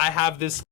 I have this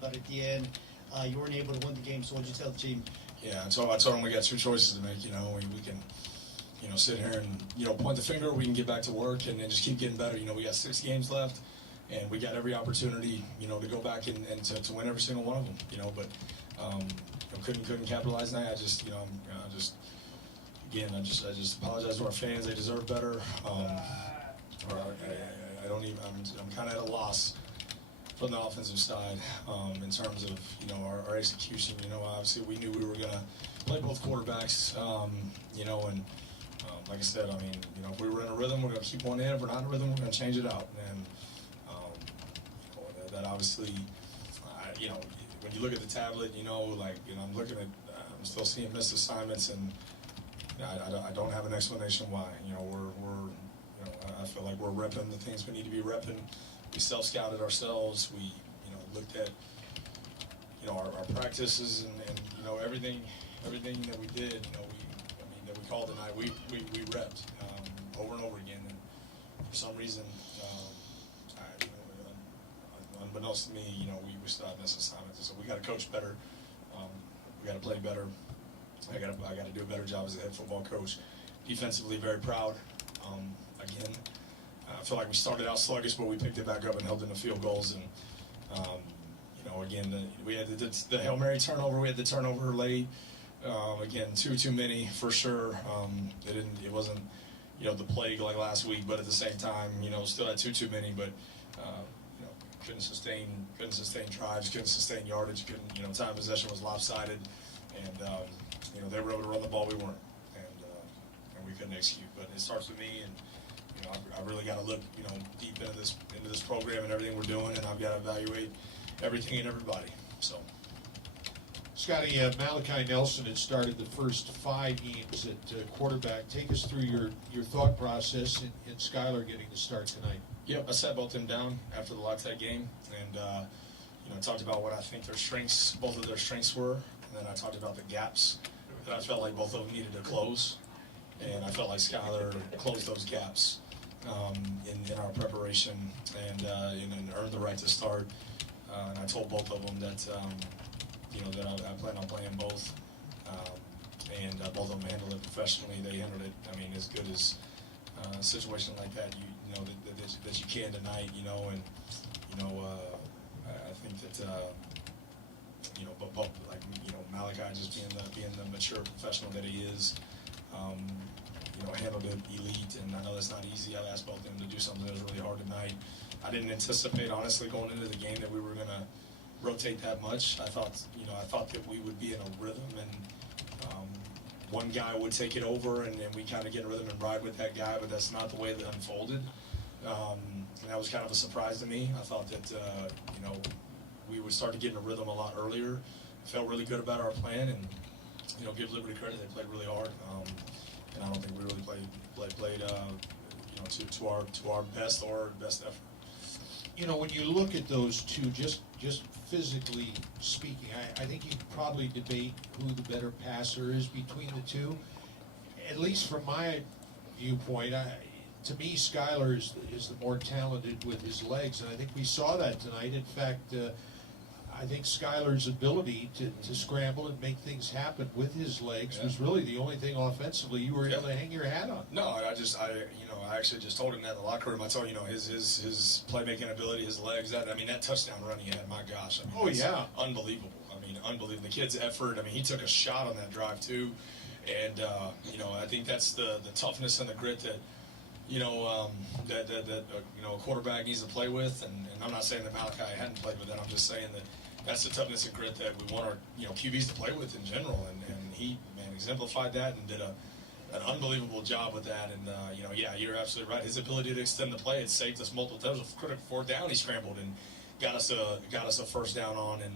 but at the end, you weren't able to win the game. So what'd you tell the team? Yeah, and so I told them we got two choices to make. We can, sit here and point the finger. We can get back to work and just keep getting better. We got 6 games left, and we got every opportunity, to go back and to win every single one of them. But couldn't capitalize on that. I just apologize to our fans. They deserve better. I don't even. I'm kind of at a loss from the offensive side in terms of our execution. Obviously we knew we were going to play both quarterbacks. And like I said, if we were in a rhythm, we're going to keep one in. If we're not in a rhythm, we're going to change it out. And obviously, you know, when you look at the tablet, you know, like, you know, I'm looking at, I'm still seeing missed assignments, and you know, I don't have an explanation why. You know, you know, I feel like we're repping the things we need to be repping. We self-scouted ourselves. We, you know, looked at, you know, our practices and you know, everything that we did, you know, that we called tonight, we repped over and over again. And for some reason, you know, unbeknownst to me, you know, we still have missed assignments. So we got to coach better. We got to play better. I got to do a better job as a head football coach. Defensively, very proud. Again, I feel like we started out sluggish, but we picked it back up and held in the field goals. And you know, again, we had the Hail Mary turnover. We had the turnover late. Again, too many for sure. It wasn't, you know, the plague like last week, but at the same time, you know, still had too many. But you know, couldn't sustain drives, couldn't sustain yardage, you know, time of possession was lopsided, and you know, they were able to run the ball, we weren't, and we couldn't execute. But it starts with me, and you know, I really got to look, you know, deep into this program and everything we're doing, and I've got to evaluate everything and everybody. So. Scotty, Malachi Nelson had started the first 5 games at quarterback. Take us through your thought process in Skylar getting the start tonight. Yep, I sat both of them down after the La Tech game, and you know, talked about what I think both of their strengths were, and then I talked about the gaps that I felt like both of them needed to close, and I felt like Skylar closed those gaps in our preparation, and earned the right to start. And I told both of them that. You know, that I plan on playing both, and both of them handled it professionally. They handled it, I mean, as good as a situation like that, you know, that you can tonight, you know, and, you know, I think that, you know, but like, you know, Malachi just being the mature professional that he is, you know, handled it elite, and I know that's not easy. I asked both of them to do something that was really hard tonight. I didn't anticipate, honestly, going into the game that we were going to rotate that much. I thought that we would be in a rhythm, and one guy would take it over, and we kind of get a rhythm and ride with that guy, but that's not the way that unfolded. And that was kind of a surprise to me. I thought that, you know, we would start to get in a rhythm a lot earlier. I felt really good about our plan, and, you know, give Liberty credit, they played really hard. And I don't think we really played you know, to our best or best effort. You know, when you look at those two, just physically speaking, I think you could probably debate who the better passer is between the two. At least from my viewpoint, to me, Skylar is the more talented with his legs, and I think we saw that tonight. In fact, I think Skylar's ability to scramble and make things happen with his legs was really the only thing offensively you were able to hang your hat on. No, I actually just told him that in the locker room. I told him, you know, his playmaking ability, his legs. That touchdown run he had, my gosh. I mean, unbelievable. I mean, unbelievable. The kid's effort. I mean, he took a shot on that drive too, and you know, I think that's the toughness and the grit that, you know, that you know, a quarterback needs to play with. And I'm not saying that Malachi hadn't played with that. I'm just saying that that's the toughness and grit that we want our, you know, QBs to play with in general. And he, man, exemplified that and did an unbelievable job with that. And you know, yeah, you're absolutely right. His ability to extend the play, it saved us multiple times. It was a critical 4th down. He scrambled and got us a first down on. And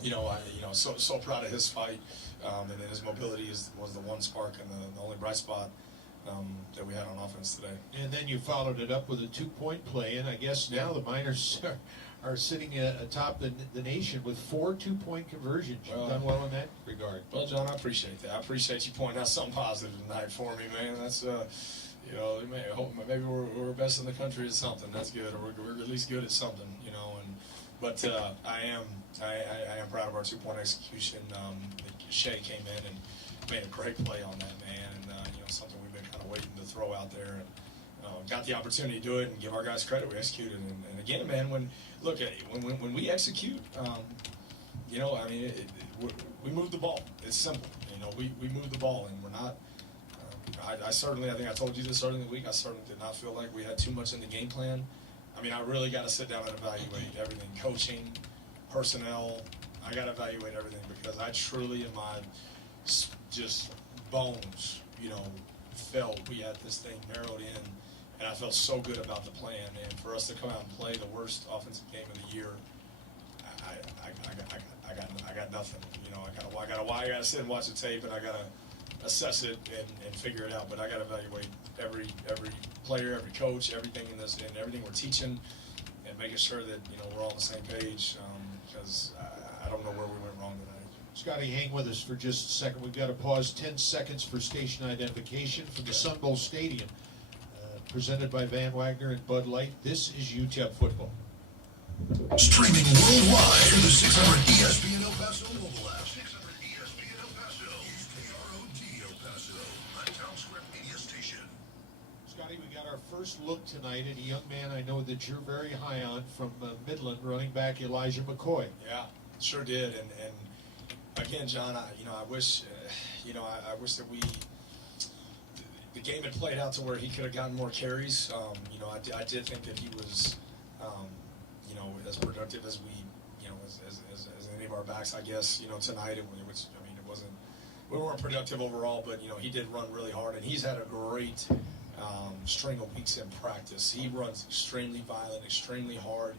you know, so proud of his fight. And then his mobility was the one spark and the only bright spot that we had on offense today. And then you followed it up with a 2-point play, and I guess now the Miners are sitting atop the nation with 4 2-point conversions. You've done well in that regard. Well, John, I appreciate that. I appreciate you pointing out something positive tonight for me, man. That's you know, maybe we're best in the country at something. That's good, or we're at least good at something, you know. But I am proud of our 2-point execution. Shea came in and made a great play on that, man, and you know, something we've been kind of waiting to throw out there. And got the opportunity to do it and give our guys credit. We executed, and again, man, when we execute, you know, I mean, we move the ball. It's simple, you know. We move the ball, and we're not. I think I told you this earlier in the week. I certainly did not feel like we had too much in the game plan. I mean, I really got to sit down and evaluate everything, coaching, personnel. I got to evaluate everything because I truly, in my just bones, you know, felt we had this thing narrowed in and I felt so good about the plan. And for us to come out and play the worst offensive game of the year, I got nothing. You know, I gotta sit and watch the tape, and I gotta assess it and figure it out. But I gotta evaluate every player, every coach, everything in this, and everything we're teaching, and making sure that we're all on the same page. Because I don't know where we went wrong tonight. Scotty, hang with us for just a second. We've got to pause 10 seconds for station identification from the Sun Bowl Stadium. Presented by Van Wagner and Bud Light. This is UTEP football. Streaming worldwide through the 600 ESPN El Paso mobile app. 600 ESPN El Paso. Use KROD El Paso, a Town Square media station. Scotty, we got our first look tonight at a young man I know that you're very high on from Midland, running back Elijah McCoy. Yeah, sure did. And again, John, I wish, I wish that the game had played out to where he could have gotten more carries. I did think that he was, as productive as as any of our backs, I guess, tonight. We weren't productive overall, but, he did run really hard, and he's had a great string of weeks in practice. He runs extremely violent, extremely hard,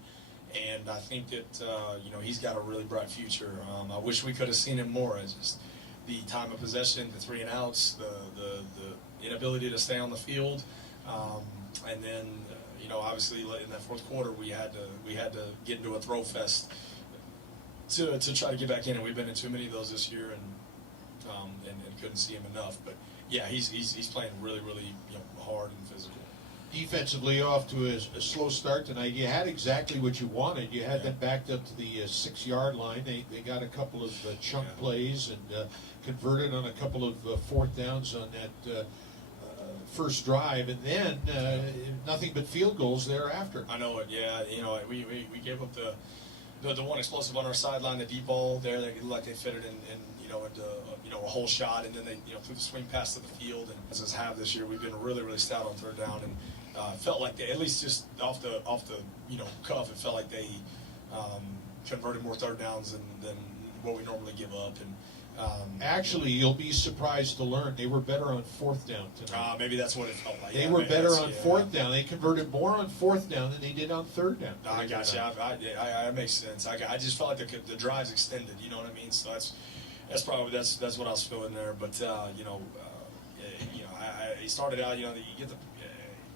and I think that, he's got a really bright future. I wish we could have seen him more. It's just the time of possession, the 3 and outs, the inability to stay on the field, and then obviously in that fourth quarter we had to get into a throw fest to try to get back in, and we've been in too many of those this year, and couldn't see him enough. But yeah, he's playing really hard and physical. Defensively off to a slow start tonight. You had exactly what you wanted. You had them backed up to the 6-yard line. They got a couple of chunk plays and converted on a couple of fourth downs on that first drive, and then nothing but field goals thereafter. I know it. Yeah, we gave up the one explosive on our sideline, the deep ball there. They looked like they fitted into a whole shot, and then they threw the swing pass to the field. And as us have this year, we've been really stout on third down, and felt like they, at least just off the cuff, it felt like they converted more third downs than what we normally give up. And actually, you'll be surprised to learn they were better on fourth down tonight. Maybe that's what it felt like. They were better on fourth down. They converted more on fourth down than they did on third down. No, I got you. That makes sense. I just felt like the drives extended. You know what I mean? So that's probably that's what I was feeling there. But he started out. You get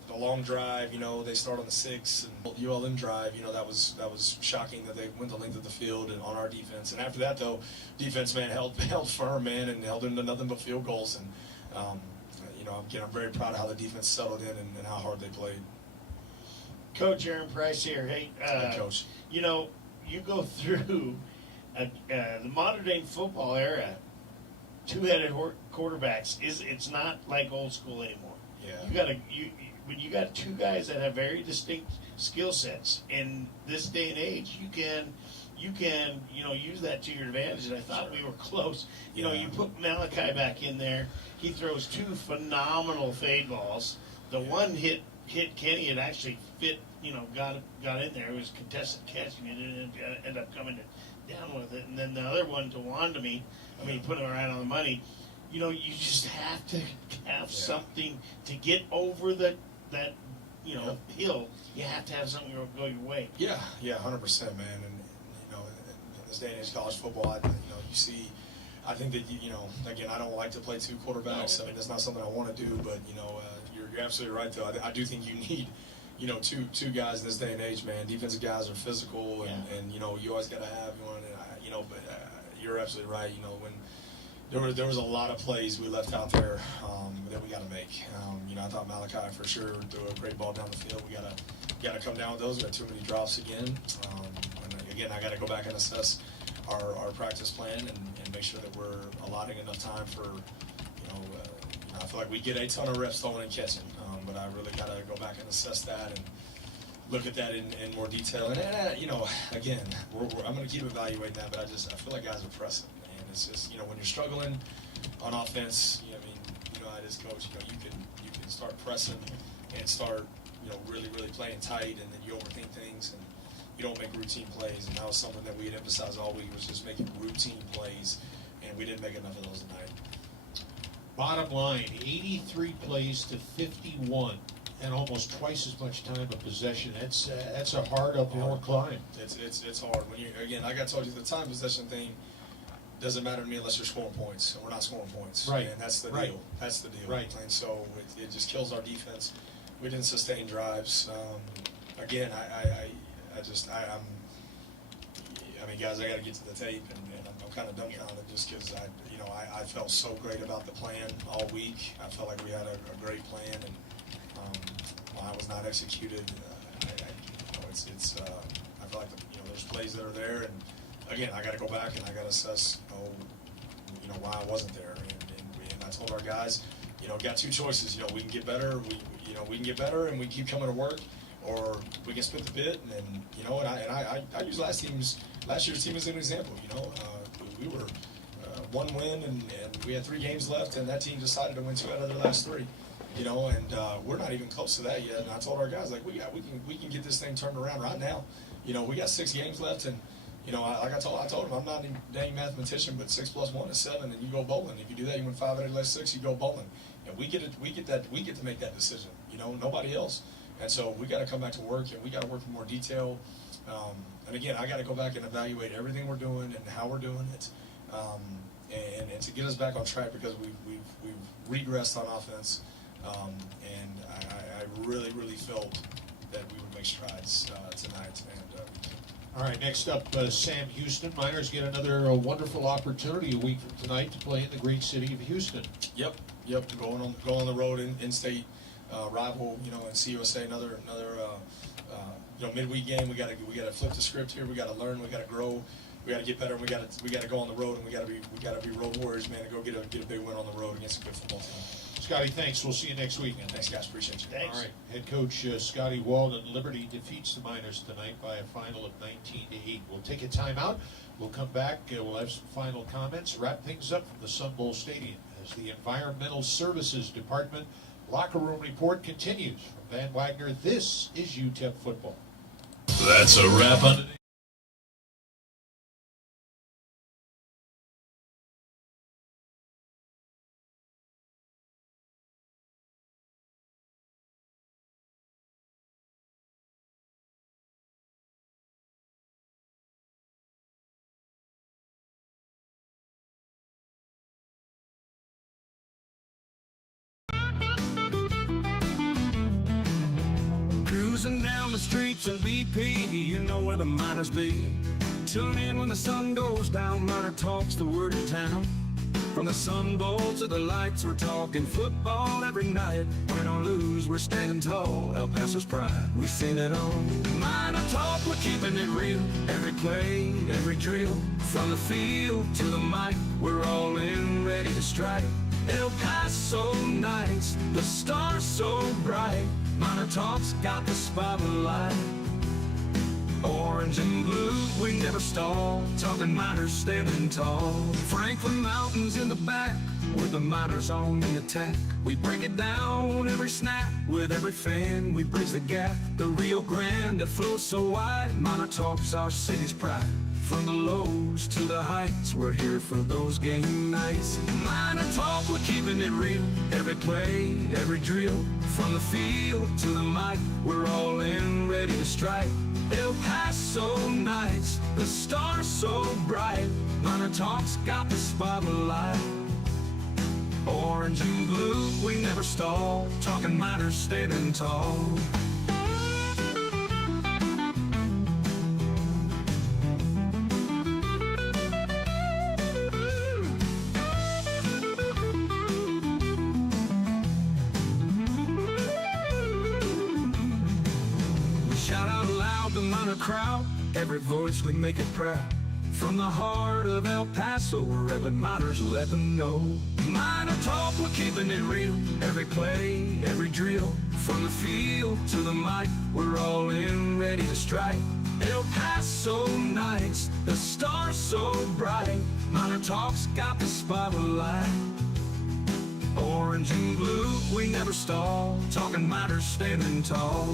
the long drive. They start on the 6, and ULM drive. That was shocking that they went the length of the field and on our defense. And after that, though, defense held firm, and held into nothing but field goals. And I'm very proud of how the defense settled in and how hard they played. Coach Aaron Price here. Hey, Coach. You go through the modern day football era. Two-headed quarterbacks it's not like old school anymore. Yeah. When you got 2 guys that have very distinct skill sets in this day and age, you can use that to your advantage. And I thought we were close. You put Malachi back in there. He throws 2 phenomenal fade balls. The one hit Kenny. It actually fit. Got in there. It was contested catching it, and it ended up coming down with it. And then the other one to Wandamy, put him right on the money. You just have to have something to get over that hill. You have to have something to go your way. Yeah, 100%, man. And in this day and age, college football, you see. I think that again, I don't like to play 2 quarterbacks. No. That's not something I want to do. But you're absolutely right, though. I do think you need two guys in this day and age, man. Defensive guys are physical, and you always got to have one. But you're absolutely right. When there was a lot of plays we left out there that we got to make. I thought Malachi for sure threw a great ball down the field. We gotta come down with those. We had too many drops again. And again, I got to go back and assess our practice plan and make sure that we're allotting enough time for. I feel like we get a ton of reps throwing and catching, but I really got to go back and assess that and look at that in more detail. And again, I'm going to keep evaluating that, but I feel like guys are pressing, and it's just when you're struggling on offense, I as coach, you can start pressing and start really playing tight, and then you overthink things and you don't make routine plays. And that was something that we had emphasized all week, was just making routine plays, and we didn't make enough of those tonight. Bottom line, 83 plays to 51. and almost twice as much time of possession. That's a hard uphill climb. It's hard. When you again, like I told you, the time possession thing doesn't matter to me unless you're scoring points, and we're not scoring points. Right. And that's the Right. deal. That's the deal. Right. And so it just kills our defense. We didn't sustain drives. Again, I mean, guys, I got to get to the tape, and I'm kind of dumbfounded just because I felt so great about the plan all week. I felt like we had a great plan, and why it was not executed. I feel like there's plays that are there, and again, I got to go back and I got to assess why I wasn't there, and I told our guys, got two choices. We can get better. We can get better, and we keep coming to work, or we can split the bit, and I use last year's team as an example. We were one win, and we had 3 games left, and that team decided to win 2 out of their last 3. And we're not even close to that yet. And I told our guys, like, we can get this thing turned around right now. We got 6 games left, and like I told them, I'm not a dang mathematician, but 6 + 1 is 7, and you go bowling. If you do that, you win 5 out of the last 6. You go bowling, and we get to make that decision. Nobody else. And so we got to come back to work, and we got to work in more detail. And again, I got to go back and evaluate everything we're doing and how we're doing it, and to get us back on track, because we've regressed on offense, and I really felt that we would make strides tonight. And All right, next up, Sam Houston. Miners get another wonderful opportunity a week from tonight to play in the great city of Houston. Yep. Going on the road in state rival, in CUSA, another midweek game. We got to flip the script here. We got to learn. We got to grow. We got to get better. We got to go on the road, and we got to be road warriors, man, to go get a big win on the road against a good football team. Scotty, thanks. We'll see you next week. And thanks, guys. Appreciate you. Thanks. All right, head coach Scotty Walden. Liberty defeats the Miners tonight by a final of 19-8. We'll take a timeout. We'll come back. We'll have some final comments. Wrap things up from the Sun Bowl Stadium as the Environmental Services Department locker room report continues. From Van Wagner, this is UTEP football. That's a wrap on today. Cruising down the streets of BP, you know where the miners be. Tune in when the sun goes down, MinerTalk's the word in town. From the Sun Bowl to the lights, we're talking football every night. Win or lose, we're standing tall, El Paso's pride, we've seen it all. MinerTalk, we're keeping it real, every play, every drill. From the field to the mic, we're all in, ready to strike. El Paso nights, the stars so bright. MinerTalk's got the spotlight. Orange and blue, we never stall. Talking miners standing tall. Franklin Mountains in the back, with the miners on the attack. We break it down every snap, with every fan we bridge the gap. The Rio Grande that flows so wide, MinerTalk's our city's pride. From the lows to the heights, we're here for those game nights. MinerTalk, we're keeping it real, every play, every drill. From the field to the mic, we're all in, ready to strike. El Paso nights, the stars so bright. MinerTalk's got the spotlight. Orange and blue, we never stall. Talking miners standing tall. Shout out loud, the Miner crowd. Every voice, we make it proud. From the heart of El Paso, where every miners let them know. MinerTalk, we're keeping it real. Every play, every drill. From the field to the mic, we're all in, ready to strike. El Paso nights, the stars so bright. MinerTalk's got the spotlight. Orange and blue, we never stall. Talking miners standing tall.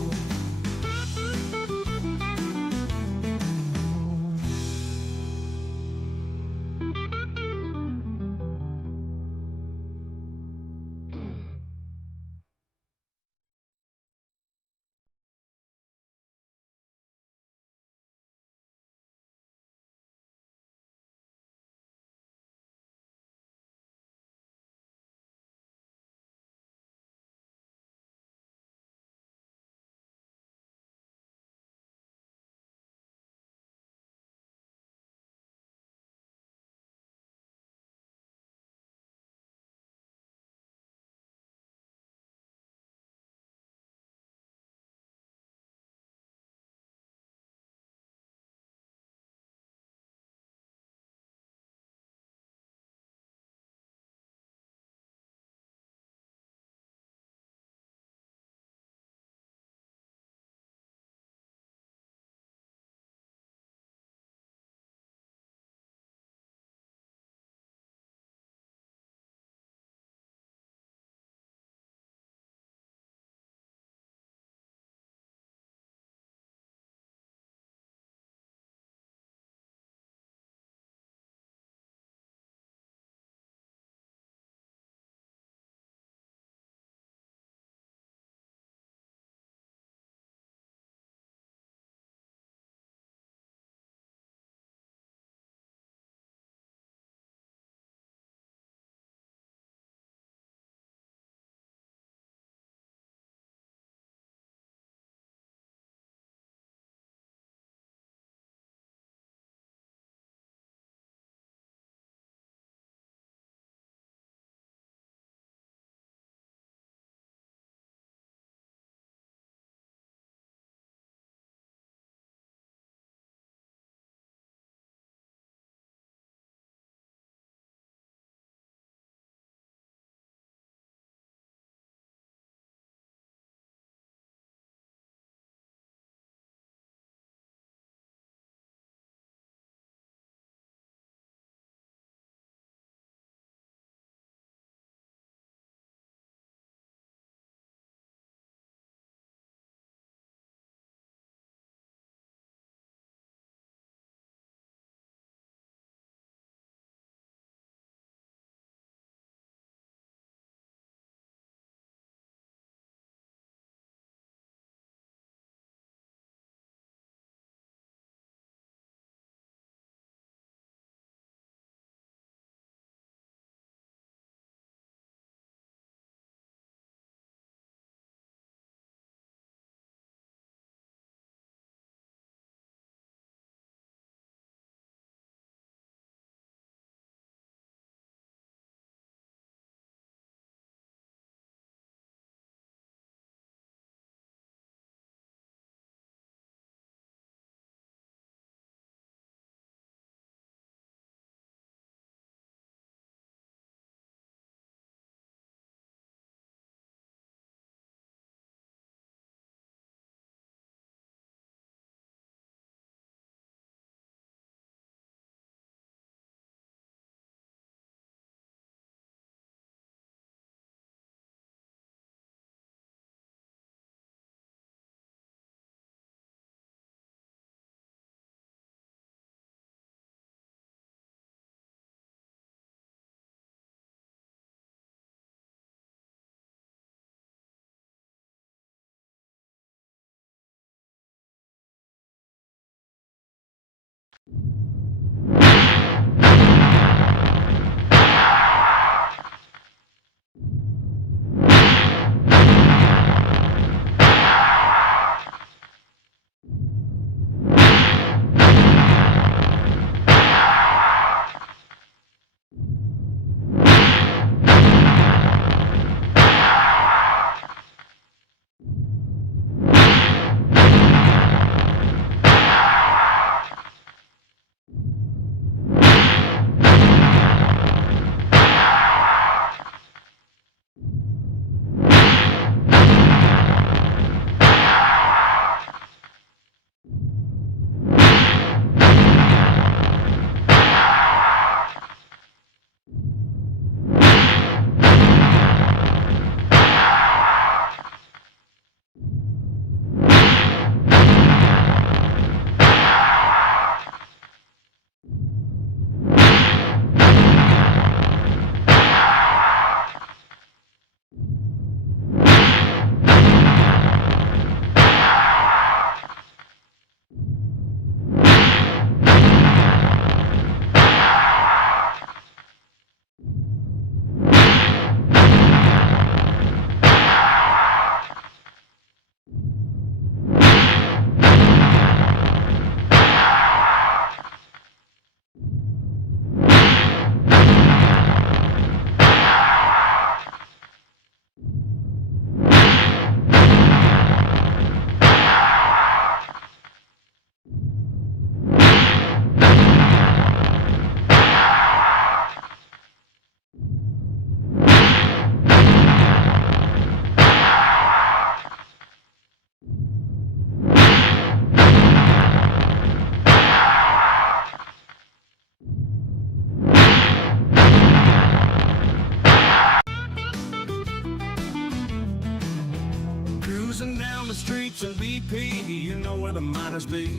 Cruising down the streets of BP, you know where the miners be.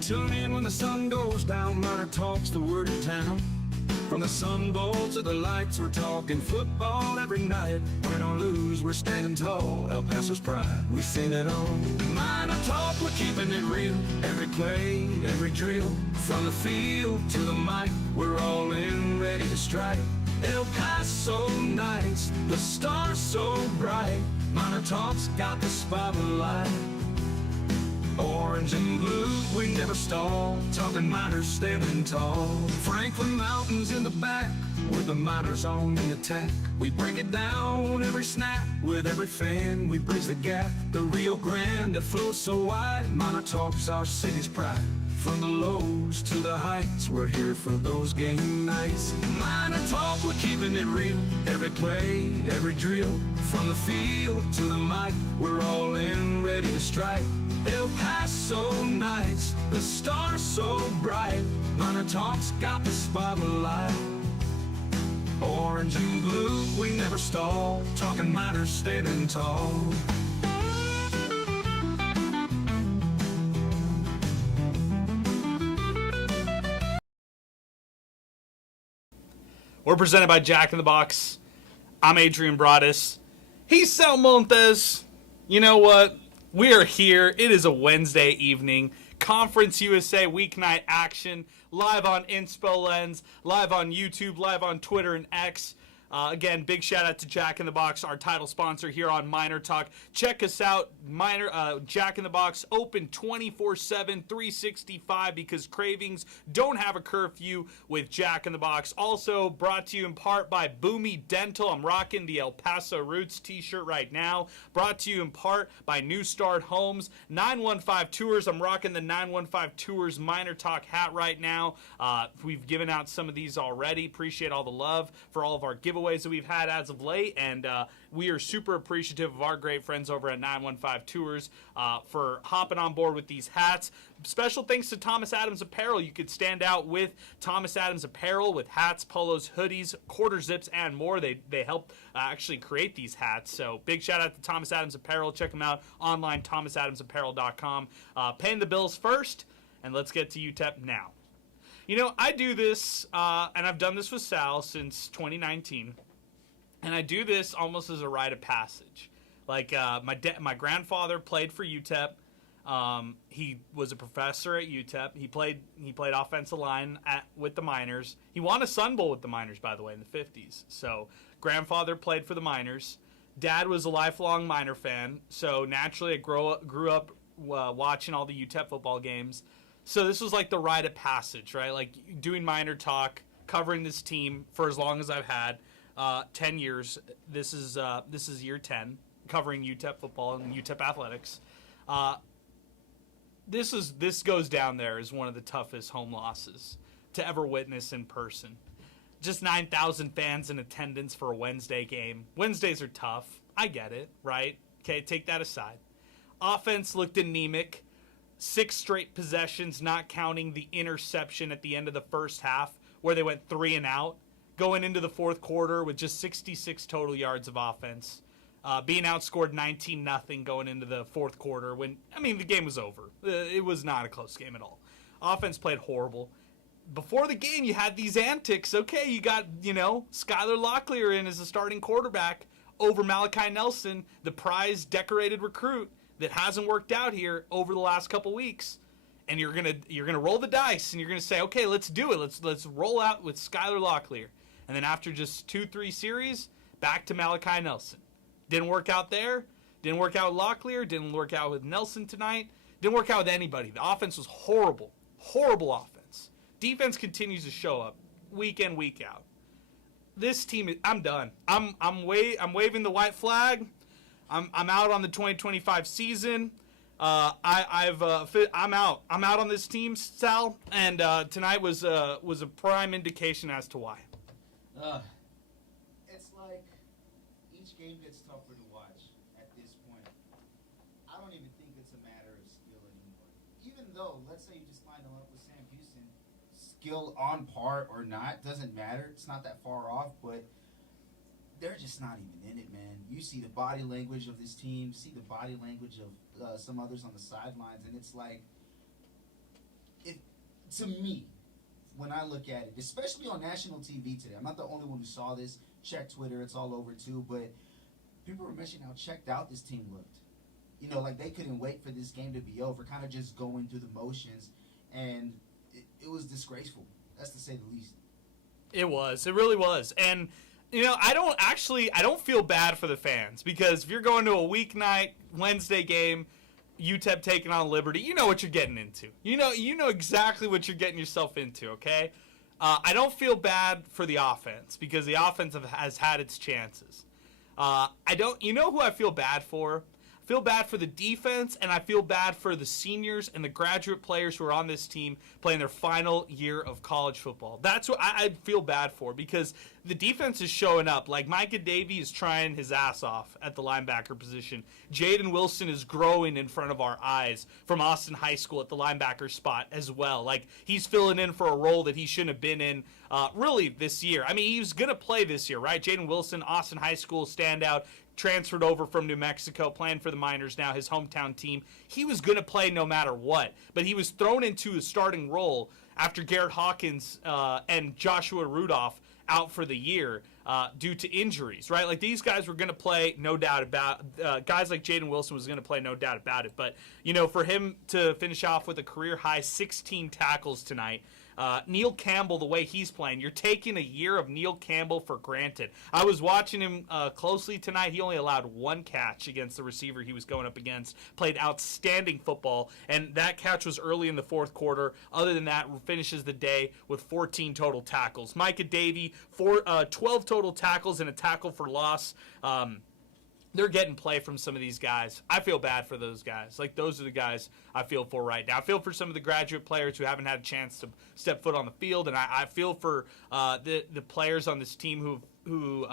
Tune in when the sun goes down, Miner Talk's the word in town. From the Sun Bowl to the lights, we're talking football every night. Win or lose, we're standing tall. El Paso's pride, we sing it on. Miner Talk, we're keeping it real. Every play, every drill. From the field to the mic, we're all in, ready to strike. El Paso nights, the stars so bright. Miner Talk's got the spotlight. Orange and blue, we never stall. Talking miners standing tall. Franklin Mountains in the back, with the miners on the attack. We break it down every snap. With every fan, we bridge the gap. The Rio Grande that flows so wide. Miner Talk's our city's pride. From the lows to the heights, we're here for those game nights. Miner Talk, we're keeping it real. Every play, every drill. From the field to the mic, we're all in, ready to strike. El Paso nights, the stars so bright. Miner Talk's got the spotlight. Orange and blue, we never stall. Talking miners standing tall. We're presented by Jack in the Box. I'm Adrian Broaddus. He's Sal Montes. You know what? We are here. It is a Wednesday evening. Conference USA weeknight action. Live on Inspo Lens. Live on YouTube. Live on Twitter and X. Again, big shout out to Jack in the Box, our title sponsor here on MinerTalk. Check us out, Jack in the Box, open 24/7, 365, because cravings don't have a curfew with Jack in the Box. Also brought to you in part by Boomy Dental. I'm rocking the El Paso Roots t-shirt right now. Brought to you in part by New Start Homes. 915 Tours. I'm rocking the 915 Tours MinerTalk hat right now. We've given out some of these already. Appreciate all the love for all of our giveaways that we've had as of late, and we are super appreciative of our great friends over at 915 Tours for hopping on board with these hats. Special thanks to Thomas Adams Apparel. You could stand out with Thomas Adams Apparel with hats, polos, hoodies, quarter zips, and more. They help actually create these hats. So big shout out to Thomas Adams Apparel. Check them out online, thomasadamsapparel.com. Paying the bills first, and let's get to UTEP now. You know, I do this, and I've done this with Sal since 2019, and I do this almost as a rite of passage. Like, my grandfather played for UTEP. He was a professor at UTEP. He played offensive line with the Miners. He won a Sun Bowl with the Miners, by the way, in the 50s. So grandfather played for the Miners. Dad was a lifelong Miner fan. So naturally, I grew up watching all the UTEP football games. So this was like the rite of passage, right? Like doing MinerTalk, covering this team for as long as I've had, 10 years. This is year 10, covering UTEP football and UTEP athletics. This goes down there as one of the toughest home losses to ever witness in person. Just 9,000 fans in attendance for a Wednesday game. Wednesdays are tough. I get it, right? Okay, take that aside. Offense looked anemic. 6 straight possessions, not counting the interception at the end of the first half where they went 3 and out. Going into the fourth quarter with just 66 total yards of offense. Being outscored 19-0 going into the fourth quarter when, the game was over. It was not a close game at all. Offense played horrible. Before the game, you had these antics. Okay, you got, Skylar Locklear in as a starting quarterback over Malachi Nelson, the prize decorated recruit that hasn't worked out here over the last couple weeks. And you're gonna roll the dice and you're gonna say, okay, let's do it. Let's roll out with Skylar Locklear. And then after just 2-3 series, back to Malachi Nelson. Didn't work out there. Didn't work out with Locklear. Didn't work out with Nelson tonight. Didn't work out with anybody. The offense was horrible. Horrible offense. Defense continues to show up week in, week out. This team, I'm done. I'm waving the white flag. I'm out on the 2025 season. I'm out. I'm out on this team, Sal. And tonight was a prime indication as to why. It's like each game gets tougher to watch at this point. I don't even think it's a matter of skill anymore. Even though, let's say you just line them up with Sam Houston, skill on par or not, doesn't matter. It's not that far off, but they're just not even in it, man. You see the body language of this team, see the body language of some others on the sidelines, and it's like, to me, when I look at it, especially on national TV today, I'm not the only one who saw this. Check Twitter, it's all over too, but people were mentioning how checked out this team looked. Like they couldn't wait for this game to be over, kind of just going through the motions, and it was disgraceful. That's to say the least. It was. It really was. And, I don't feel bad for the fans because if you're going to a weeknight Wednesday game, UTEP taking on Liberty, you know what you're getting into. You know exactly what you're getting yourself into, okay? I don't feel bad for the offense because the offense has had its chances. You know who I feel bad for? I feel bad for the defense, and I feel bad for the seniors and the graduate players who are on this team playing their final year of college football. That's what I feel bad for because the defense is showing up. Like Micah Davey is trying his ass off at the linebacker position. Jaden Wilson is growing in front of our eyes from Austin High School at the linebacker spot as well. Like he's filling in for a role that he shouldn't have been in really this year. He was going to play this year, right? Jaden Wilson, Austin High School standout, transferred over from New Mexico, playing for the Miners now, his hometown team. He was going to play no matter what, but he was thrown into a starting role after Garrett Hawkins and Joshua Rudolph out for the year due to injuries, right? Like these guys were going to play, no doubt about guys like Jaden Wilson was going to play, no doubt about it. But, for him to finish off with a career-high 16 tackles tonight, Neil Campbell, the way he's playing, you're taking a year of Neil Campbell for granted. I was watching him closely tonight. He only allowed 1 catch against the receiver he was going up against, played outstanding football, and that catch was early in the fourth quarter. Other than that, finishes the day with 14 total tackles. Micah Davey, 12 total tackles and a tackle for loss. They're getting play from some of these guys. I feel bad for those guys. Like, those are the guys I feel for right now. I feel for some of the graduate players who haven't had a chance to step foot on the field, and I feel for the players on this team who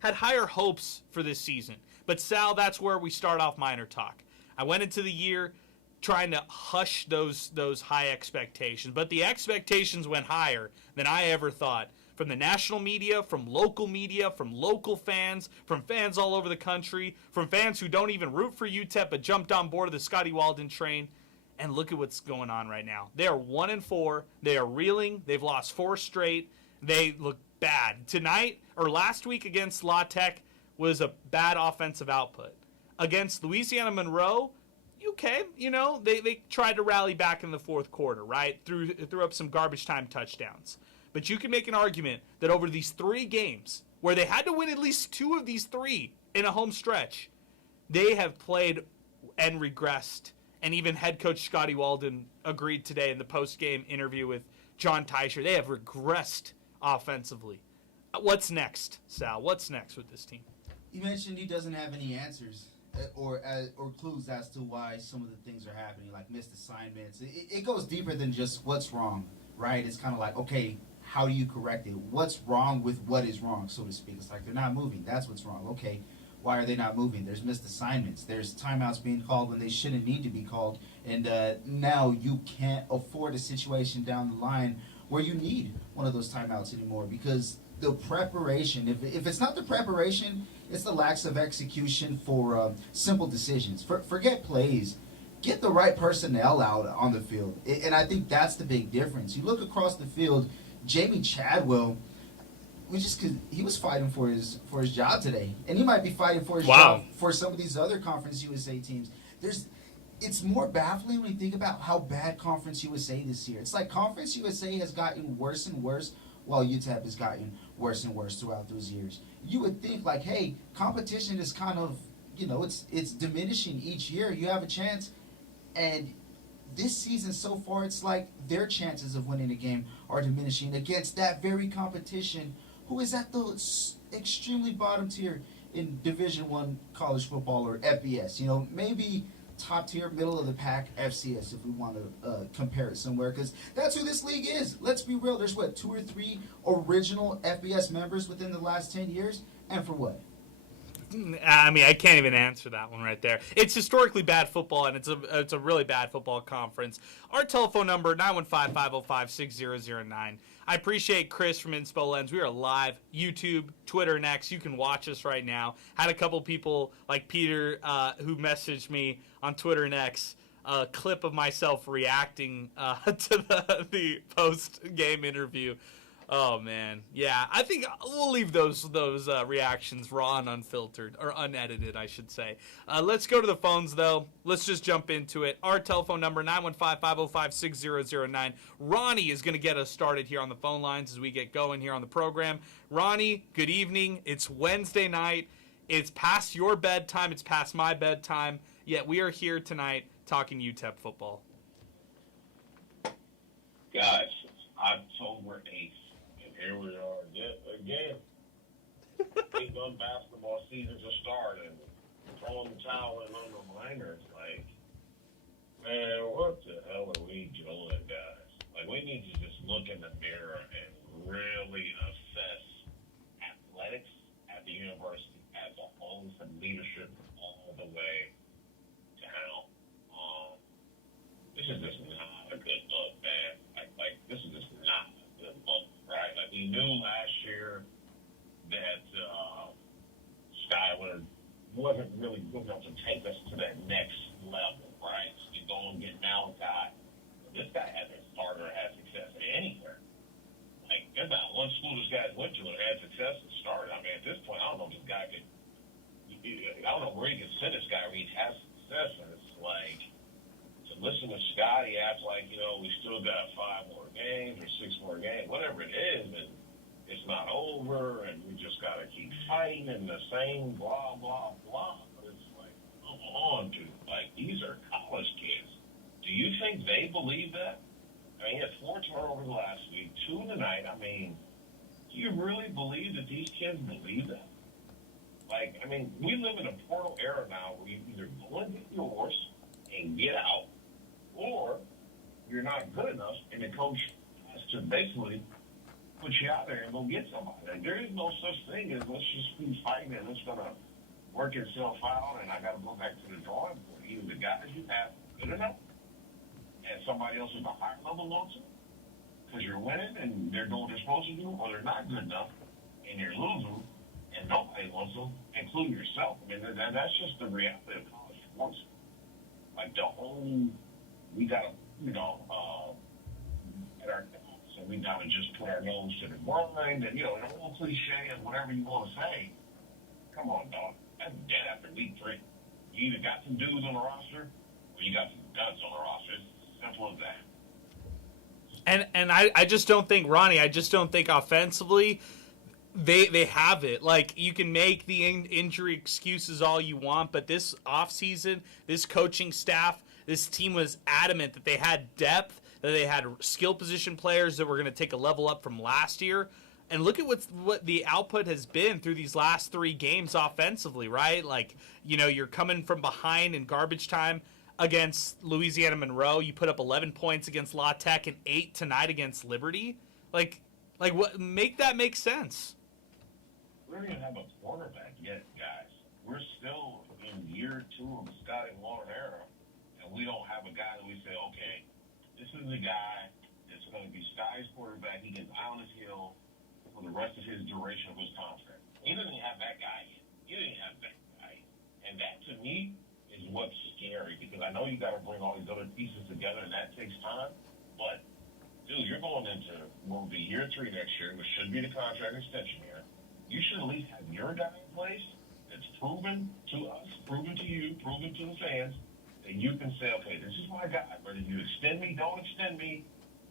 had higher hopes for this season. But, Sal, that's where we start off MinerTalk. I went into the year trying to hush those high expectations, but the expectations went higher than I ever thought. From the national media, from local fans, from fans all over the country, from fans who don't even root for UTEP but jumped on board of the Scotty Walden train. And look at what's going on right now. They are 1-4. They are reeling. They've lost 4 straight. They look bad. Tonight, or last week against La Tech, was a bad offensive output. Against Louisiana Monroe, okay, they tried to rally back in the fourth quarter, right? Threw up some garbage time touchdowns. But you can make an argument that over these 3 games, where they had to win at least 2 of these 3 in a home stretch, they have played and regressed. And even head coach Scotty Walden agreed today in the post-game interview with John Teicher. They have regressed offensively. What's next, Sal? What's next with this team? You mentioned he doesn't have any answers or clues as to why some of the things are happening, like missed assignments. It goes deeper than just what's wrong, right? It's kind of like, okay, how do you correct it? What's wrong with what is wrong, so to speak? It's like they're not moving. That's what's wrong. Okay, why are they not moving? There's missed assignments. There's timeouts being called when they shouldn't need to be called. And now you can't afford a situation down the line where you need one of those timeouts anymore because the preparation, if it's not the preparation, it's the lack of execution for simple decisions. Forget plays. Get the right personnel out on the field. And I think that's the big difference. You look across the field, Jamie Chadwell, he was fighting for his job today, and he might be fighting for his job for some of these other Conference USA teams. It's more baffling when you think about how bad Conference USA this year. It's like Conference USA has gotten worse and worse, while UTEP has gotten worse and worse throughout those years. You would think like, hey, competition is kind of, it's diminishing each year. You have a chance, and this season so far, it's like their chances of winning a game are diminishing against that very competition, who is at the extremely bottom tier in Division I college football, or FBS. Maybe top tier, middle of the pack FCS if we want to compare it somewhere, because that's who this league is. Let's be real. There's 2 or 3 original FBS members within the last 10 years, and for what? I mean, I can't even answer that one right there. It's historically bad football, and it's a really bad football conference. Our telephone number, 915-505-6009. I appreciate Chris from Inspo Lens. We are live, YouTube, Twitter, and X. You can watch us right now. Had a couple people like Peter who messaged me on Twitter and X a clip of myself reacting to the post-game interview. Oh, man. Yeah, I think we'll leave those reactions raw and unfiltered, or unedited, I should say. Let's go to the phones, though. Let's just jump into it. Our telephone number, 915-505-6009. Ronnie is going to get us started here on the phone lines as we get going here on the program. Ronnie, good evening. It's Wednesday night. It's past your bedtime. It's past my bedtime. Yet we are here tonight talking UTEP football. Guys, October 8th. Here we are again. 8-month basketball season's a start, and throwing the towel in on the minor. It's like, man, what the hell are we doing, guys? Like, we need to just look in the mirror and really assess athletics at the university as a whole, from leadership all the way down. This is just not a good look, man. Like this is just not a good look. Right, like we knew last year that Skyler wasn't really good enough to take us to that next level, right? So you go and get Malachi. This guy hasn't started or had success anywhere. Like, there's not one school this guy went to and had success and started. I mean, at this point, I don't know if this guy could, I don't know where he can send this guy where he has success. And it's like, to listen to Scotty act like, we still got 5 more games or 6 more games, whatever it is, and it's not over, and we just got to keep fighting and the same blah, blah, blah. But it's like, come on, dude. Like, these are college kids. Do you think they believe that? I mean, he had 4 turnovers last week, 2 tonight. I mean, do you really believe that these kids believe that? Like, I mean, we live in a portal era now where you either go and get yours and get out, or you're not good enough, and the coach has to basically put you out there and go get somebody. Like, there is no such thing as let's just keep fighting and it's going to work itself out, and I got to go back to the drawing board. Either the guys you have are good enough, and somebody else is a higher level wants it, because you're winning and they're doing what they're supposed to do, or they're not good enough, and you're losing, and nobody wants them, including yourself. I mean, that's just the reality of college sports. Like, we got to, at our so we got to just put our nose to the grind, and, an old cliche and whatever you want to say. Come on, dog. That's dead after week 3. You either got some dudes on the roster, or you got some guns on the roster. It's simple as that. And I just don't think, Ronnie, I just don't think offensively they have it. Like, you can make the injury excuses all you want, but this offseason, this coaching staff, this team was adamant that they had depth, that they had skill position players that were going to take a level up from last year. And look at what the output has been through these last 3 games offensively, right? Like, you know, you're coming from behind in garbage time against Louisiana Monroe. You put up 11 points against La Tech and 8 tonight against Liberty. Like what? Make that make sense. We don't even have a quarterback yet, guys. We're still in year 2 of the Scotty Warren era, and we don't have a guy that we say, okay, this is the guy that's going to be Scotty's quarterback. He gets eye on his heel for the rest of his duration of his contract. He doesn't have that guy yet. He didn't have that guy. And that, to me, is what's scary, because I know you got to bring all these other pieces together, and that takes time. But, dude, you're going into what will be year 3 next year, which should be the contract extension year. You should at least have your guy in place that's proven to us, proven to you, proven to the fans, that you can say, okay, this is my guy. Whether you extend me, don't extend me,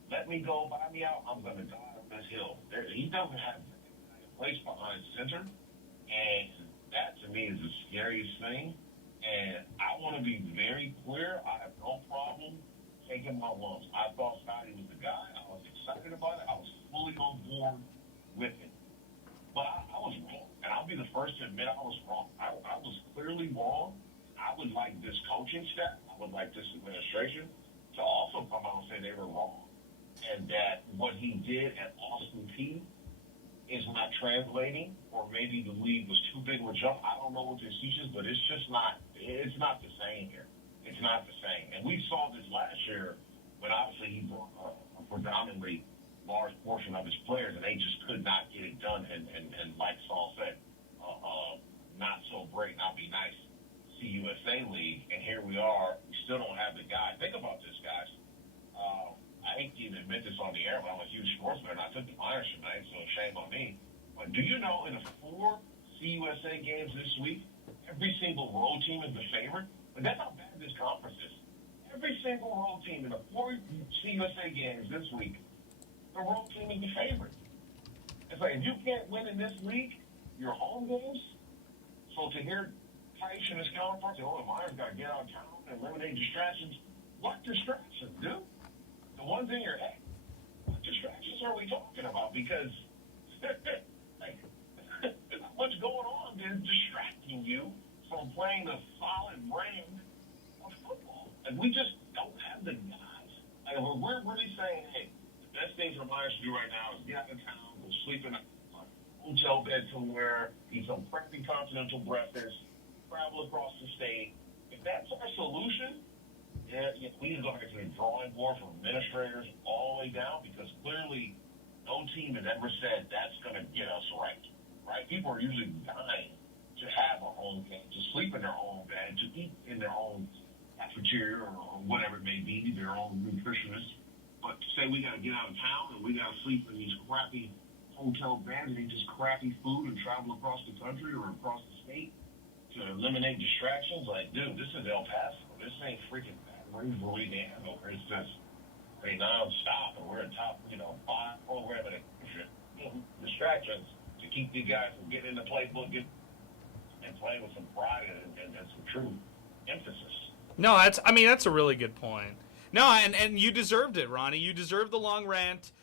let me go, buy me out, I'm going to die on this hill. He doesn't have a place behind center, and that, to me, is the scariest thing. And I want to be very clear. I have no problem taking my lumps. I thought Scotty was the guy. I was excited about it. I was fully on board with it. But I was wrong. And I'll be the first to admit I was wrong. I was clearly wrong. I would like this coaching staff, I would like this administration to also come out and say they were wrong. And that what he did at Austin Peay is not translating, or maybe the league was too big of a jump. I don't know what the excuse is, but it's not the same here. It's not the same. And we saw this last year when obviously he brought a predominantly large portion of his players, and they just could not get it done. And like Saul said, not so great, not be nice CUSA league, and here we are. We still don't have the guy. Think about this, guys. I hate to even admit this on the air, but I'm a huge sports fan. I took the minors tonight, so shame on me. But do you know in the 4 CUSA games this week, every single road team is the favorite? But that's how bad this conference is. Every single road team in the 4 CUSA games this week, the road team is the favorite. It's like, if you can't win in this league, your home games, so to hear Tice and his counterparts say, oh, the Miners got to get out of town and eliminate distractions. What distractions, dude? The ones in your head. What distractions are we talking about? Because like, there's not much going on that's distracting you from playing the solid brand of football. And we just don't have the guys. Like, we're really saying, hey, the best thing for Myers to do right now is get out of town, go sleep in a hotel bed somewhere, eat some crappy continental breakfast, travel across the state. If that's our solution, we need to go back to the drawing board from administrators all the way down, because clearly no team has ever said that's going to get us right. People are usually dying to have a home game, to sleep in their own bed, to eat in their own cafeteria or whatever it may be, their own nutritionist. But to say we got to get out of town and we got to sleep in these crappy hotel beds and eat this crappy food and travel across the country or across the state to eliminate distractions, like, dude, this is El Paso. This ain't freaking Louisiana, where it's just a non-stop, and we're a top, 5 program in the distractions to keep these guys from getting in the playbook and playing with some pride and some true emphasis. No, that's a really good point. No, and you deserved it, Ronnie. You deserved the long rant.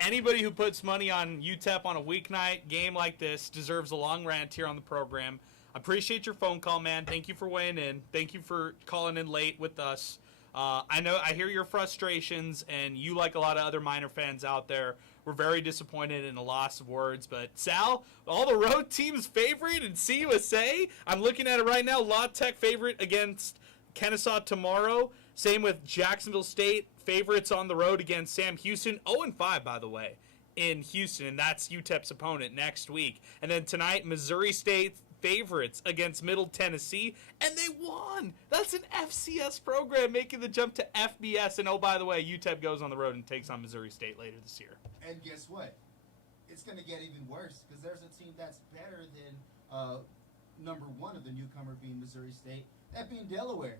Anybody who puts money on UTEP on a weeknight game like this deserves a long rant here on the program. I appreciate your phone call, man. Thank you for weighing in. Thank you for calling in late with us. I hear your frustrations, and you, like a lot of other Miner fans out there, were very disappointed in the loss of words. But Sal, all the road teams favorite in CUSA. I'm looking at it right now. La Tech favorite against Kennesaw tomorrow. Same with Jacksonville State, favorites on the road against Sam Houston. 0-5, by the way, in Houston, and that's UTEP's opponent next week. And then tonight, Missouri State favorites against Middle Tennessee, and they won. That's an FCS program making the jump to FBS. And oh, by the way, UTEP goes on the road and takes on Missouri State later this year. And guess what? It's going to get even worse, because there's a team that's better than number 1 of the newcomer being Missouri State, that being Delaware.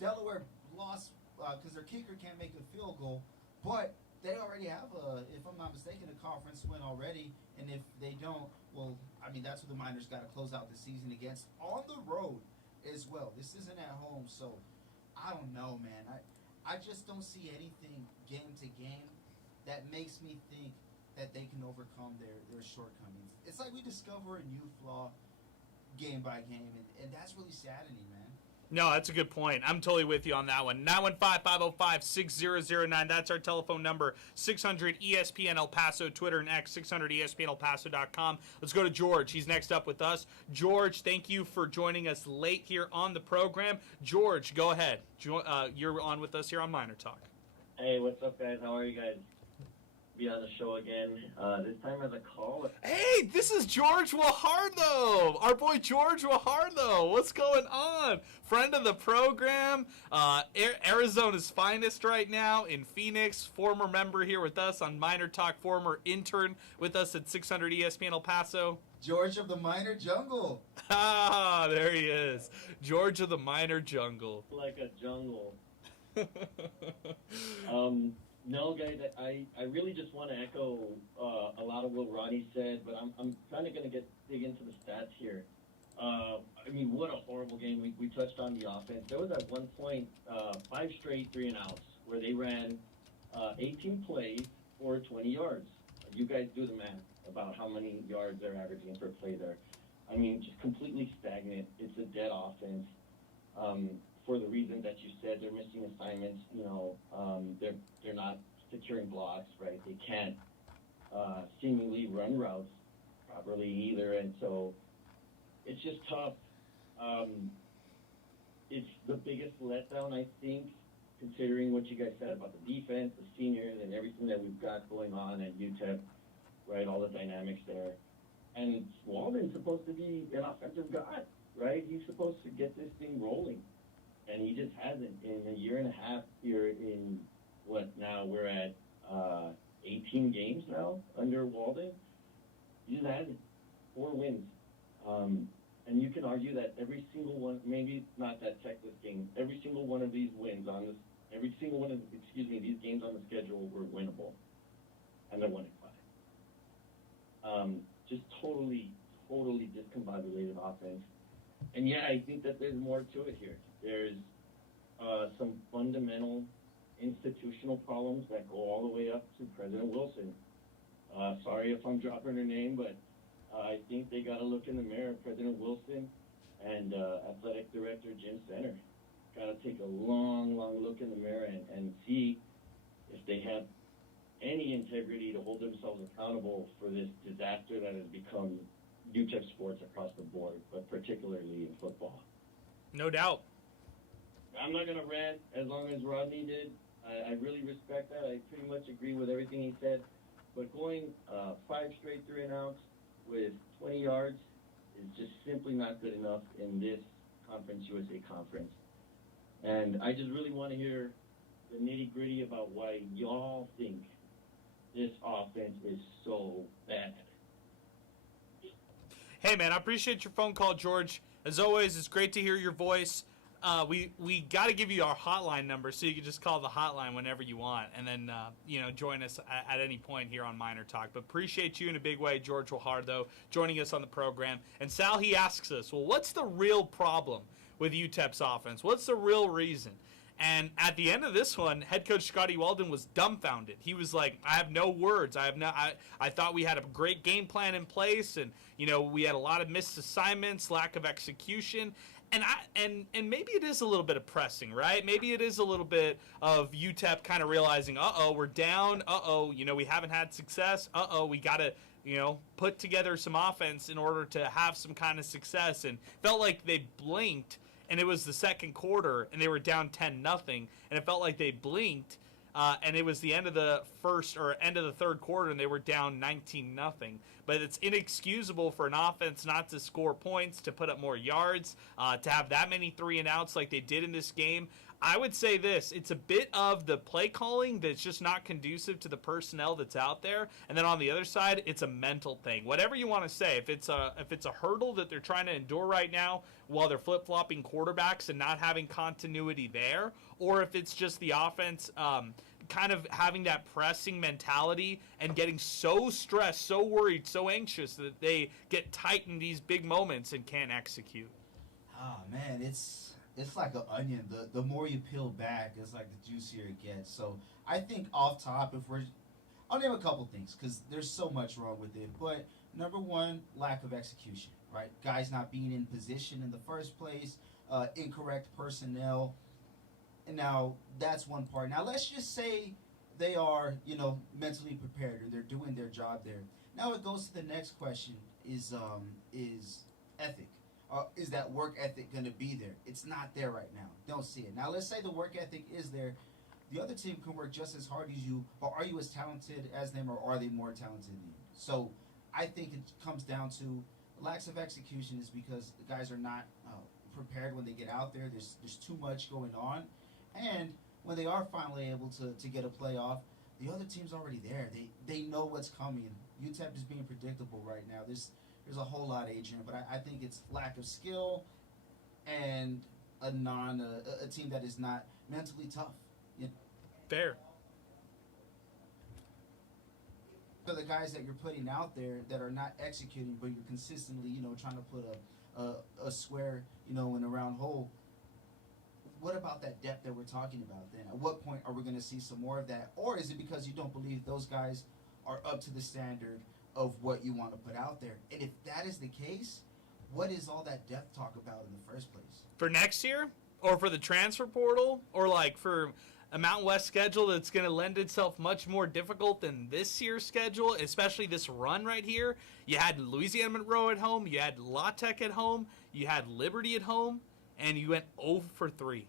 Delaware lost because their kicker can't make a field goal, but they already have if I'm not mistaken, a conference win already. And if they don't, well, I mean, that's what the Miners got to close out the season against on the road as well. This isn't at home, so I don't know, man. I just don't see anything game to game that makes me think that they can overcome their shortcomings. It's like we discover a new flaw game by game, and that's really saddening, man. No, that's a good point. I'm totally with you on that one. 915-505-6009. That's our telephone number. 600 ESPN El Paso, Twitter and X, 600 ESPNElPaso.com. Let's go to George. He's next up with us. George, thank you for joining us late here on the program. George, go ahead. You're on with us here on Miner Talk. Hey, what's up, guys? How are you guys? Be on the show again. This time as a call. Hey, this is George Wahardo, our boy George Wahardo. What's going on? Friend of the program, Arizona's finest right now in Phoenix, former member here with us on Miner Talk, former intern with us at 600 ESPN El Paso. George of the Miner Jungle. Ah, there he is. George of the Miner Jungle. Like a jungle. No, guys, I really just want to echo a lot of what Ronnie said, but I'm kind of going to dig into the stats here. I mean, what a horrible game. We touched on the offense. There was at one point 5 straight 3-and-outs where they ran 18 plays for 20 yards. You guys do the math about how many yards they're averaging per play there. I mean, just completely stagnant. It's a dead offense. For the reason that you said, they're missing assignments. You know, they're not securing blocks, right? They can't seemingly run routes properly either, and so it's just tough. It's the biggest letdown, I think, considering what you guys said about the defense, the seniors, and everything that we've got going on at UTEP, right? All the dynamics there, and Walden's supposed to be an offensive god, right? He's supposed to get this thing rolling. And he just hasn't. In a year and a half here in what now we're at 18 games now under Walden. He just hasn't. 4 wins. And you can argue that every single one, maybe not that Texas game, every single one of these wins on this, every single one of, these games on the schedule were winnable. And they're 1-5. Just totally discombobulated offense. And yeah, I think that there's more to it here. There's some fundamental institutional problems that go all the way up to President Wilson. Sorry if I'm dropping her name, but I think they got to look in the mirror. President Wilson and Athletic Director Jim Center got to take a long look in the mirror and see if they have any integrity to hold themselves accountable for this disaster that has become UTEP sports across the board, but particularly in football. No doubt. I'm not going to rant as long as Rodney did. I really respect that. I pretty much agree with everything he said. But going 5 straight 3-and-outs with 20 yards is just simply not good enough in this Conference USA conference. And I just really want to hear the nitty-gritty about why y'all think this offense is so bad. Hey, man, I appreciate your phone call, George. As always, it's great to hear your voice. We got to give you our hotline number so you can just call the hotline whenever you want, and then join us at any point here on Miner Talk. But appreciate you in a big way, George Wahardo, joining us on the program. And Sal, he asks us, well, what's the real problem with UTEP's offense? What's the real reason? And at the end of this one, head coach Scotty Walden was dumbfounded. He was like, I have no words. I thought we had a great game plan in place, and we had a lot of missed assignments, lack of execution. And maybe it is a little bit of pressing, right? Maybe it is a little bit of UTEP kind of realizing, we're down. We haven't had success. We got to, put together some offense in order to have some kind of success. And felt like they blinked, and it was the second quarter, and they were down 10-0, and it felt like they blinked, and it was the end of the third quarter, and they were down 19-0. But it's inexcusable for an offense not to score points, to put up more yards, to have that many 3-and-outs like they did in this game. I would say this: it's a bit of the play calling that's just not conducive to the personnel that's out there, and then on the other side, it's a mental thing. Whatever you want to say, if it's a hurdle that they're trying to endure right now while they're flip flopping quarterbacks and not having continuity there, or if it's just the offense kind of having that pressing mentality and getting so stressed, so worried, so anxious that they get tight in these big moments and can't execute. Ah, man, it's like an onion. The more you peel back, it's like the juicier it gets. So I think off top, I'll name a couple things because there's so much wrong with it. But number one, lack of execution, right? Guys not being in position in the first place, incorrect personnel. And now that's one part. Now let's just say they are, mentally prepared or they're doing their job there. Now it goes to the next question: is ethic? Is that work ethic going to be there? It's not there right now. Don't see it. Now let's say the work ethic is there. The other team can work just as hard as you, but are you as talented as them, or are they more talented than you? So I think it comes down to lacks of execution is because the guys are not prepared when they get out there. There's too much going on. And when they are finally able to get a playoff, the other team's already there. They know what's coming. UTEP is being predictable right now. There's a whole lot, Adrian, but I think it's lack of skill and a team that is not mentally tough. Fair. For the guys that you're putting out there that are not executing, but you're consistently, trying to put a square, in a round hole. What about that depth that we're talking about then? At what point are we going to see some more of that? Or is it because you don't believe those guys are up to the standard of what you want to put out there? And if that is the case, what is all that depth talk about in the first place? For next year? Or for the transfer portal? Or like for a Mountain West schedule that's going to lend itself much more difficult than this year's schedule, especially this run right here? You had Louisiana Monroe at home, you had La Tech at home, you had Liberty at home, and you went 0 for 3.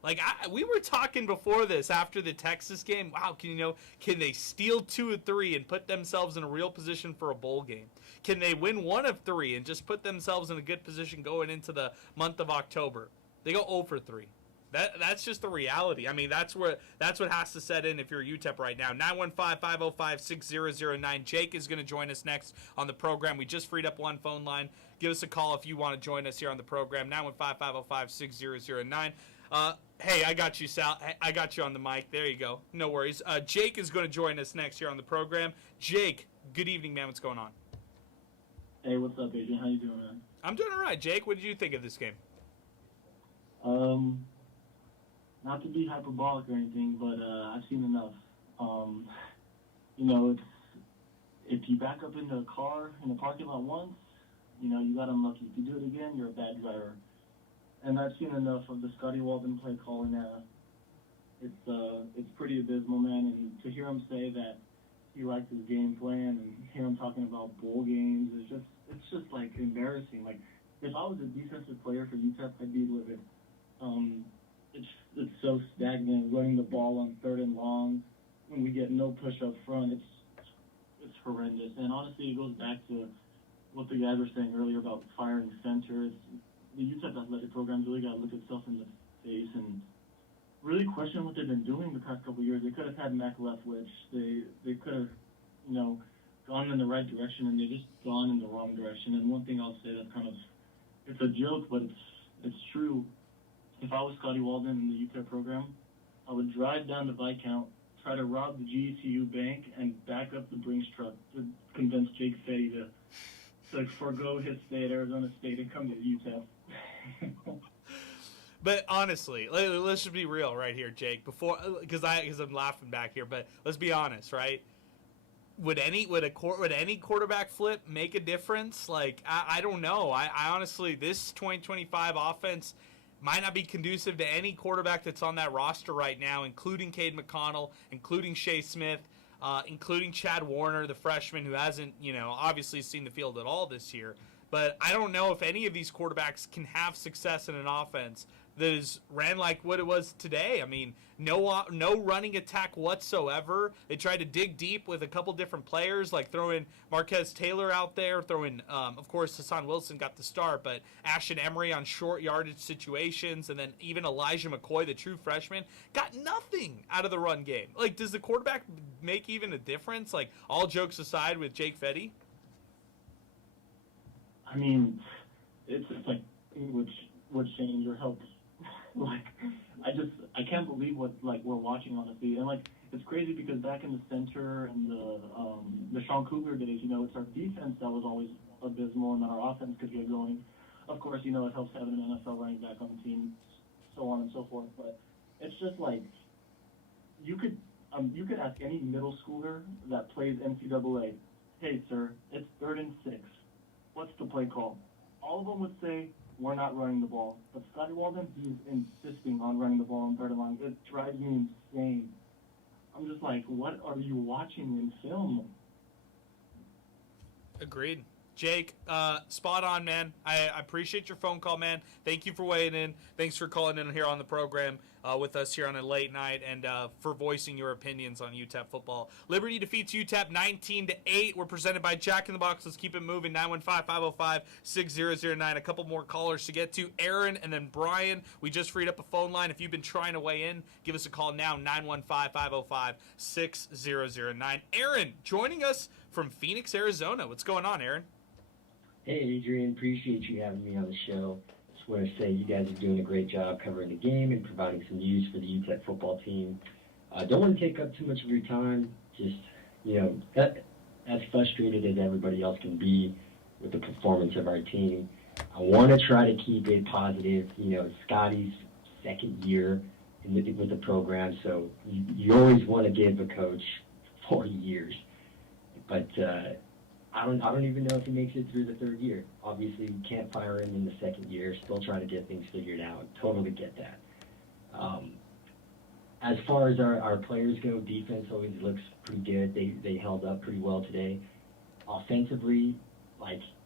Like, we were talking before this, after the Texas game, wow, can they steal 2 of 3 and put themselves in a real position for a bowl game? Can they win 1 of 3 and just put themselves in a good position going into the month of October? They go 0 for 3. That's just the reality. I mean, that's what has to set in if you're UTEP right now. 915-505-6009. Jake is going to join us next on the program. We just freed up one phone line. Give us a call if you want to join us here on the program. 915-505-6009. Hey, I got you, Sal. I got you on the mic. There you go. No worries. Jake is going to join us next here on the program. Jake, good evening, man. What's going on? Hey, what's up, Adrian? How you doing, man? I'm doing all right, Jake. What did you think of this game? Not to be hyperbolic or anything, but I've seen enough. If you back up in the car in the parking lot once, you got unlucky. If you do it again, you're a bad driver. And I've seen enough of the Scotty Walden play calling. It's pretty abysmal, man. And to hear him say that he likes his game plan and hear him talking about bowl games it's just like embarrassing. Like, if I was a defensive player for UTEP, I'd be livid. It's so stagnant, running the ball on 3rd and long when we get no push up front. It's horrendous. And honestly, it goes back to what the guys were saying earlier about firing center. The UTEP athletic program really got to look itself in the face and really question what they've been doing the past couple of years. They could have had Mac Leftwich. They could have, gone in the right direction, and they just gone in the wrong direction. And one thing I'll say that's it's a joke, but it's true. If I was Scotty Walden in the UTEP program, I would drive down to Viscount, try to rob the GCU bank, and back up the Brinks truck to convince Jake Fetty to forego his stay at Arizona State and come to UTEP. But honestly, let's just be real right here, Jake. Because I'm laughing back here, but let's be honest, right? Would any quarterback flip make a difference? Like, I don't know. I honestly, this 2025 offense might not be conducive to any quarterback that's on that roster right now, including Cade McConnell, including Shea Smith, including Chad Warner, the freshman who hasn't, obviously seen the field at all this year. But I don't know if any of these quarterbacks can have success in an offense that is ran like what it was today. I mean, no running attack whatsoever. They tried to dig deep with a couple different players, like throwing Marquez Taylor out there, throwing, of course, Hassan Wilson got the start, but Ashton Emery on short yardage situations, and then even Elijah McCoy, the true freshman, got nothing out of the run game. Like, does the quarterback make even a difference? Like, all jokes aside with Jake Fetty? I mean, it's just like would change or help. Like, I can't believe what we're watching, honestly. And it's crazy because back in the center and the Sean Cougar days, it's our defense that was always abysmal, and then our offense could get going. Of course, it helps having an NFL running back on the team, so on and so forth. But it's just like you could ask any middle schooler that plays NCAA, hey sir, it's 3rd and 6. What's the play call? All of them would say, we're not running the ball. But Scotty Walden, he's insisting on running the ball on 3rd and long. It drives me insane. I'm just like, what are you watching in film? Agreed. Jake, spot on, man. I appreciate your phone call, man. Thank you for weighing in. Thanks for calling in here on the program with us here on a late night, and for voicing your opinions on UTEP football. Liberty defeats UTEP 19-8. We're presented by Jack in the Box. Let's keep it moving. 915-505-6009. A couple more callers to get to. Aaron and then Brian. We just freed up a phone line. If you've been trying to weigh in, give us a call now. 915-505-6009. Aaron, joining us from Phoenix, Arizona. What's going on, Aaron? Hey, Adrian, appreciate you having me on the show. Just want to say you guys are doing a great job covering the game and providing some news for the UTEP football team. Don't want to take up too much of your time. Just, as frustrated as everybody else can be with the performance of our team, I want to try to keep it positive. Scotty's second year with the program, so you always want to give a coach 40 years. But I don't even know if he makes it through the 3rd year. Obviously, we can't fire him in the 2nd year. Still trying to get things figured out. Totally get that. As far as our players go, defense always looks pretty good. They held up pretty well today. Offensively,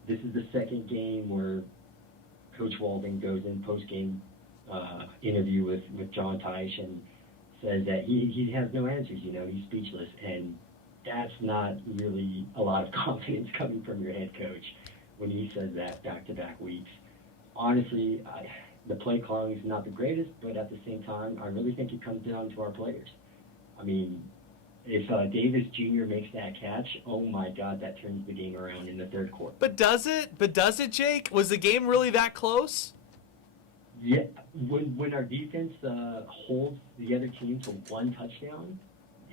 this is the 2nd game where Coach Walden goes in post-game interview with John Teich and says that he has no answers. He's speechless, and that's not really a lot of confidence coming from your head coach when he says that back-to-back weeks. Honestly, the play calling is not the greatest, but at the same time, I really think it comes down to our players. I mean, if Davis Jr. makes that catch, oh my God, that turns the game around in the 3rd quarter. But does it, Jake? Was the game really that close? Yeah, when our defense holds the other team to 1 touchdown,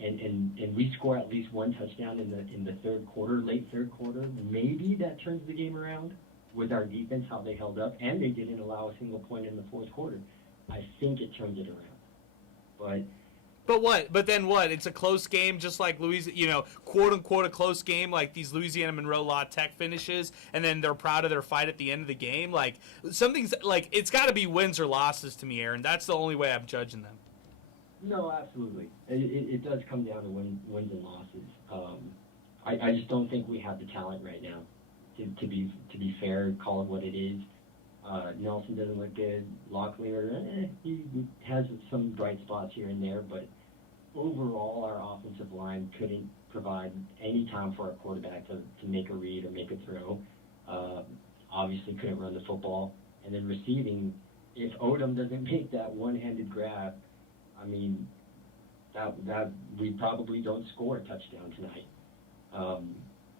and we score at least 1 touchdown in the 3rd quarter, late 3rd quarter, maybe that turns the game around with our defense, how they held up, and they didn't allow a single point in the 4th quarter. I think it turns it around. But what? But then what? It's a close game, just like quote unquote a close game, like these Louisiana Monroe La Tech finishes, and then they're proud of their fight at the end of the game. Like something's like it's got to be wins or losses to me, Aaron. That's the only way I'm judging them. No, absolutely. It does come down to wins and losses. I just don't think we have the talent right now. To be fair, call it what it is. Nelson doesn't look good. Locklear, he has some bright spots here and there, but overall, our offensive line couldn't provide any time for our quarterback to make a read or make a throw. Obviously, couldn't run the football. And then receiving, if Odom doesn't make that one-handed grab, I mean, that we probably don't score a touchdown tonight.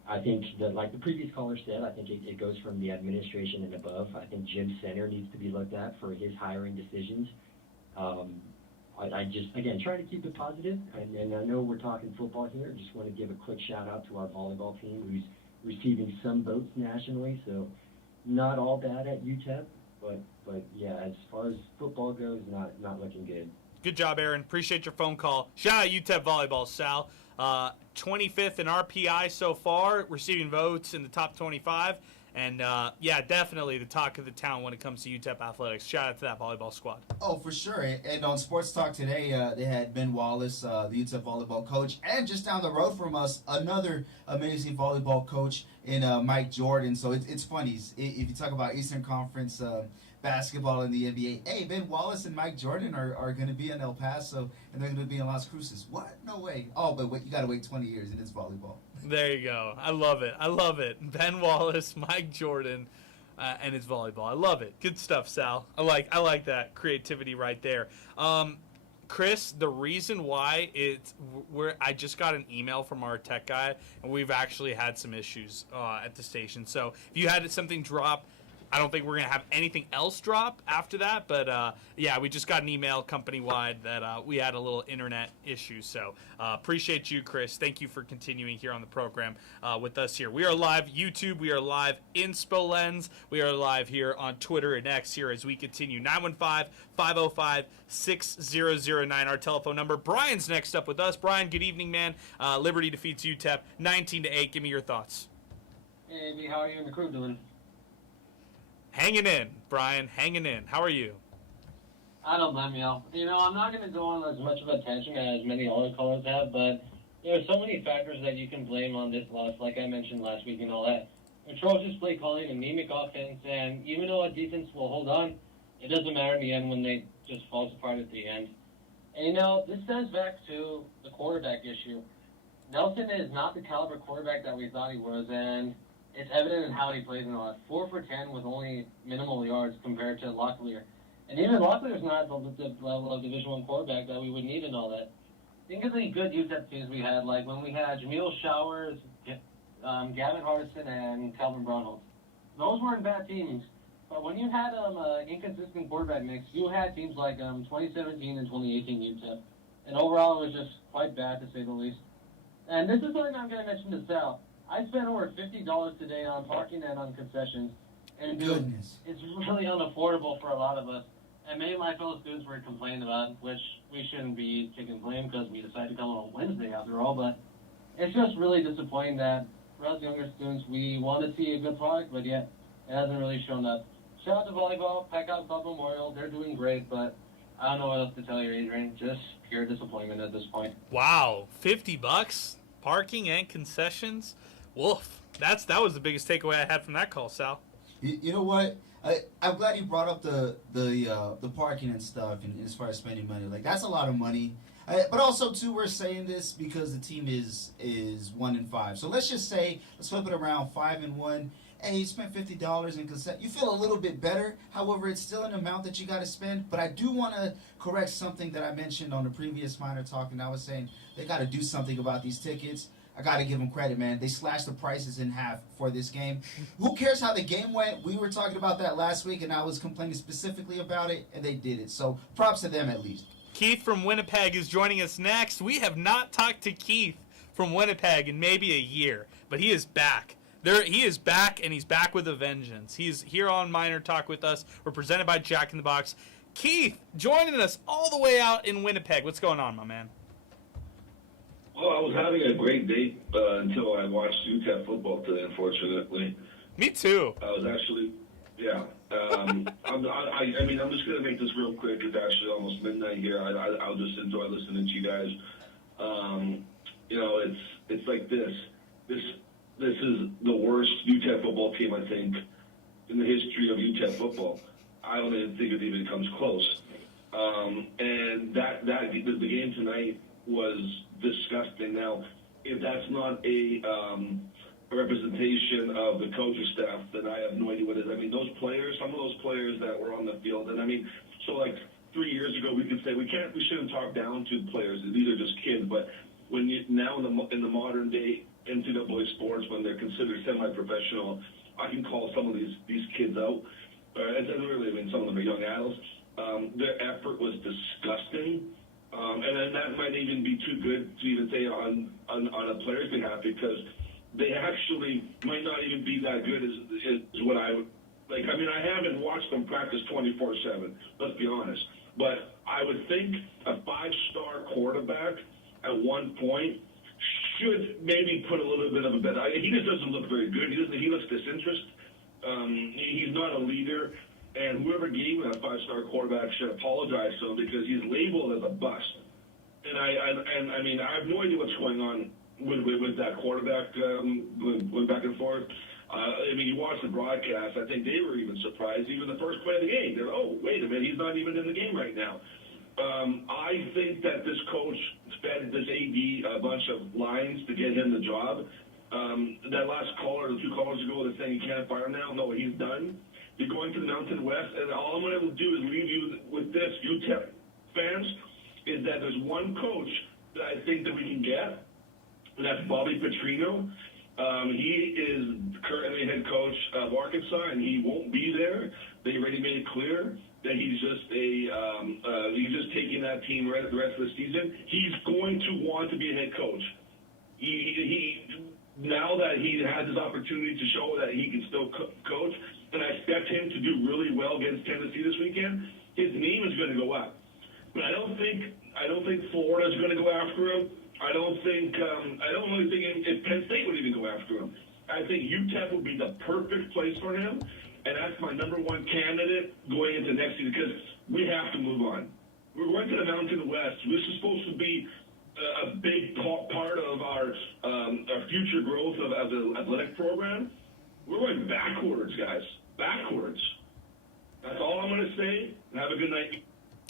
I think that, like the previous caller said, I think it goes from the administration and above. I think Jim Center needs to be looked at for his hiring decisions. I just, again, try to keep it positive, and I know we're talking football here. I just want to give a quick shout-out to our volleyball team, who's receiving some votes nationally, so not all bad at UTEP, but yeah, as far as football goes, not looking good. Good job, Aaron. Appreciate your phone call. Shout out UTEP volleyball, Sal. 25th in RPI so far, receiving votes in the top 25. And, yeah, definitely the talk of the town when it comes to UTEP athletics. Shout out to that volleyball squad. Oh, for sure. And on Sports Talk today, they had Ben Wallace, the UTEP volleyball coach, and just down the road from us, another amazing volleyball coach in Mike Jordan. So it's funny. If you talk about Eastern Conference basketball in the NBA. Hey, Ben Wallace and Mike Jordan are going to be in El Paso, and they're going to be in Las Cruces. What? No way. Oh, but wait, you got to wait 20 years, and it's volleyball. There you go. I love it. I love it. Ben Wallace, Mike Jordan, and it's volleyball. I love it. Good stuff, Sal. I like that creativity right there. Chris, the reason why I just got an email from our tech guy, and we've actually had some issues at the station. So if you had something drop, I don't think we're going to have anything else drop after that. But, yeah, we just got an email company-wide that we had a little internet issue. So appreciate you, Chris. Thank you for continuing here on the program with us here. We are live YouTube. We are live in Spolens. We are live here on Twitter and X here as we continue. 915-505-6009, our telephone number. Brian's next up with us. Brian, good evening, man. Liberty defeats UTEP 19-8. Give me your thoughts. Hey, Andy, how are you and the crew doing? Hanging in, Brian. Hanging in. How are you? I don't blame you. You know, I'm not going to go on as much of a tangent as many other callers have, but there are so many factors that you can blame on this loss, like I mentioned last week and all that. Atrocious play calling, anemic offense, and even though a defense will hold on, it doesn't matter in the end when they just falls apart at the end. And, you know, this stems back to the quarterback issue. Nelson is not the caliber quarterback that we thought he was, and it's evident in how he plays in the last 4 for 10 with only minimal yards compared to Locklear. And even Locklear's not the level of Division I quarterback that we would need and all that. Think of the good UTEP teams we had, like when we had Jameel Showers, Gavin Hardison, and Calvin Brownholtz. Those weren't bad teams. But when you had inconsistent quarterback mix, you had teams like 2017 and 2018 UTEP. And overall, it was just quite bad, to say the least. And this is something I'm going to mention to Sal. I spent over $50 today on parking and on concessions, and dude, it's really unaffordable for a lot of us. And many of my fellow students were complaining about, which we shouldn't be taking blame because we decided to come on Wednesday after all. But it's just really disappointing that for us younger students, we want to see a good product, but yet it hasn't really shown up. Shout out to volleyball, Pack Out Club Memorial. They're doing great, but I don't know what else to tell you, Adrian. Just pure disappointment at this point. Wow, $50, parking and concessions. Woof. That was the biggest takeaway I had from that call, Sal. You know what? I'm glad you brought up the parking and stuff, and as far as spending money, like that's a lot of money. But also too, we're saying this because the team is 1-5. So let's just say let's flip it around 5-1. Hey, you spent $50 in consent. You feel a little bit better. However, it's still an amount that you got to spend. But I do want to correct something that I mentioned on the previous MinerTalk, and I was saying they got to do something about these tickets. I got to give them credit, man. They slashed the prices in half for this game. Who cares how the game went? We were talking about that last week, and I was complaining specifically about it, and they did it. So props to them at least. Keith from Winnipeg is joining us next. We have not talked to Keith from Winnipeg in maybe a year, but he is back. He is back, and he's back with a vengeance. He's here on MinerTalk with us. We're presented by Jack in the Box. Keith, joining us all the way out in Winnipeg. What's going on, my man? Well, I was having a great day until I watched UTEP football today, unfortunately. Me too. I was actually, yeah. I'm just going to make this real quick. It's actually almost midnight here. I'll just enjoy listening to you guys. You know, it's like this. This is the worst UTEP football team, I think, in the history of UTEP football. I don't even think it even comes close. And the game tonight was disgusting. Now, if that's not a representation of the coaching staff, then I have no idea what it is. I mean, some of those players that were on the field, and I mean, so like 3 years ago, we could say we shouldn't talk down to players. These are just kids. But when now in the modern day NCAA sports, when they're considered semi-professional, I can call some of these kids out. And really, I mean, some of them are young adults. Their effort was disgusting. And then that might even be too good to even say on a player's behalf, because they actually might not even be that good is what I would like. I mean, I haven't watched them practice 24/7. Let's be honest. But I would think a 5-star quarterback at one point should maybe put a little bit of a bet. He just doesn't look very good. He looks disinterested. He's not a leader. And whoever gave him that 5-star quarterback should apologize to him, because he's labeled as a bust. And I mean, I have no idea what's going on with that quarterback going back and forth. I mean, you watch the broadcast. I think they were even surprised, even the first play of the game. They're, oh, wait a minute, he's not even in the game right now. I think that this coach fed this AD a bunch of lines to get him the job. That last caller, the 2 callers ago, they're saying he can't fire him now. No, he's done. You're going to the Mountain West, and all I'm going to do is leave you with this, UTEP fans, is that there's one coach that I think that we can get, and that's Bobby Petrino. He is currently head coach of Arkansas, and he won't be there. They already made it clear that he's just he's just taking that team the rest of the season. He's going to want to be a head coach. He now that he has his opportunity to show that he can still coach, and I expect him to do really well against Tennessee this weekend, his name is going to go up. But I don't think Florida's going to go after him. I don't really think if Penn State would even go after him. I think UTEP would be the perfect place for him, and that's my number 1 candidate going into next season because we have to move on. We're going to the Mountain West. This is supposed to be a big part of our future growth of the athletic program. We're going backwards, guys. Backwards. That's all I'm going to say. And have a good night.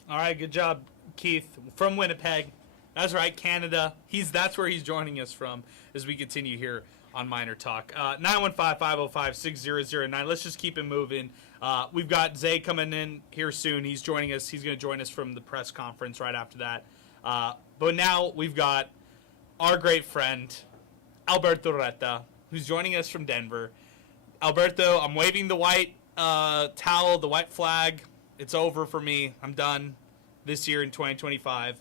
All right, good job, Keith, from Winnipeg. That's right, Canada. That's where he's joining us from as we continue here on Miner Talk. 915-505-6009. Let's just keep it moving. We've got Zay coming in here soon. He's joining us. He's going to join us from the press conference right after that. But now we've got our great friend, Alberto Reta, who's joining us from Denver. Alberto, I'm waving the white towel, the white flag. It's over for me. I'm done this year in 2025.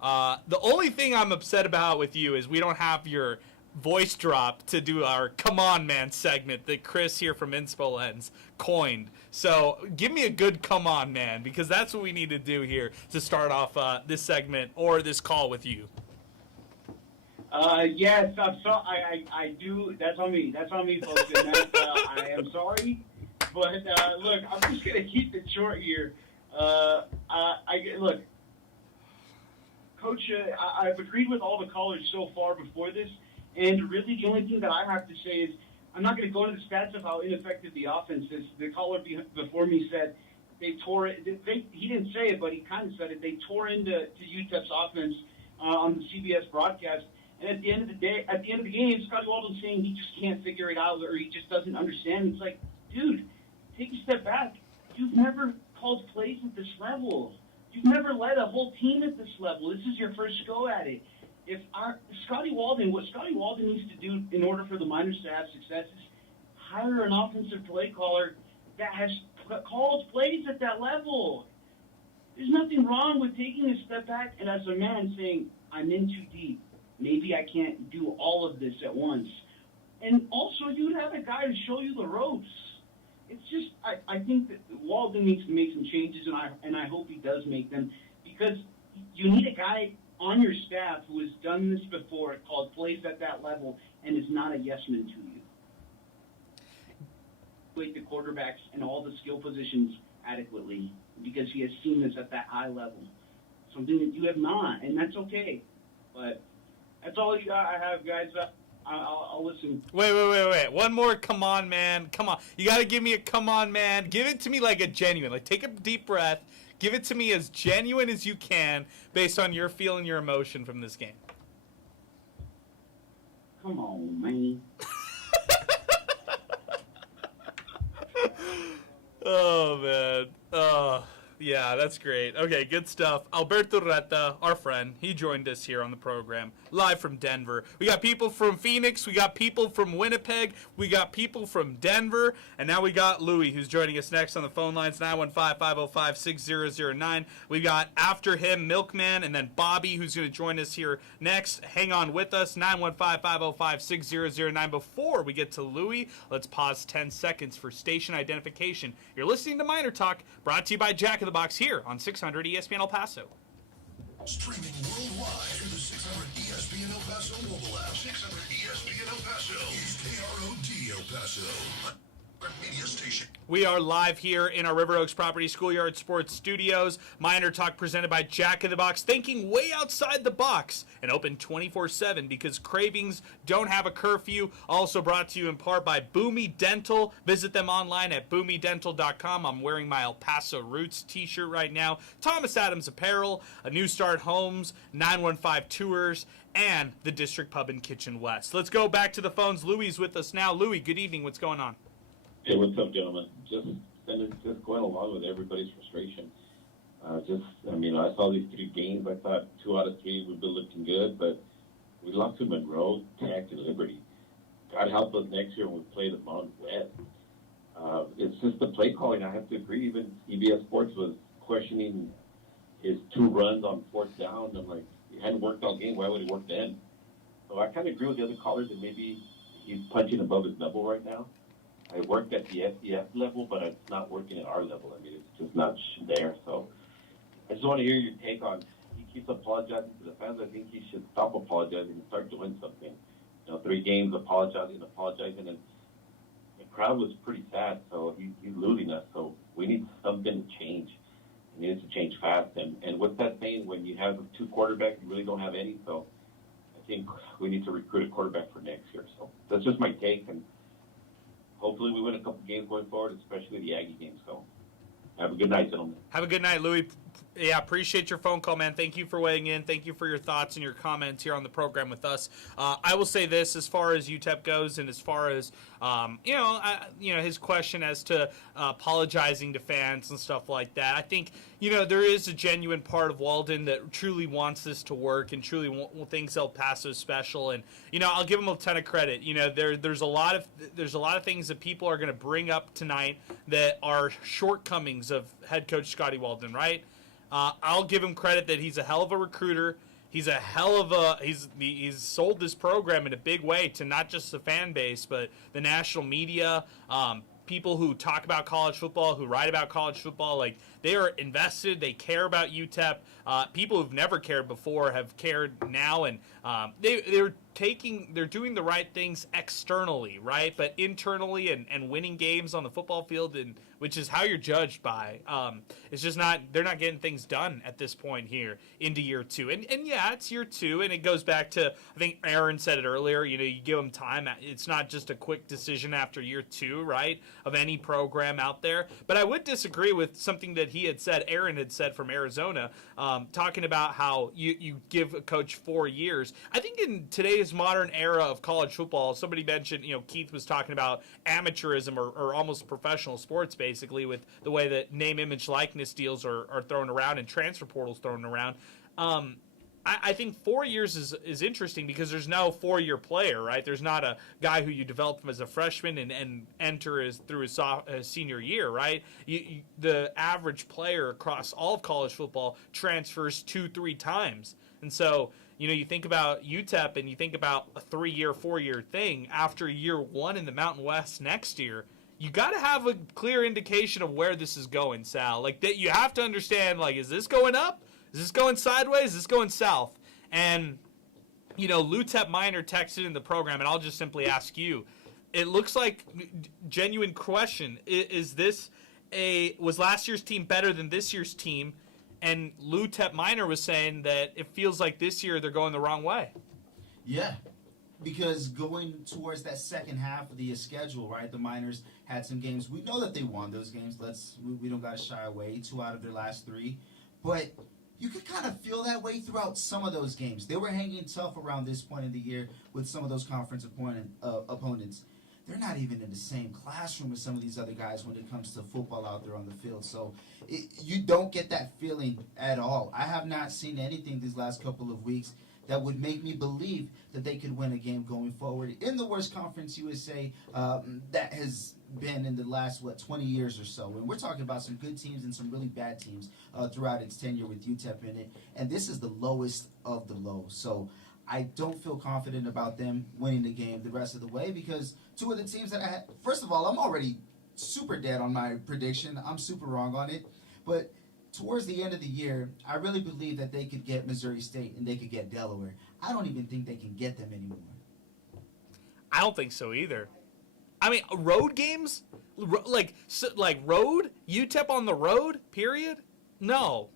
The only thing I'm upset about with you is we don't have your voice drop to do our Come On Man segment that Chris here from Inspo Lens coined. So give me a good Come On Man, because that's what we need to do here to start off this segment or this call with you. Yes, I'm sorry. I do. That's on me. That's on me, folks. And I am sorry. But look, I'm just going to keep it short here. Look, Coach, I've agreed with all the callers so far before this, and really the only thing that I have to say is I'm not going to go into the stats of how ineffective the offense is. The caller before me said they tore it. He didn't say it, but he kind of said it. They tore into UTEP's offense on the CBS broadcast. And at the end of the day, at the end of the game, Scotty Walden's saying he just can't figure it out or he just doesn't understand. It's like, dude, take a step back. You've never called plays at this level. You've never led a whole team at this level. This is your first go at it. What Scotty Walden needs to do in order for the Miners to have success is hire an offensive play caller that has called plays at that level. There's nothing wrong with taking a step back and as a man saying, I'm in too deep. Maybe I can't do all of this at once. And also, you'd have a guy to show you the ropes. It's just, I think that Walden needs to make some changes, and I hope he does make them, because you need a guy on your staff who has done this before, called plays at that level, and is not a yes-man to you. The quarterbacks and all the skill positions adequately, because he has seen this at that high level. Something that you have not, and that's okay. But that's all I have, guys. I'll listen. Wait. One more Come On Man. Come on. You got to give me a Come On Man. Give it to me like a genuine. Like, take a deep breath. Give it to me as genuine as you can based on your feel and your emotion from this game. Come on, man. Oh, man. Oh, yeah, that's great. Okay, good stuff. Alberto Reta, our friend, he joined us here on the program, live from Denver. We got people from Phoenix, we got people from Winnipeg, we got people from Denver, and now we got Louis, who's joining us next on the phone lines, 915-505-6009. We got after him Milkman, and then Bobby, who's going to join us here next. Hang on with us, 915-505-6009. Before we get to Louis, let's pause 10 seconds for station identification. You're listening to Miner Talk, brought to you by Jack in the Box here on 600 ESPN El Paso. Streaming worldwide through the 600 ESPN El Paso mobile app. 600 ESPN El Paso is KROD El Paso. Media Station. We are live here in our River Oaks Property Schoolyard Sports Studios. MinerTalk presented by Jack in the Box, thinking way outside the box and open 24/7 because cravings don't have a curfew. Also brought to you in part by Boomy Dental. Visit them online at boomydental.com. I'm wearing my El Paso Roots t-shirt right now. Thomas Adams Apparel, a New Start Homes, 915 Tours, and the District Pub and Kitchen West. Let's go back to the phones. Louis is with us now. Louis, good evening. What's going on? Hey, what's up, gentlemen? Just going along with everybody's frustration. I saw these 3 games. I thought 2 out of 3 would be looking good, but we lost to Monroe, Tech, and Liberty. God help us next year when we play the Mountain West. It's just the play calling. I have to agree. Even CBS Sports was questioning his 2 runs on 4th down. I'm like, he hadn't worked all game. Why would he work then? So I kind of agree with the other callers that maybe he's punching above his level right now. I worked at the FDF level, but it's not working at our level. I mean, it's just not there. So I just want to hear your take on, he keeps apologizing to the fans. I think he should stop apologizing and start doing something. 3 games apologizing, and the crowd was pretty sad. So he's losing us. So we need something to change. It needs to change fast. And what's that saying? When you have 2 quarterbacks, you really don't have any. So I think we need to recruit a quarterback for next year. So that's just my take. And hopefully we win a couple games going forward, especially the Aggie games. So have a good night, gentlemen. Have a good night, Louis. Yeah, appreciate your phone call, man. Thank you for weighing in. Thank you for your thoughts and your comments here on the program with us. I will say this as far as UTEP goes, and as far as his question as to apologizing to fans and stuff like that. I think there is a genuine part of Walden that truly wants this to work and truly thinks El Paso special. And I'll give him a ton of credit. There's a lot of things that people are going to bring up tonight that are shortcomings of head coach Scotty Walden, right? I'll give him credit that he's a hell of a recruiter. He's he's sold this program in a big way to not just the fan base, but the national media, people who talk about college football, who write about college football. Like, they are invested. They care about UTEP. People who've never cared before have cared now, and they're doing the right things externally, right? But internally and winning games on the football field, and which is how you're judged by. It's just they're not getting things done at this point here into year 2. And yeah, it's year 2, and it goes back to, I think Aaron said it earlier, you give them time. It's not just a quick decision after year 2, right, of any program out there. But I would disagree with something that Aaron had said from Arizona, talking about how you give a coach 4 years. I think in today's modern era of college football, somebody mentioned, Keith was talking about amateurism or almost professional sports, basically, with the way that name, image, likeness deals are thrown around and transfer portals thrown around. I think 4 years is interesting because there's no 4-year player, right? There's not a guy who you develop as a freshman and enter through his senior year, right? The average player across all of college football transfers 2-3 times. And so, you think about UTEP and you think about a 3-year, 4-year thing after year 1 in the Mountain West next year. You got to have a clear indication of where this is going, Sal. Like, that you have to understand, like, is this going up? Is this going sideways? Is this going south? And, Lutep Miner texted in the program, and I'll just simply ask you. It looks like, genuine question, was last year's team better than this year's team? And Lutep Miner was saying that it feels like this year they're going the wrong way. Yeah, because going towards that second half of the schedule, right, the Miners had some games. We know that they won those games. We don't got to shy away. 2 out of their last 3. But you could kind of feel that way throughout some of those games. They were hanging tough around this point in the year with some of those conference opponents. They're not even in the same classroom as some of these other guys when it comes to football out there on the field. So you don't get that feeling at all. I have not seen anything these last couple of weeks that would make me believe that they could win a game going forward in the worst conference USA that has been in the last, 20 years or so. And we're talking about some good teams and some really bad teams throughout its tenure with UTEP in it. And this is the lowest of the low. So I don't feel confident about them winning the game the rest of the way because 2 of the teams that I had, first of all, I'm already super dead on my prediction. I'm super wrong on it. But towards the end of the year, I really believe that they could get Missouri State and they could get Delaware. I don't even think they can get them anymore. I don't think so either. I mean, road games, like road UTEP on the road. Period. No.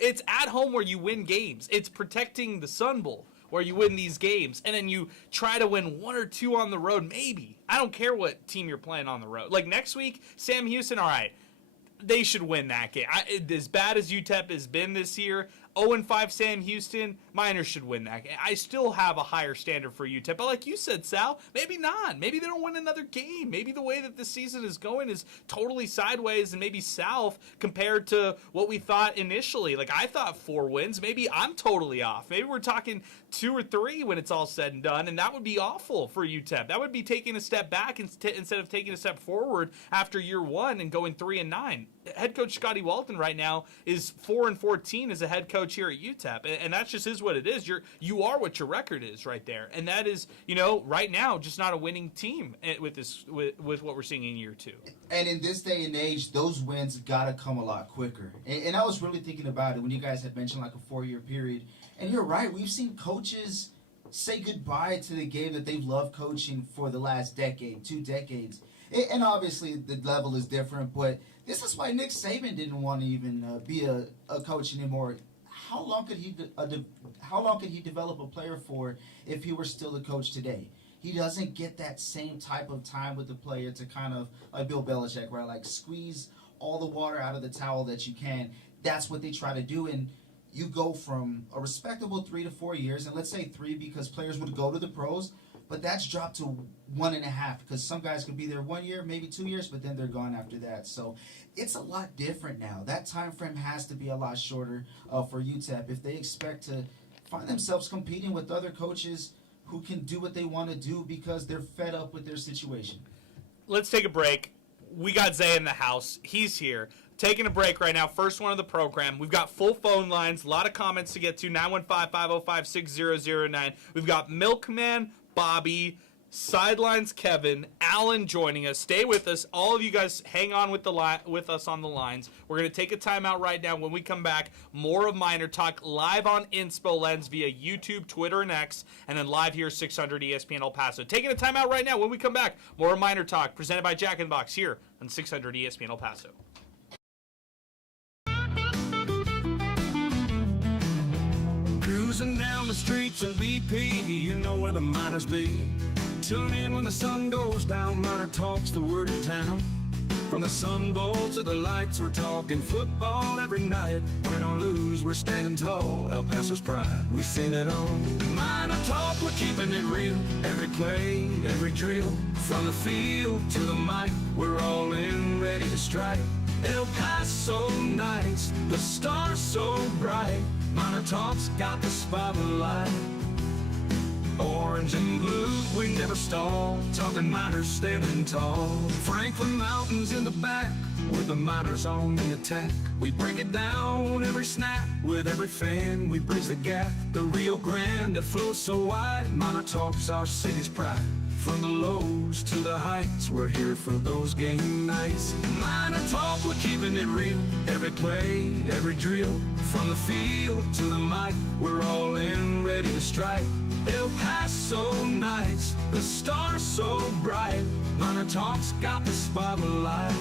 It's at home where you win games. It's protecting the Sun Bowl where you win these games, and then you try to win 1 or 2 on the road. Maybe. I don't care what team you're playing on the road. Like next week, Sam Houston. All right. They should win that game. As bad as UTEP has been this year, 0-5 Sam Houston, Miners should win that game. I still have a higher standard for UTEP. But like you said, Sal, maybe not. Maybe they don't win another game. Maybe the way that this season is going is totally sideways and maybe south compared to what we thought initially. Like I thought 4 wins. Maybe I'm totally off. Maybe we're talking 2 or 3 when it's all said and done, and that would be awful for UTEP. That would be taking a step back instead of taking a step forward after year 1 and going 3-9. Head coach Scotty Walton right now is 4-14 as a head coach here at UTEP, and that just is what it is. You are what your record is right there, and that is, right now just not a winning team with what we're seeing in year 2. And in this day and age, those wins gotta come a lot quicker. And I was really thinking about it when you guys had mentioned like a 4-year period. And you're right, we've seen coaches say goodbye to the game that they've loved coaching for the last decade, 2 decades. And obviously the level is different, but this is why Nick Saban didn't want to even be a coach anymore. How long could he develop a player for if he were still a coach today? He doesn't get that same type of time with the player to kind of, like Bill Belichick, right? Like squeeze all the water out of the towel that you can. That's what they try to do. And you go from a respectable 3 to 4 years, and let's say 3 because players would go to the pros, but that's dropped to 1.5 because some guys could be there 1 year, maybe 2 years, but then they're gone after that. So it's a lot different now. That time frame has to be a lot shorter for UTEP if they expect to find themselves competing with other coaches who can do what they want to do because they're fed up with their situation. Let's take a break. We got Zay in the house. He's here. Taking a break right now. First one of the program. We've got full phone lines. A lot of comments to get to. 915-505-6009. We've got Milkman, Bobby, Sidelines Kevin, Alan joining us. Stay with us. All of you guys hang on with us on the lines. We're going to take a timeout right now. When we come back, more of Miner Talk live on Inspo Lens via YouTube, Twitter, and X, and then live here 600 ESPN El Paso. Taking a timeout right now. When we come back, more of Miner Talk presented by Jack in the Box here on 600 ESPN El Paso. Cruising down the streets of BP, you know where the Miners be. Tune in when the sun goes down, Miner Talk's the word in town. From the Sun Bowl to the lights, we're talking football every night. Win or lose, we're standing tall, El Paso's pride, we sing it on. Miner Talk, we're keeping it real. Every play, every drill, from the field to the mic, we're all in, ready to strike. El Paso nights, the stars so bright. Miner Talk's got the spotlight. Orange and blue, we never stall. Talking Miners standing tall. Franklin Mountains in the back, with the Miners on the attack. We break it down every snap. With every fan, we bridge the gap. The Rio Grande that flows so wide. Miner Talk's our city's pride. From the lows to the heights, we're here for those game nights. Miner Talk, we're keeping it real. Every play, every drill, from the field to the mic, we're all in, ready to strike. El Paso nights, the stars so bright. Miner Talk's got the spotlight.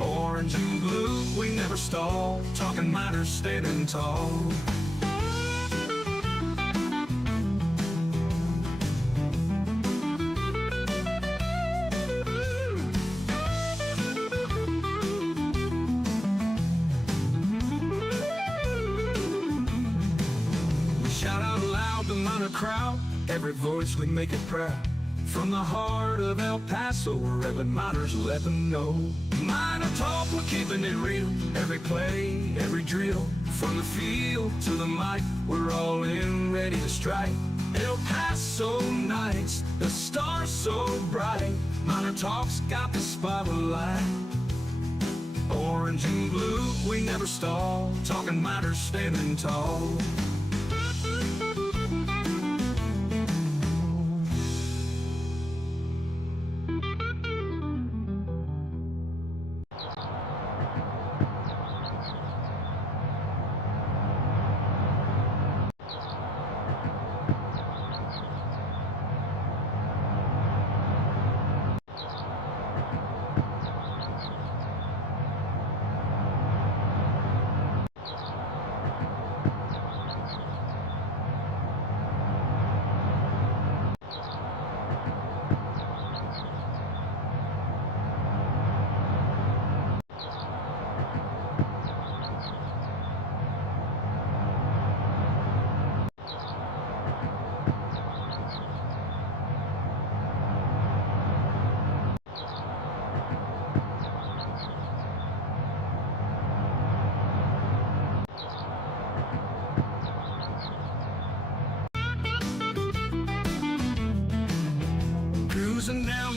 Orange and blue, we never stall. Talking Miners standing tall. Crowd, every voice we make it proud. From the heart of El Paso, wherever Miners let them know. Miner Talk, we're keeping it real. Every play, every drill, from the field to the mic, we're all in, ready to strike. El Paso nights, the stars so bright. Miner Talk's got the spotlight. Orange and blue, we never stall. Talking Miners standing tall.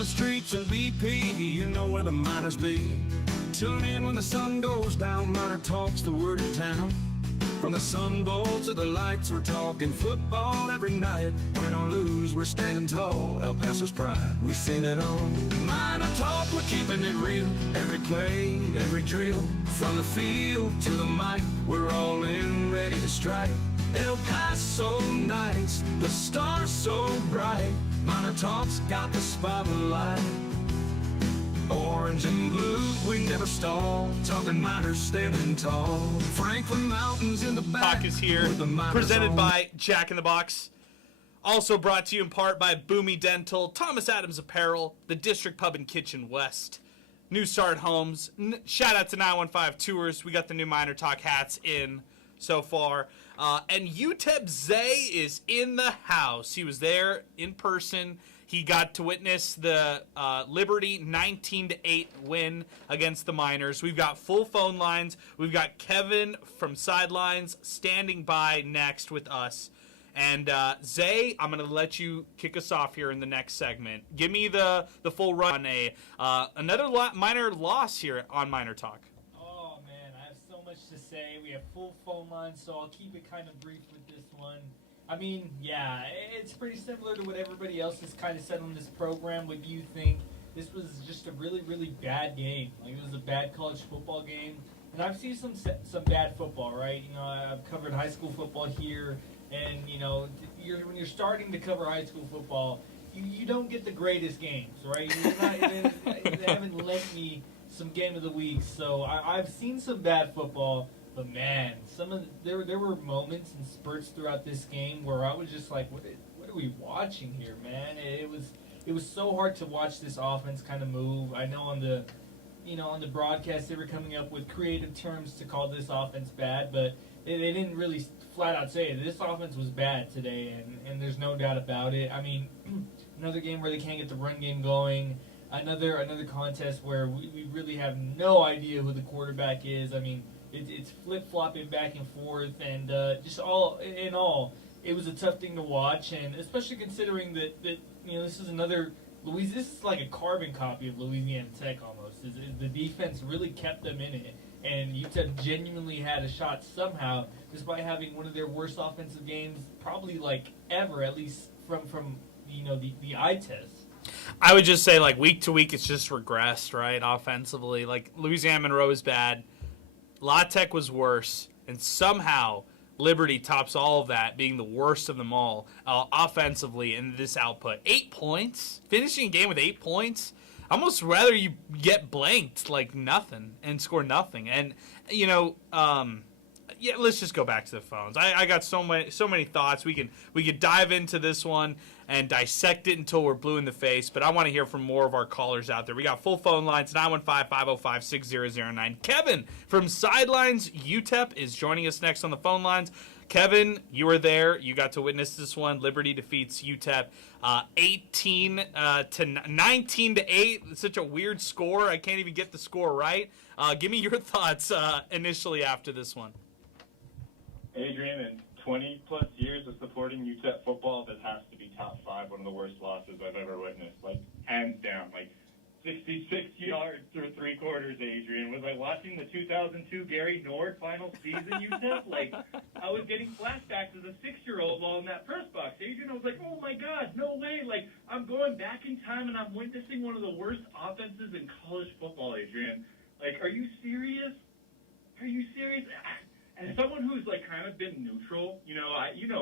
streets and BP, you know where the Miners be. Tune in when the sun goes down, Miner Talk's the word in town. From the Sun Bowl to the lights, we're talking football every night. Win or lose, we're standing tall. El Paso's pride, we've seen it all. Miner Talk, we're keeping it real. Every play, every drill. From the field to the mic, we're all in, ready to strike. El Paso nights, the stars so bright. Miner Talk's got the spotlight. Orange and blue, we never stall. Talking Miners standing tall. Franklin Mountains in the back. Talk is here, presented by Jack in the Box. Also brought to you in part by Boomy Dental, Thomas Adams Apparel, the District Pub and Kitchen West, New Start Homes. Shout out to 915 Tours. We got the new Miner Talk hats in so far. And UTEP Zay is in the house. He was there in person. He got to witness the Liberty 19-8 win against the Miners. We've got full phone lines. We've got Kevin from Sidelines standing by next with us. And Zay, I'm going to let you kick us off here in the next segment. Give me the full run on another Miner loss here on Miner Talk. Oh, man, I have so much to say. We have full phone lines, so I'll keep it kind of brief with this one. I mean, yeah, it's pretty similar to what everybody else has kind of said on this program. What do you think? This was just a really, really bad game. Like, it was a bad college football game. And I've seen some bad football, right? You know, I've covered high school football here. And, you know, when you're starting to cover high school football, you don't get the greatest games, right? They haven't lent me some game of the week. So I've seen some bad football. But man, there were moments and spurts throughout this game where I was just like, what are we watching here, man? It was so hard to watch this offense kind of move. I know on the broadcast they were coming up with creative terms to call this offense bad, but they didn't really flat out say it. This offense was bad today, and there's no doubt about it. I mean, another game where they can't get the run game going. Another contest where we really have no idea who the quarterback is. I mean, it's flip-flopping back and forth, and just all in all, it was a tough thing to watch, and especially considering that this is this is like a carbon copy of Louisiana Tech almost. The defense really kept them in it, and UTEP genuinely had a shot somehow, despite having one of their worst offensive games probably like ever, at least from the eye test. I would just say, like, week to week, it's just regressed, right, offensively. Like, Louisiana Monroe is bad. La Tech was worse, and somehow Liberty tops all of that, being the worst of them all offensively in this output. 8 points? Finishing a game with 8 points? I almost rather you get blanked like nothing and score nothing. And, let's just go back to the phones. I got so many thoughts. We could dive into this one and dissect it until we're blue in the face, but I want to hear from more of our callers out there. We got full phone lines, 915-505-6009. Kevin from Sidelines UTEP is joining us next on the phone lines. Kevin, you were there. You got to witness this one. Liberty defeats UTEP 19-8. It's such a weird score. I can't even get the score right. Give me your thoughts initially after this one. Adrian, in 20-plus years of supporting UTEP football, this has to be top 5, one of the worst losses I've ever witnessed. Like, hands down. Like, 66 yards through 3 quarters, Adrian. Was I watching the 2002 Gary Nord final season, UTEP? Like, I was getting flashbacks as a 6-year-old while in that press box, Adrian. I was like, oh, my God, no way. Like, I'm going back in time, and I'm witnessing one of the worst offenses in college football, Adrian. Like, are you serious? Are you serious? And someone who's, like, kind of been neutral, you know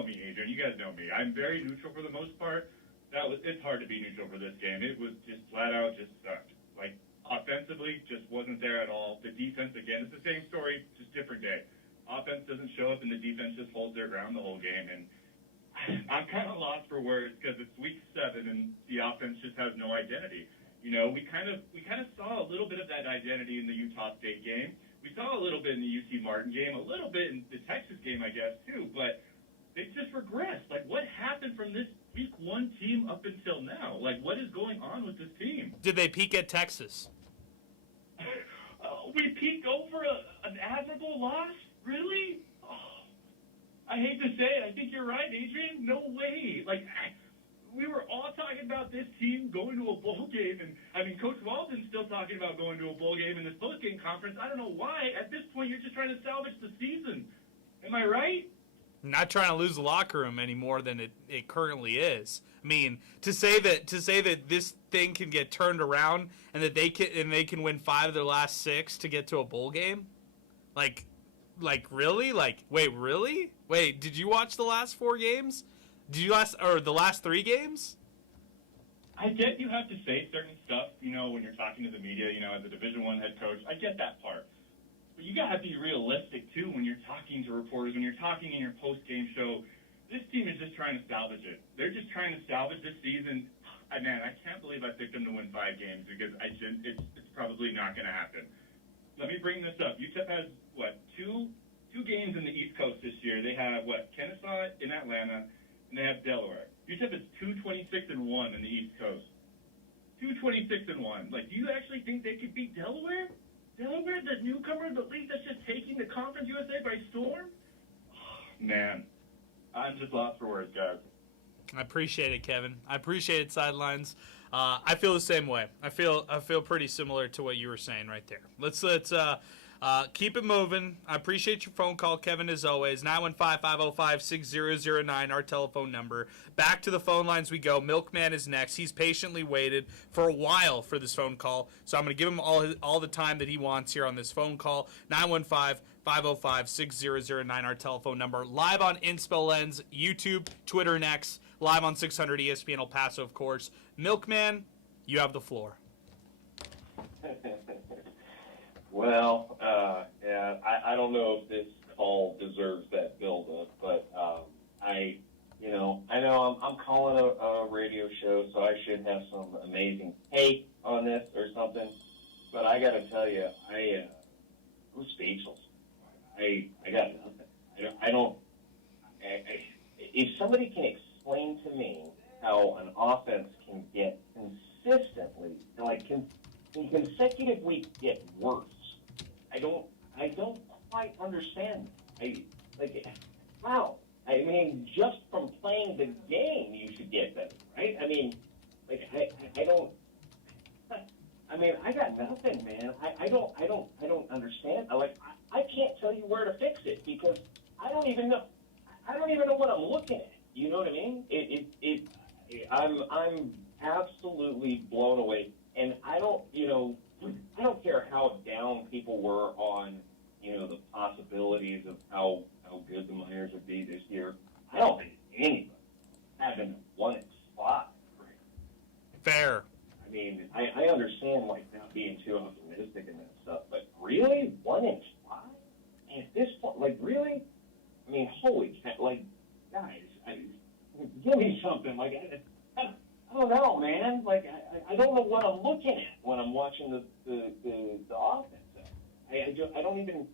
me, Adrian. You guys know me. I'm very neutral for the most part. It's hard to be neutral for this game. It was just flat out just sucked. Like, offensively, just wasn't there at all. The defense, again, it's the same story, just different day. Offense doesn't show up, and the defense just holds their ground the whole game. And I'm kind of lost for words because it's week 7, and the offense just has no identity. You know, we kind of saw a little bit of that identity in the Utah State game. We saw a little bit in the UC Martin game, a little bit in the Texas game, I guess, too. But they just regressed. Like, what happened from this week 1 team up until now? Like, what is going on with this team? Did they peak at Texas? We peaked over an admirable loss? Really? Oh, I hate to say it. I think you're right, Adrian. No way. Like, we were all talking about this team going to a bowl game. And, I mean, Coach Walton's still talking about going to a bowl game in this post-game conference. I don't know why. At this point, you're just trying to salvage the season. Am I right? Not trying to lose the locker room any more than it currently is. I mean, to say that this thing can get turned around and that they can win 5 of their last 6 to get to a bowl game, like really? Wait, really? Wait, did you watch the last 4 games? The last 3 games? I get you have to say certain stuff, when you're talking to the media, as a Division I head coach. I get that part. But you got to be realistic, too, when you're talking to reporters, when you're talking in your post-game show. This team is just trying to salvage it. They're just trying to salvage this season. Man, I can't believe I picked them to win 5 games because it's probably not going to happen. Let me bring this up. UTEP has, two games in the East Coast this year. They have, Kennesaw in Atlanta, and they have Delaware. UTEP is 2-26-1 in the East Coast. 2-26-1. Do you actually think they could beat Delaware? Delaware, the newcomer, the league that's just taking the Conference USA by storm? Man, I'm just lost for words, guys. I appreciate it, Kevin. I appreciate it, Sidelines. I feel the same way. I feel pretty similar to what you were saying right there. Let's keep it moving. I appreciate your phone call, Kevin, as always. 915-505-6009, our telephone number. Back to the phone lines we go. Milkman is next. He's patiently waited for a while for this phone call, so I'm going to give him all the time that he wants here on this phone call. 915-505-6009, our telephone number. Live on Inspo Lens, YouTube, Twitter, and X. Live on 600 ESPN El Paso, of course. Milkman, you have the floor. Well, yeah, I don't know if this call deserves that build-up, but I know I'm calling a radio show, so I should have some amazing take on this or something. But I got to tell you, I'm speechless. I got nothing. I don't. If somebody can explain to me how an offense can get consistently, in consecutive weeks, get worse. I don't quite understand. Wow. I mean, just from playing the game, you should get better, right? I mean, I don't. I mean, I got nothing, man. I don't understand. I can't tell you where to fix it because I don't even know. I don't even know what I'm looking at. You know what I mean? I'm absolutely blown away, and I don't care how down people were on, the possibilities of how good the Miners would be this year. I don't think anybody having a 1-inch spot. Fair. I mean, I understand not being too optimistic and that stuff, but really 1-inch spot? And at this point, really? I mean, holy cow! Guys, give me something. I don't know, man. I don't know what I'm looking at when I'm watching the offense. I don't even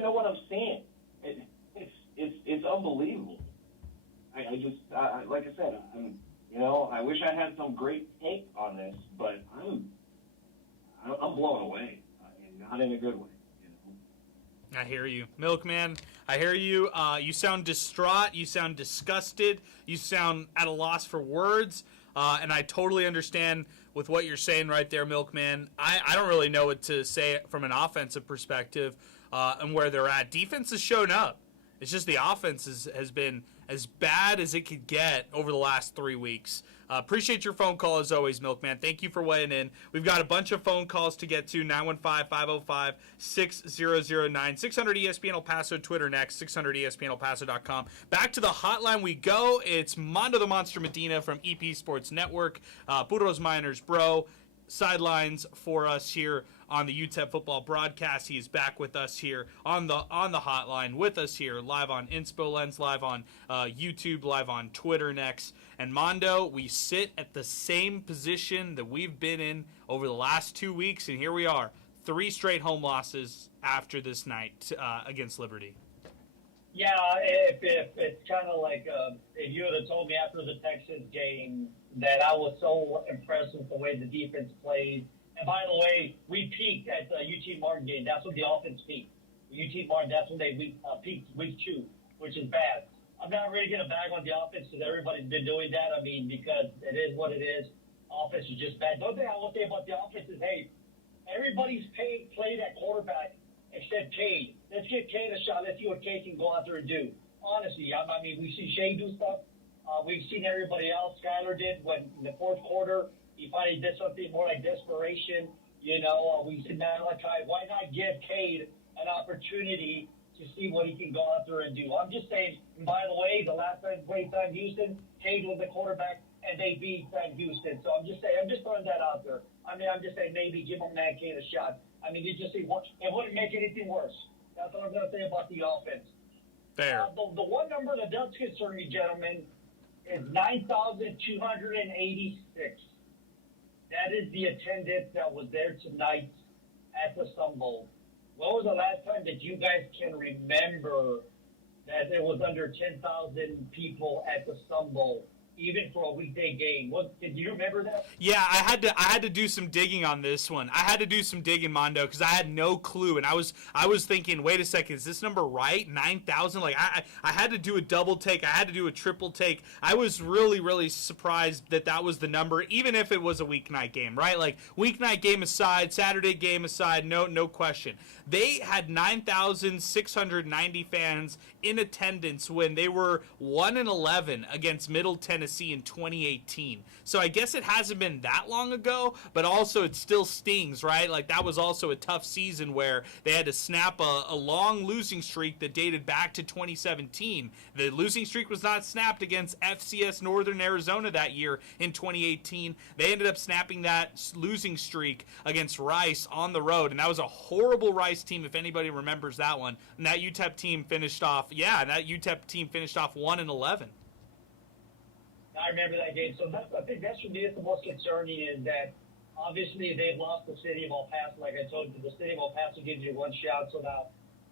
know what I'm seeing. It's unbelievable. Like I said, I wish I had some great take on this, but I'm blown away, and not in a good way. I hear you. Milkman, I hear you. You sound distraught. You sound disgusted. You sound at a loss for words. And I totally understand with what you're saying right there, Milkman. I don't really know what to say from an offensive perspective and where they're at. Defense has shown up. It's just the offense has been as bad as it could get over the last 3 weeks. Appreciate your phone call as always, Milkman. Thank you for weighing in. We've got a bunch of phone calls to get to. 915-505-6009. 600 ESPN El Paso, Twitter next. 600 ESPNElPaso.com. Back to the hotline we go. It's Mondo the Monster Medina from EP Sports Network. Burros Miners, bro. Sidelines for us here on the UTEP football broadcast. He is back with us here on the hotline with us here live on Inspo Lens, live on YouTube, live on Twitter next. And Mondo, we sit at the same position that we've been in over the last 2 weeks, and here we are, 3 straight home losses after this night against Liberty. Yeah, if it's kind of like if you would have told me after the Texas game that I was so impressed with the way the defense played. And by the way, we peaked at the UT Martin game. That's when the offense peaked. UT Martin, that's when they peaked week 2, which is bad. I'm not really going to bag on the offense because everybody's been doing that. I mean, because it is what it is. offense is just bad. The other thing I will say about the offense is, hey, everybody's played at quarterback except Cade. Let's get Cade a shot. Let's see what Cade can go out there and do. Honestly, I mean, we see Shea do stuff. We've seen everybody else. Skyler did when in the fourth quarter. He finally did something more like desperation. We've seen Malachi. Why not give Cade an opportunity to see what he can go out there and do? I'm just saying, and by the way, the last time we played Sam Houston, Cade was the quarterback, and they beat Sam Houston. So I'm just saying, I'm just throwing that out there. I mean, I'm just saying maybe give him that Cade a shot. I mean, you just see what it wouldn't make anything worse. That's what I'm going to say about the offense. Fair. The one number that does concern me, gentlemen, is 9,286. That is the attendance that was there tonight at the Sun Bowl. When was the last time that you guys can remember that there was under 10,000 people at the Sun Bowl, even for a weekday game? Did you remember that? Yeah, I had to do some digging on this one. I had to do some digging, Mondo, because I had no clue, and I was thinking, wait a second, is this number right? 9,000? Like I had to do a double take. I had to do a triple take. I was really, really surprised that was the number, even if it was a weeknight game, right? Like weeknight game aside, Saturday game aside, no question. They had 9,690 fans in attendance when they were 1-11 against Middle Tennessee in 2018. So I guess it hasn't been that long ago, but also it still stings, right? Like that was also a tough season where they had to snap a long losing streak that dated back to 2017. The losing streak was not snapped against FCS Northern Arizona that year in 2018. They ended up snapping that losing streak against Rice on the road, and that was a horrible Rice team, if anybody remembers that one. And that UTEP team finished off 1-11. I remember that game. So I think that's for me, the most concerning is that obviously they've lost the city of El Paso. Like I told you, the city of El Paso gives you one shot. So now,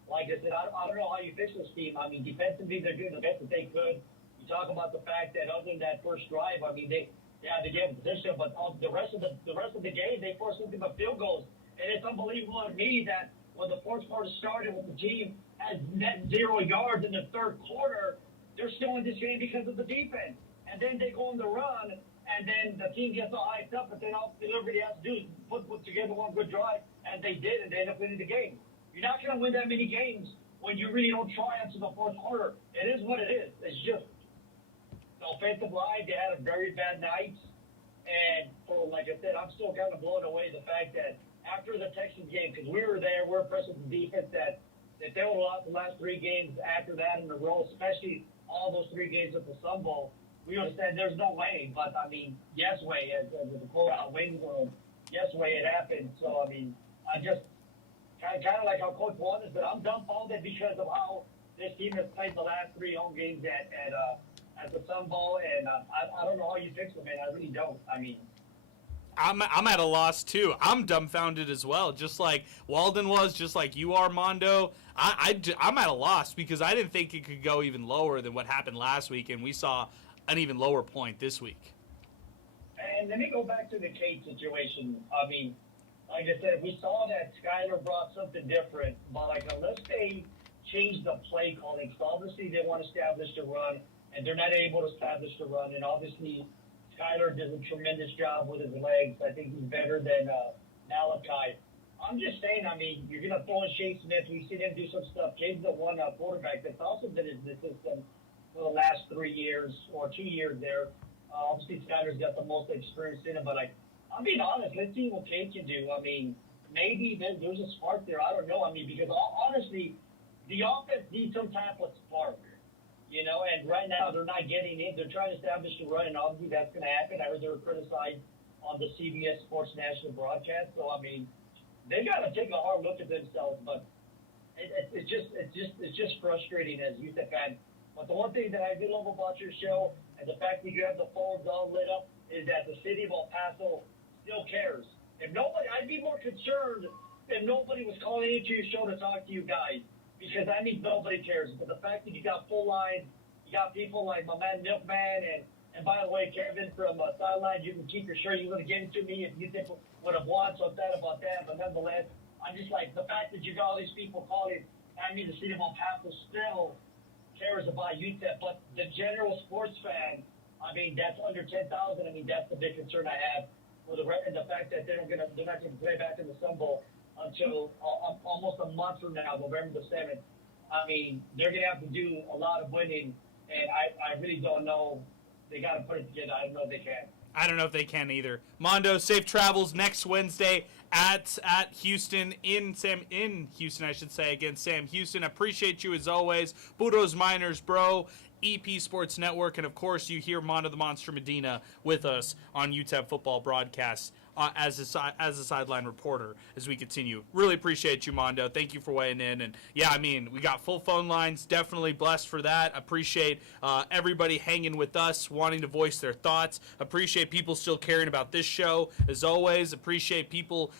like I said, I don't know how you fix this team. I mean, defensively, they're doing the best that they could. You talk about the fact that other than that first drive, I mean, they had to give position, but the rest of the game, they forced nothing but field goals. And it's unbelievable to me that when the fourth quarter started with the team had net 0 yards in the third quarter, they're still in this game because of the defense. And then they go on the run, and then the team gets all hyped up, but then all everybody has to do is put together one good drive, and they did, and they end up winning the game. You're not going to win that many games when you really don't try until the fourth quarter. It is what it is. It's just the offensive line, they had a very bad night, and like I said, I'm still kind of blown away the fact that after the Texans game, because we were there, we're impressed with the defense that they would have lost the last 3 games after that in a row, especially all those 3 games at the Sun Bowl. We would have said there's no way, but I mean, yes way, as the quote out Wayne's World, yes way it happened. So I mean, I just kind of like how Coach Broaddus said, I'm dumbfounded because of how this team has played the last 3 home games at the Sun Bowl, and I don't know how you fix them, man. I really don't. I mean, I'm at a loss too. I'm dumbfounded as well, just like Walden was, just like you are, Mondo. I'm at a loss because I didn't think it could go even lower than what happened last week, and we saw an even lower point this week. And let me go back to the Cade situation. I mean, like I said, we saw that Skyler brought something different, but like unless they change the play calling, because obviously they want to establish the run, and they're not able to establish the run, and obviously Skyler does a tremendous job with his legs. I think he's better than Malachi. I'm just saying, I mean, you're going to throw in Shea Smith. We've seen him do some stuff. Cade's the one quarterback that's also been in the system for the last 3 years or 2 years there. Obviously, Skyler's got the most experience in him. But I'm being honest. Let's see what Cade can do. I mean, maybe there's a spark there. I don't know. I mean, because honestly, the offense needs some type of spark. You know, and right now they're not getting it. They're trying to establish the run, and obviously that's going to happen. I heard they were criticized on the CBS Sports National broadcast. So, I mean, they got to take a hard look at themselves. But it's just frustrating as a UTEP fan. But the one thing that I do love about your show and the fact that you have the phones all lit up is that the city of El Paso still cares. If nobody, I'd be more concerned if nobody was calling into your show to talk to you guys. Because I mean, nobody cares. But the fact that you got full lines, you got people like my man Milkman, and by the way, Kevin from Sideline, you can keep your shirt. You're going to give it to me if you think would have won. So I'm sad about that. But nonetheless, I'm just like the fact that you got all these people calling. I mean, the city of El Paso still cares about UTEP, but the general sports fan I mean, that's under 10,000. I mean, that's the big concern I have for and the fact that they're not going to play back in the Sun Bowl until almost a month from now, November the 7th. I mean, they're going to have to do a lot of winning, and I really don't know. They got to put it together. I don't know if they can. I don't know if they can either. Mondo, safe travels next Wednesday at Houston in Houston, I should say, against Sam Houston. Appreciate you as always. Budos Miners, bro. EP Sports Network, and of course you hear Mondo the Monster Medina with us on UTEP football broadcasts as a sideline reporter as we continue. Really appreciate you, Mondo. Thank you for weighing in. And yeah, I mean, we got full phone lines. Definitely blessed for that. Appreciate everybody hanging with us, wanting to voice their thoughts. Appreciate people still caring about this show as always. Appreciate people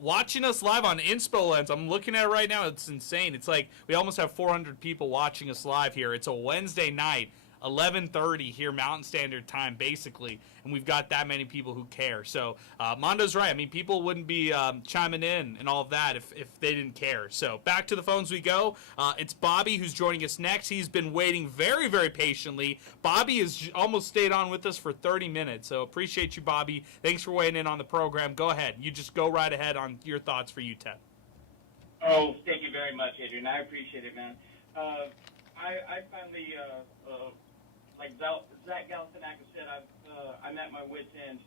watching us live on Inspo Lens. I'm looking at it right now. It's insane. It's like we almost have 400 people watching us live here. It's a Wednesday night. 11:30 here Mountain Standard Time, basically, and we've got that many people who care. So Mondo's right. I mean, people wouldn't be chiming in and all of that if they didn't care. So back to the phones we go. It's Bobby who's joining us next. He's been waiting very, very patiently. Bobby has almost stayed on with us for 30 minutes, so appreciate you, Bobby. Thanks for weighing in on the program. Go ahead. You just go right ahead on your thoughts for UTEP. Oh, thank you very much, Adrian. I appreciate it, man. I finally, like Zach Galifianakis said, I'm at my wit's end.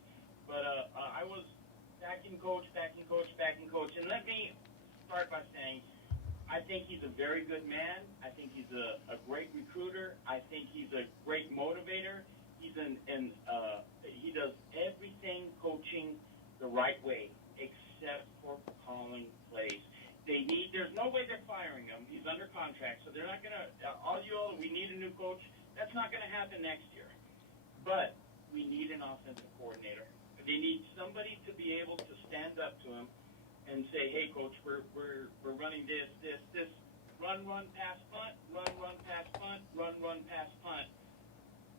But I was backing coach. And let me start by saying I think he's a very good man. I think he's a great recruiter. I think he's a great motivator. He does everything coaching the right way, except for calling plays. There's no way they're firing him. He's under contract, so they're not going to, we need a new coach. That's not going to happen next year. But we need an offensive coordinator. They need somebody to be able to stand up to him and say, hey, coach, we're running this. Run, pass, punt, run, pass, punt, run, pass, punt.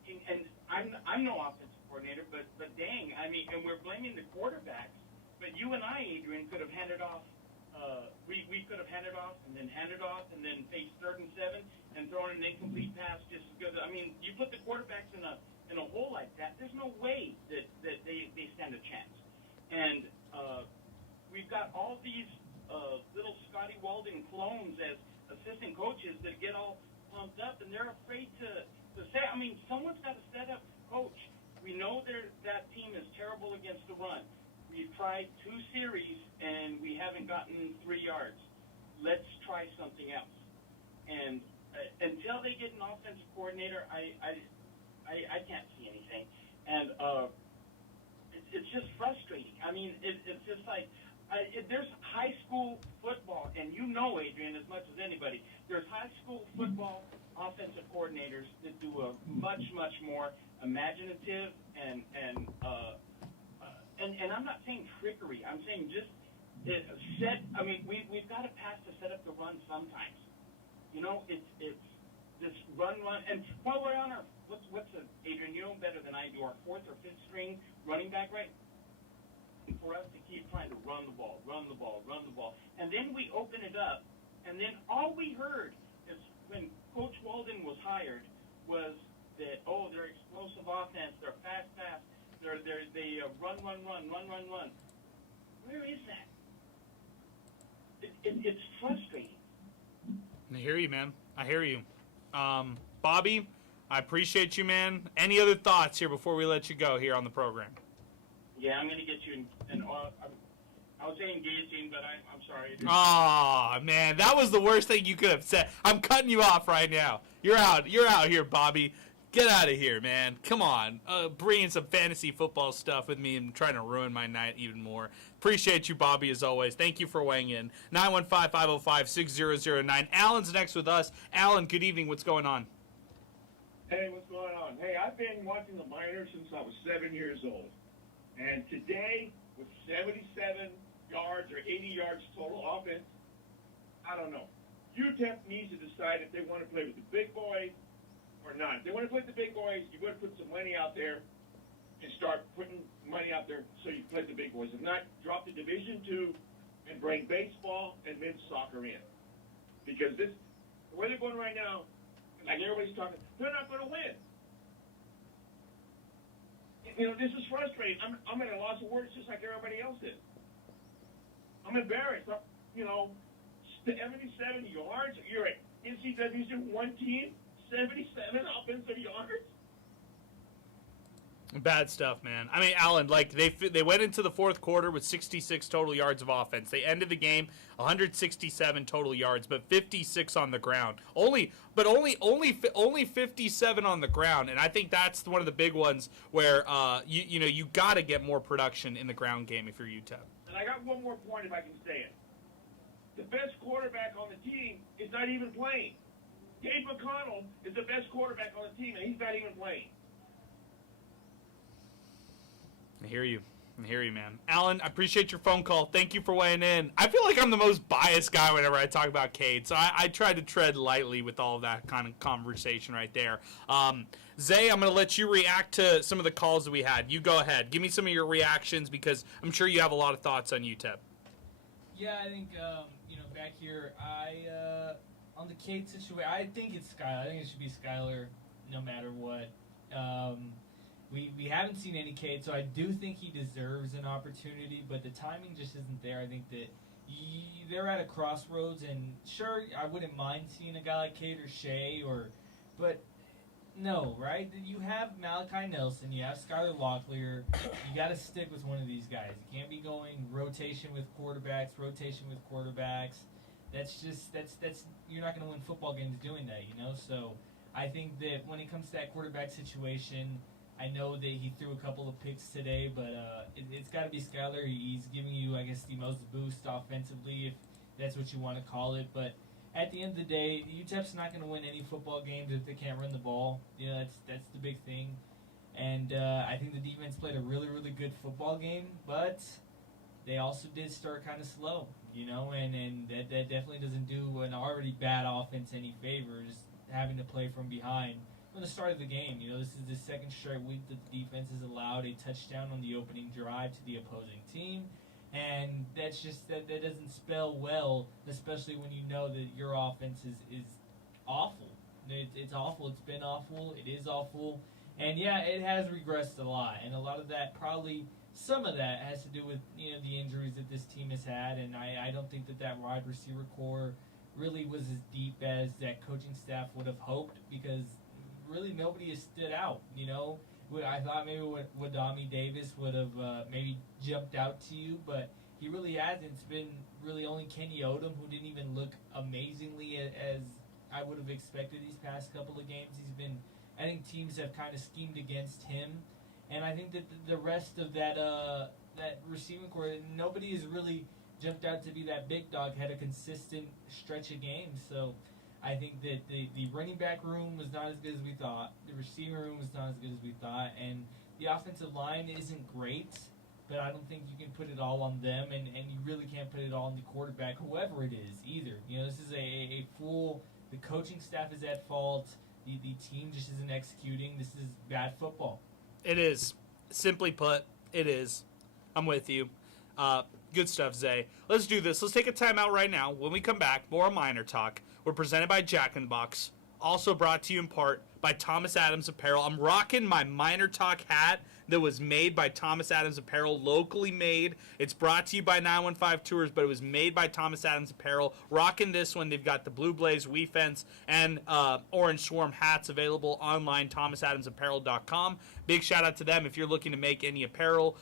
And I'm no offensive coordinator, but dang, I mean, and we're blaming the quarterbacks, but you and I, Adrian, could have handed off. We could have handed off and then faced 3rd and 7 and thrown an incomplete pass just as good. I mean, you put the quarterbacks in a hole like that, there's no way that they stand a chance. And we've got all these little Scotty Walden clones as assistant coaches that get all pumped up, and they're afraid to say, I mean, someone's got to set up coach. We know that team is terrible against the run. We've tried 2 series, and we haven't gotten 3 yards. Let's try something else. And until they get an offensive coordinator, I can't see anything. And it's just frustrating. I mean, it's just like there's high school football, and you know, Adrian, as much as anybody, there's high school football offensive coordinators that do a much, much more imaginative and I'm not saying trickery. I'm saying just set. I mean, we've got a pass to set up the run sometimes. You know, it's this run. And while we're on our Adrian, you know better than I do, our 4th or 5th string running back, right? For us to keep trying to run the ball, and then we open it up, and then all we heard is when Coach Walden was hired was that they're explosive offense, they're fast pass. They run. Where is that? It's frustrating. I hear you, man. I hear you. Bobby, I appreciate you, man. Any other thoughts here before we let you go here on the program? Yeah, I'm going to get you in I was saying engaging, but I'm sorry. Oh, man, that was the worst thing you could have said. I'm cutting you off right now. You're out here, Bobby. Get out of here, man. Come on. Bringing some fantasy football stuff with me and trying to ruin my night even more. Appreciate you, Bobby, as always. Thank you for weighing in. 915-505-6009. Alan's next with us. Alan, good evening. What's going on? Hey, what's going on? Hey, I've been watching the Miners since I was 7 years old. And today, with 77 yards or 80 yards total offense, I don't know. UTEP needs to decide if they want to play with the big boys or not. If they want to play with the big boys, you better put some money out there and start putting money out there so you play the big boys. If not, drop the Division II and bring baseball and men's soccer in. Because the way they're going right now, like everybody's talking, they're not going to win. This is frustrating. I'm at a loss of words just like everybody else is. I'm embarrassed. 77 yards? You're at NCAA's one team, 77 offensive yards? Bad stuff, man. I mean, Alan, like they went into the fourth quarter with 66 total yards of offense. They ended the game 167 total yards, but 56 on the ground. Only 57 on the ground, and I think that's one of the big ones where you got to get more production in the ground game if you're UTEP. And I got one more point if I can say it. The best quarterback on the team is not even playing. Gabe McConnell is the best quarterback on the team, and he's not even playing. I hear you, man. Alan, I appreciate your phone call. Thank you for weighing in. I feel like I'm the most biased guy whenever I talk about Cade, so I try to tread lightly with all of that kind of conversation right there. Zay, I'm going to let you react to some of the calls that we had. You go ahead. Give me some of your reactions because I'm sure you have a lot of thoughts on UTEP. Yeah, I think, back here, on the Cade situation, I think it's Skylar. I think it should be Skylar no matter what. We haven't seen any Cade, so I do think he deserves an opportunity, but the timing just isn't there. I think that they're at a crossroads, and sure, I wouldn't mind seeing a guy like Cade or Shea, but no, right? You have Malachi Nelson, you have Skylar Locklear. You got to stick with one of these guys. You can't be going rotation with quarterbacks. That's you're not going to win football games doing that, So I think that when it comes to that quarterback situation, I know that he threw a couple of picks today, but it's got to be Skylar. He's giving you, I guess, the most boost offensively, if that's what you want to call it. But at the end of the day, UTEP's not going to win any football games if they can't run the ball. That's the big thing. And I think the defense played a really, really good football game, but they also did start kind of slow, and that definitely doesn't do an already bad offense any favors, having to play from behind. From the start of the game, this is the second straight week that the defense has allowed a touchdown on the opening drive to the opposing team, and that's just that doesn't spell well, especially when you know that your offense is awful. It's awful. It's been awful. It is awful, and yeah, it has regressed a lot, and a lot of that some of that has to do with the injuries that this team has had, and I don't think that wide receiver core really was as deep as that coaching staff would have hoped, because really nobody has stood out, I thought maybe Wadami Davis would have maybe jumped out to you, but he really hasn't. It's been really only Kenny Odom, who didn't even look amazingly as I would have expected these past couple of games. I think teams have kind of schemed against him, and I think that the rest of that receiving core, nobody has really jumped out to be that big dog, had a consistent stretch of games, so I think that the running back room was not as good as we thought. The receiving room was not as good as we thought. And the offensive line isn't great, but I don't think you can put it all on them. And you really can't put it all on the quarterback, whoever it is, either. This is a full – the coaching staff is at fault. The team just isn't executing. This is bad football. It is. Simply put, it is. I'm with you. Good stuff, Zay. Let's do this. Let's take a timeout right now. When we come back, more Miner Talk. We're presented by Jack in the Box. Also brought to you in part by Thomas Adams Apparel. I'm rocking my Miner Talk hat that was made by Thomas Adams Apparel, locally made. It's brought to you by 915 Tours, but it was made by Thomas Adams Apparel. Rocking this one. They've got the Blue Blaze, Wee Fence, and Orange Swarm hats available online, thomasadamsapparel.com. Big shout out to them if you're looking to make any apparel,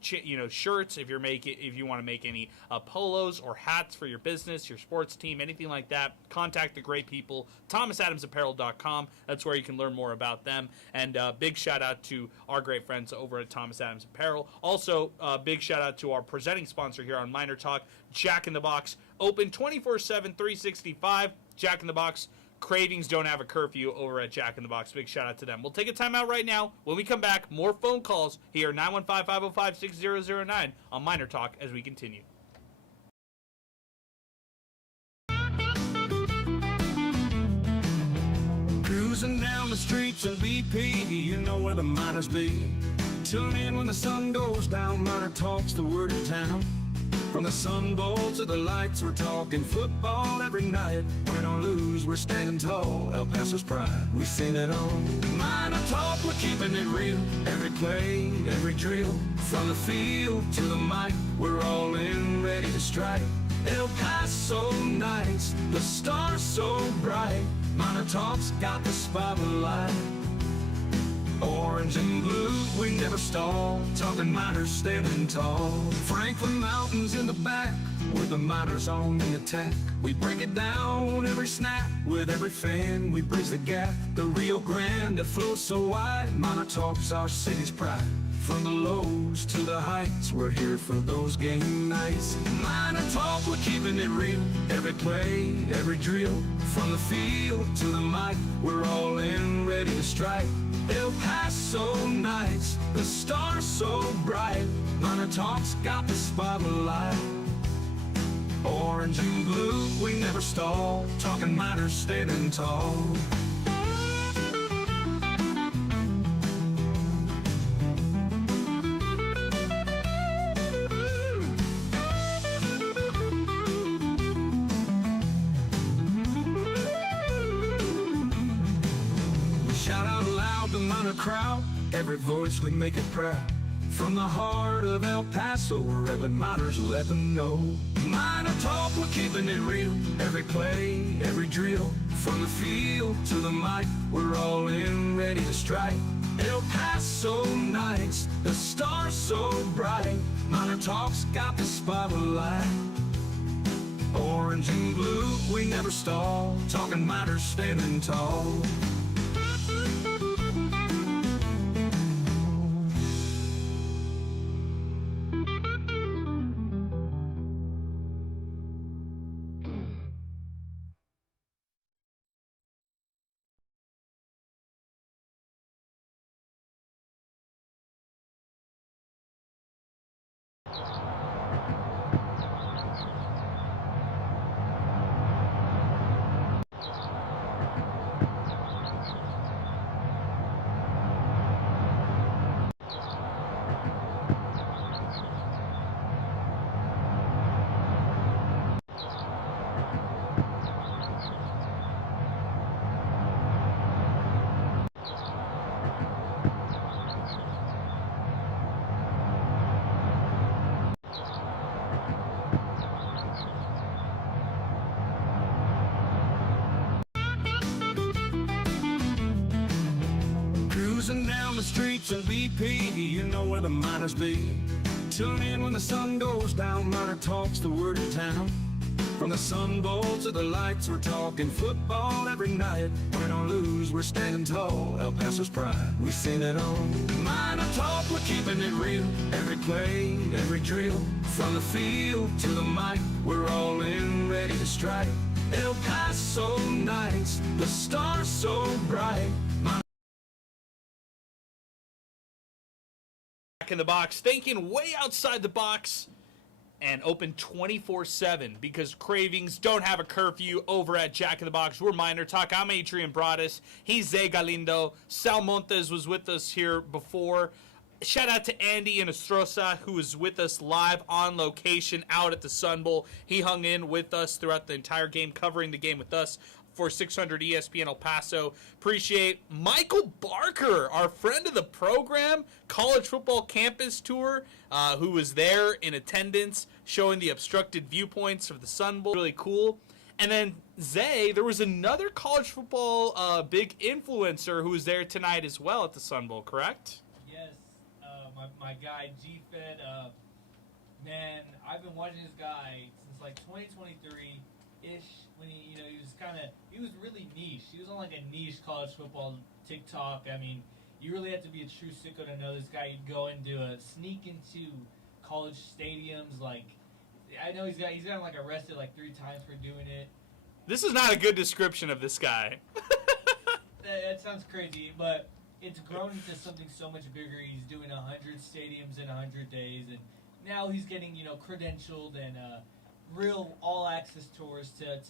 shirts, if you want to make any polos or hats for your business, your sports team, anything like that. Contact the great people, thomasadamsapparel.com. That's where you can learn more about them. And big shout out to our great friends over at Thomas Adams Apparel. Also, big shout out to our presenting sponsor here on Miner Talk, Jack in the Box. Open 24/7, 365. Jack in the Box. Cravings don't have a curfew over at Jack in the Box. Big shout out to them. We'll take a timeout right now. When we come back, more phone calls here, 915-505-6009 on Miner Talk as we continue. Cruising down the streets of BP, you know where the miners be. Tune in when the sun goes down, Miner Talk's the word of town. From the Sun Bowl to the lights, we're talking football every night. Win or lose, we're standing tall. El Paso's pride, we've seen it all. MinerTalk, we're keeping it real. Every play, every drill. From the field to the mic, we're all in, ready to strike. El Paso nights, the stars so bright. MinerTalk's got the spotlight. Orange and blue, we never stall. Talking miners standing tall. Franklin Mountains in the back, with the miners on the attack. We break it down every snap. With every fan, we bridge the gap. The Rio Grande that flows so wide. MinerTalk's our city's pride. From the lows to the heights, we're here for those game nights. MinerTalk, we're keeping it real. Every play, every drill. From the field to the mic, we're all in, ready to strike. El Paso nights, the stars so bright. MinerTalk's got the spotlight. Orange and blue, we never stall. Talking miners standing tall. Crowd, every voice we make it proud. From the heart of El Paso, wherever miners let them know. MinerTalk, we're keeping it real. Every play, every drill. From the field to the mic, we're all in, ready to strike. El Paso nights, the stars so bright. MinerTalk's got the spotlight. Orange and blue, we never stall. Talking miners standing tall. Cruising down the streets of BP, you know where the miners be. Tune in when the sun goes down, MinerTalk's the word in town. From the Sun Bowl to the lights, we're talking football every night. Win or lose, we're standing tall. El Paso's pride, we've seen it all. MinerTalk, we're keeping it real. Every play, every drill. From the field to the mic, we're all in, ready to strike. El Paso nights, the stars so bright. Back in the box, thinking way outside the box, and open 24/7 because cravings don't have a curfew over at Jack in the Box. We're MinerTalk. I'm Adrian Broaddus. He's Zay Galindo. Sal Montes was with us here before. Shout out to Andy Inostroza, who was with us live on location out at the Sun Bowl. He hung in with us throughout the entire game, covering the game with us for 600 ESPN El Paso. Appreciate Michael Barker, our friend of the program, college football campus tour, who was there in attendance, showing the obstructed viewpoints of the Sun Bowl. Really cool. And then Zay, there was another college football big influencer who was there tonight as well at the Sun Bowl, correct? Yes, my guy G-Fed, man, I've been watching this guy since like 2023-ish. When he was really niche. He was on like a niche college football TikTok. I mean, you really have to be a true sicko to know this guy. He'd go and sneak into college stadiums. Like, I know he's gotten like arrested like 3 times for doing it. This is not a good description of this guy. That sounds crazy, but it's grown into something so much bigger. He's doing 100 stadiums in 100 days, and now he's getting credentialed and real all-access tours to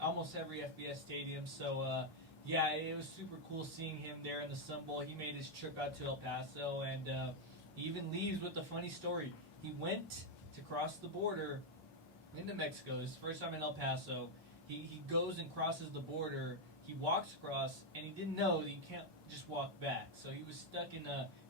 almost every FBS stadium. So, yeah, it was super cool seeing him there in the Sun Bowl. He made his trip out to El Paso, and he even leaves with a funny story. He went to cross the border into Mexico. This is the first time in El Paso. He goes and crosses the border. He walks across, and he didn't know that you can't just walk back. So he was stuck in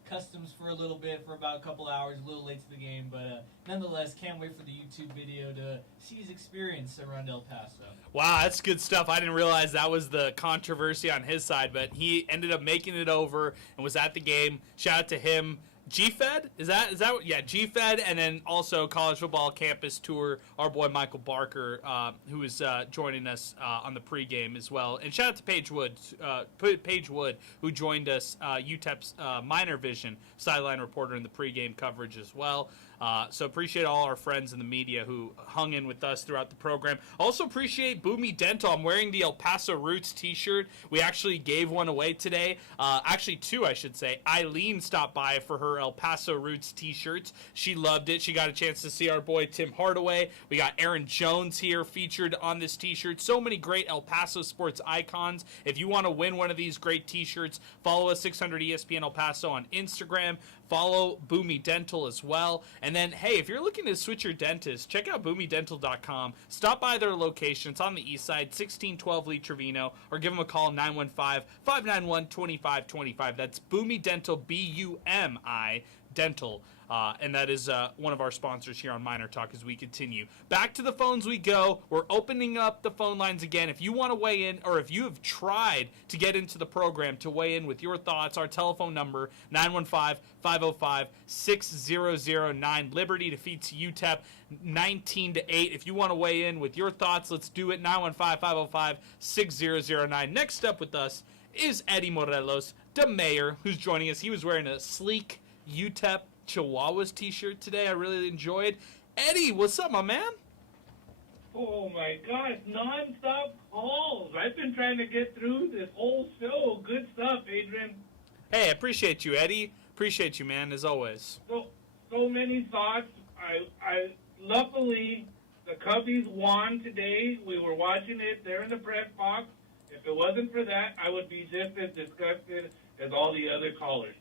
customs for a little bit, for about a couple hours, a little late to the game. But nonetheless, can't wait for the YouTube video to see his experience around El Paso. Wow, that's good stuff. I didn't realize that was the controversy on his side, but he ended up making it over and was at the game. Shout out to him. G-Fed? Is that yeah, G-Fed, and then also College Football Campus Tour, our boy Michael Barker, who is joining us on the pregame as well. And shout out to Paige Wood, who joined us, UTEP's Minor Vision sideline reporter in the pregame coverage as well. So appreciate all our friends in the media who hung in with us throughout the program. Also appreciate Boomy Dental. I'm wearing the El Paso Roots t-shirt. We actually gave one away today. Actually two, I should say. Eileen stopped by for her El Paso Roots t-shirts. She loved it. She got a chance to see our boy Tim Hardaway. We got Aaron Jones here featured on this t-shirt. So many great El Paso sports icons. If you want to win one of these great t-shirts, follow us 600 ESPN El Paso on Instagram. Follow Boomy Dental as well. And then, hey, if you're looking to switch your dentist, check out boomydental.com. Stop by their location. It's on the east side, 1612 Lee Trevino, or give them a call, 915-591-2525. That's Boomy Dental, B-U-M-I Dental. And that is one of our sponsors here on MinerTalk as we continue. Back to the phones we go. We're opening up the phone lines again. If you want to weigh in, or if you have tried to get into the program to weigh in with your thoughts, our telephone number, 915-505-6009. Liberty defeats UTEP 19-8. If you want to weigh in with your thoughts, let's do it, 915-505-6009. Next up with us is Eddie Morelos, the mayor, who's joining us. He was wearing a sleek UTEP Chihuahuas t-shirt today. I really enjoyed. Eddie, what's up, my man? Oh my gosh, non-stop calls. I've been trying to get through this whole show. Good stuff, Adrian. Hey, I appreciate you, Eddie. Appreciate you, man, as always. So many thoughts. I luckily the Cubbies won today. We were watching it there in the press box. If it wasn't for that, I would be just as disgusted as all the other callers.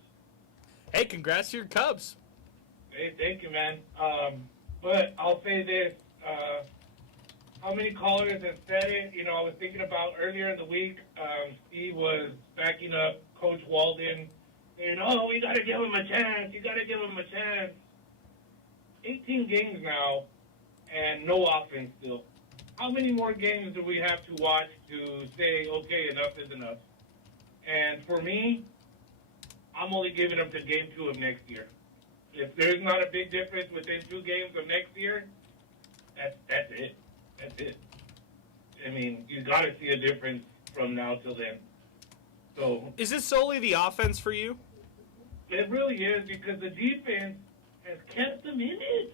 Hey, congrats to your Cubs. Hey, thank you, man. But I'll say this. How many callers have said it? You know, I was thinking about earlier in the week, Steve was backing up Coach Walden, saying, oh, we got to give him a chance. You got to give him a chance. 18 games now, and no offense still. How many more games do we have to watch to say, okay, enough is enough? And for me, I'm only giving them to game 2 of next year. If there's not a big difference within 2 games of next year, that's it. That's it. I mean, you got to see a difference from now till then. So is this solely the offense for you? It really is, because the defense has kept them in it.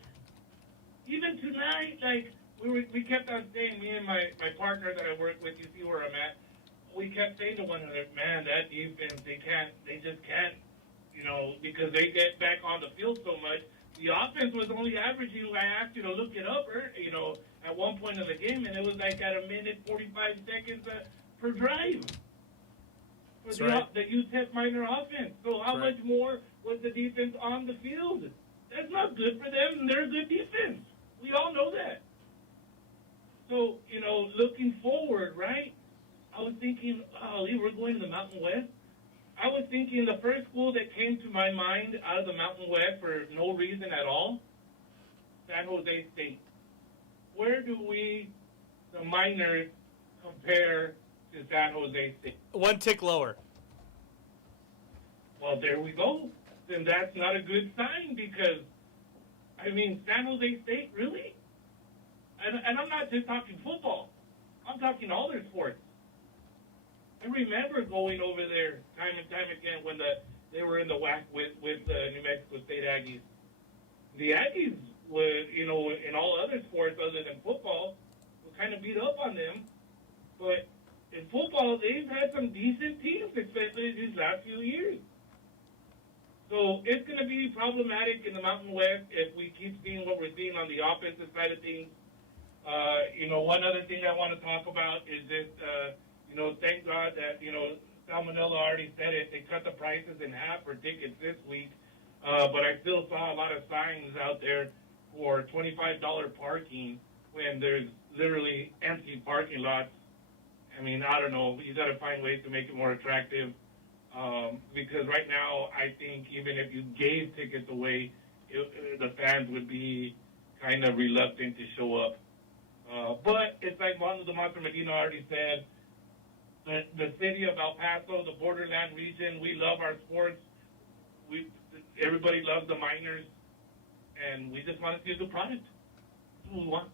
Even tonight, like we kept on saying, me and my partner that I work with, you see where I'm at. We kept saying to one another, man, that defense, they just can't, you know, because they get back on the field so much. The offense was only averaging, I asked you to look it up, you know, at one point in the game, and it was like at a minute, 45 seconds per drive. For the UTEP minor offense. So how much more was the defense on the field? That's not good for them, and they're a good defense. We all know that. So, you know, looking forward, right? I was thinking, we're going to the Mountain West. I was thinking the first school that came to my mind out of the Mountain West for no reason at all, San Jose State. Where do we, the Miners, compare to San Jose State? One tick lower. Well, there we go. Then that's not a good sign, because, I mean, San Jose State, really? And I'm not just talking football. I'm talking all their sports. I remember going over there time and time again when they were in the WAC with the New Mexico State Aggies. The Aggies would, you know, in all other sports other than football, would kind of beat up on them. But in football, they've had some decent teams, especially these last few years. So it's going to be problematic in the Mountain West if we keep seeing what we're seeing on the offensive side of things. You know, one other thing I want to talk about is this, you know, thank God that, you know, Salmonella already said it. They cut the prices in half for tickets this week. But I still saw a lot of signs out there for $25 parking when there's literally empty parking lots. I mean, I don't know. You got to find ways to make it more attractive. Because right now, I think even if you gave tickets away, the fans would be kind of reluctant to show up. But it's like Mondo de Monte Medina already said, the city of El Paso, the borderland region, we love our sports. Everybody loves the Miners, and we just want to see a good product. That's what we want.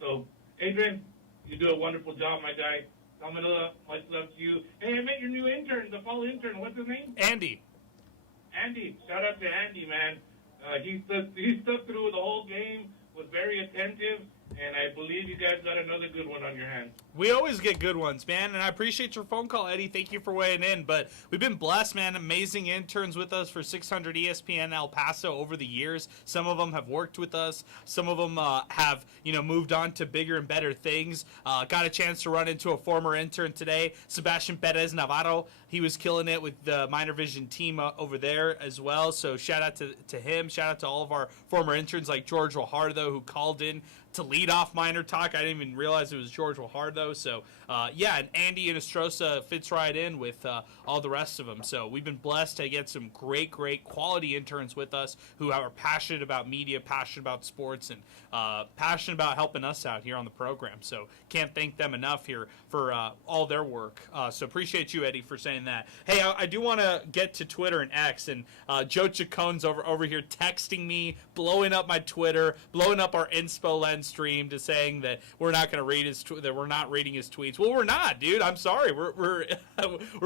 So, Adrian, you do a wonderful job, my guy. Manila, much love to you. Hey, I met your new intern, the fall intern. What's his name? Andy. Andy. Shout out to Andy, man. He stuck through the whole game, was very attentive, and I believe you guys got another good one on your hands. We always get good ones, man, and I appreciate your phone call, Eddie. Thank you for weighing in. But we've been blessed, man. Amazing interns with us for 600 ESPN El Paso over the years. Some of them have worked with us. Some of them have, moved on to bigger and better things. Got a chance to run into a former intern today, Sebastian Perez Navarro. He was killing it with the Minor Vision team over there as well. So shout out to him. Shout out to all of our former interns like George Wajardo, who called in to lead off MinerTalk. I didn't even realize it was George Wajardo. So, and Andy Inestrosa fits right in with all the rest of them. So we've been blessed to get some great quality interns with us who are passionate about media, passionate about sports, and passionate about helping us out here on the program. So can't thank them enough here for all their work. So appreciate you, Eddie, for saying that. Hey, I do want to get to Twitter and X, and Joe Chacone's over here texting me, blowing up my Twitter, blowing up our Inspo Lens stream, to saying that we're not going to read that we're not reading his tweets. Well, we're not, dude. I'm sorry. We're we're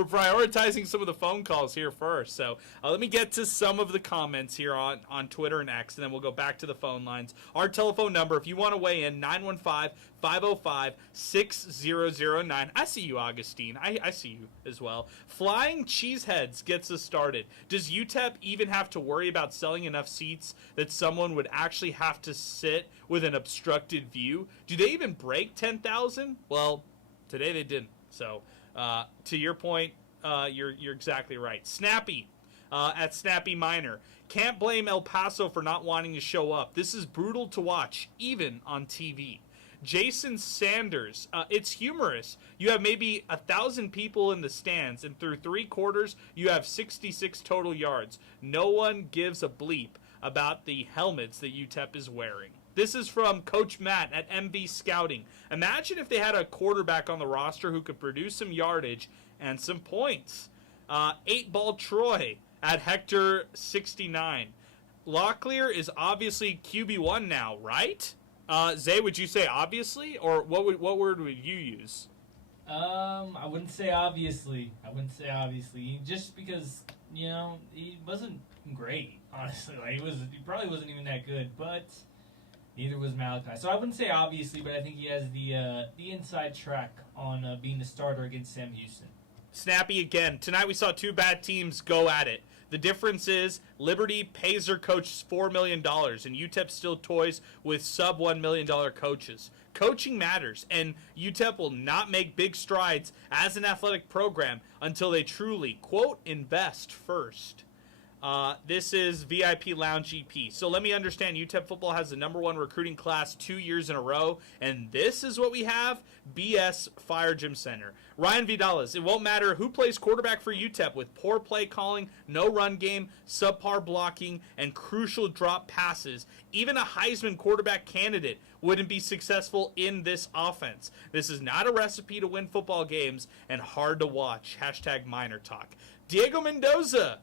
prioritizing some of the phone calls here first. So let me get to some of the comments here on Twitter and X, and then we'll go back to the phone lines. Our telephone number, if you want to weigh in, 915-505-6009. I see you, Augustine. I see you as well. Flying Cheeseheads gets us started. Does UTEP even have to worry about selling enough seats that someone would actually have to sit with an obstructed view? Do they even break 10,000? Well, today they didn't. So, to your point, you're exactly right. Snappy, at Snappy Miner. Can't blame El Paso for not wanting to show up. This is brutal to watch, even on TV. Jason Sanders, it's humorous. You have maybe 1,000 people in the stands, and through 3 quarters, you have 66 total yards. No one gives a bleep about the helmets that UTEP is wearing. This is from Coach Matt at MV Scouting. Imagine if they had a quarterback on the roster who could produce some yardage and some points. 8-Ball Troy at Hector69. Locklear is obviously QB1 now, right? Zay, would you say obviously, or what word would you use? I wouldn't say obviously. Just because, he wasn't great, honestly. Like, he probably wasn't even that good, but neither was Malachi. So I wouldn't say obviously, but I think he has the inside track on being the starter against Sam Houston. Snappy again. Tonight we saw 2 bad teams go at it. The difference is Liberty pays their coaches $4 million, and UTEP still toys with sub-$1 million coaches. Coaching matters, and UTEP will not make big strides as an athletic program until they truly, quote, invest first. This is VIP Lounge EP. So let me understand, UTEP football has the #1 recruiting class 2 years in a row, and this is what we have? BS Fire Gym Center. Ryan Vidales, it won't matter who plays quarterback for UTEP with poor play calling, no run game, subpar blocking, and crucial drop passes. Even a Heisman quarterback candidate wouldn't be successful in this offense. This is not a recipe to win football games and hard to watch. Hashtag MinerTalk. Diego Mendoza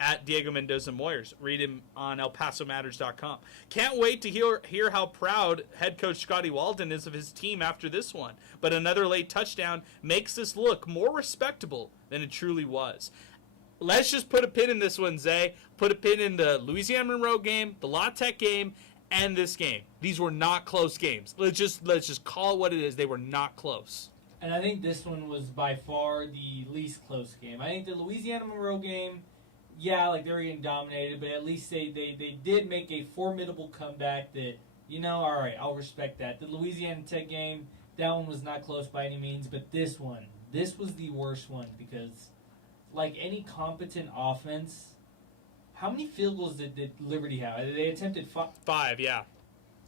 at Diego Mendoza Moyers. Read him on ElPasoMatters.com. Can't wait to hear how proud head coach Scotty Walden is of his team after this one. But another late touchdown makes this look more respectable than it truly was. Let's just put a pin in this one, Zay. Put a pin in the Louisiana Monroe game, the La Tech game, and this game. These were not close games. Let's just call it what it is. They were not close. And I think this one was by far the least close game. I think the Louisiana Monroe game, yeah, like they were getting dominated, but at least they did make a formidable comeback that, all right, I'll respect that. The Louisiana Tech game, that one was not close by any means, but this was the worst one because, like any competent offense, How many field goals did Liberty have? They attempted 5. 5, yeah.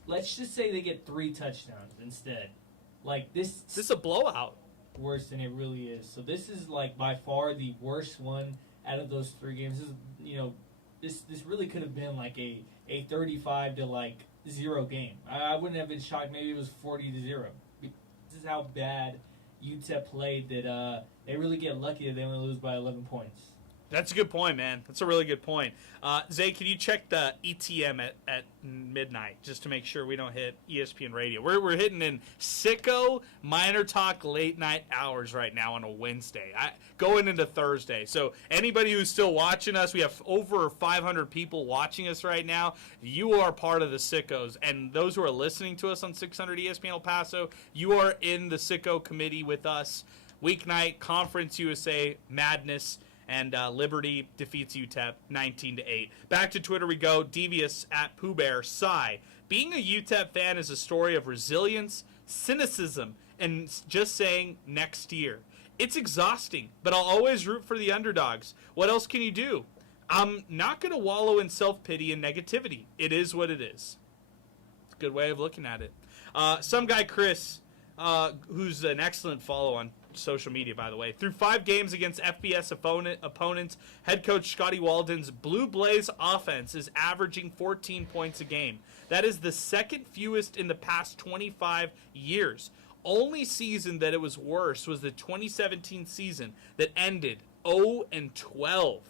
Let's just say they get 3 touchdowns instead. Like this is a blowout. Worse than it really is. So this is like by far the worst one out of those 3 games. This is, this really could have been like a 35 to like 0 game. I wouldn't have been shocked. Maybe it was 40 to 0. This is how bad UTEP played that they really get lucky that they only lose by 11 points. That's a good point, man. That's a really good point. Zay, can you check the ETM at midnight just to make sure we don't hit ESPN radio? We're hitting in sicko MinerTalk late night hours right now on a Wednesday, going into Thursday. So anybody who's still watching us, we have over 500 people watching us right now. You are part of the sickos, and those who are listening to us on 600 ESPN El Paso, you are in the sicko committee with us. Weeknight Conference USA madness. And Liberty defeats UTEP 19-8. Back to Twitter we go. Devious at Pooh Bear. Sigh. Being a UTEP fan is a story of resilience, cynicism, and just saying next year. It's exhausting, but I'll always root for the underdogs. What else can you do? I'm not going to wallow in self-pity and negativity. It is what it is. It's a good way of looking at it. Some guy, Chris, who's an excellent follow on social media, by the way. Through 5 games against FBS opponents, head coach Scotty Walden's Blue Blaze offense is averaging 14 points a game. That is the second fewest in the past 25 years. Only season that it was worse was the 2017 season that ended 0-12.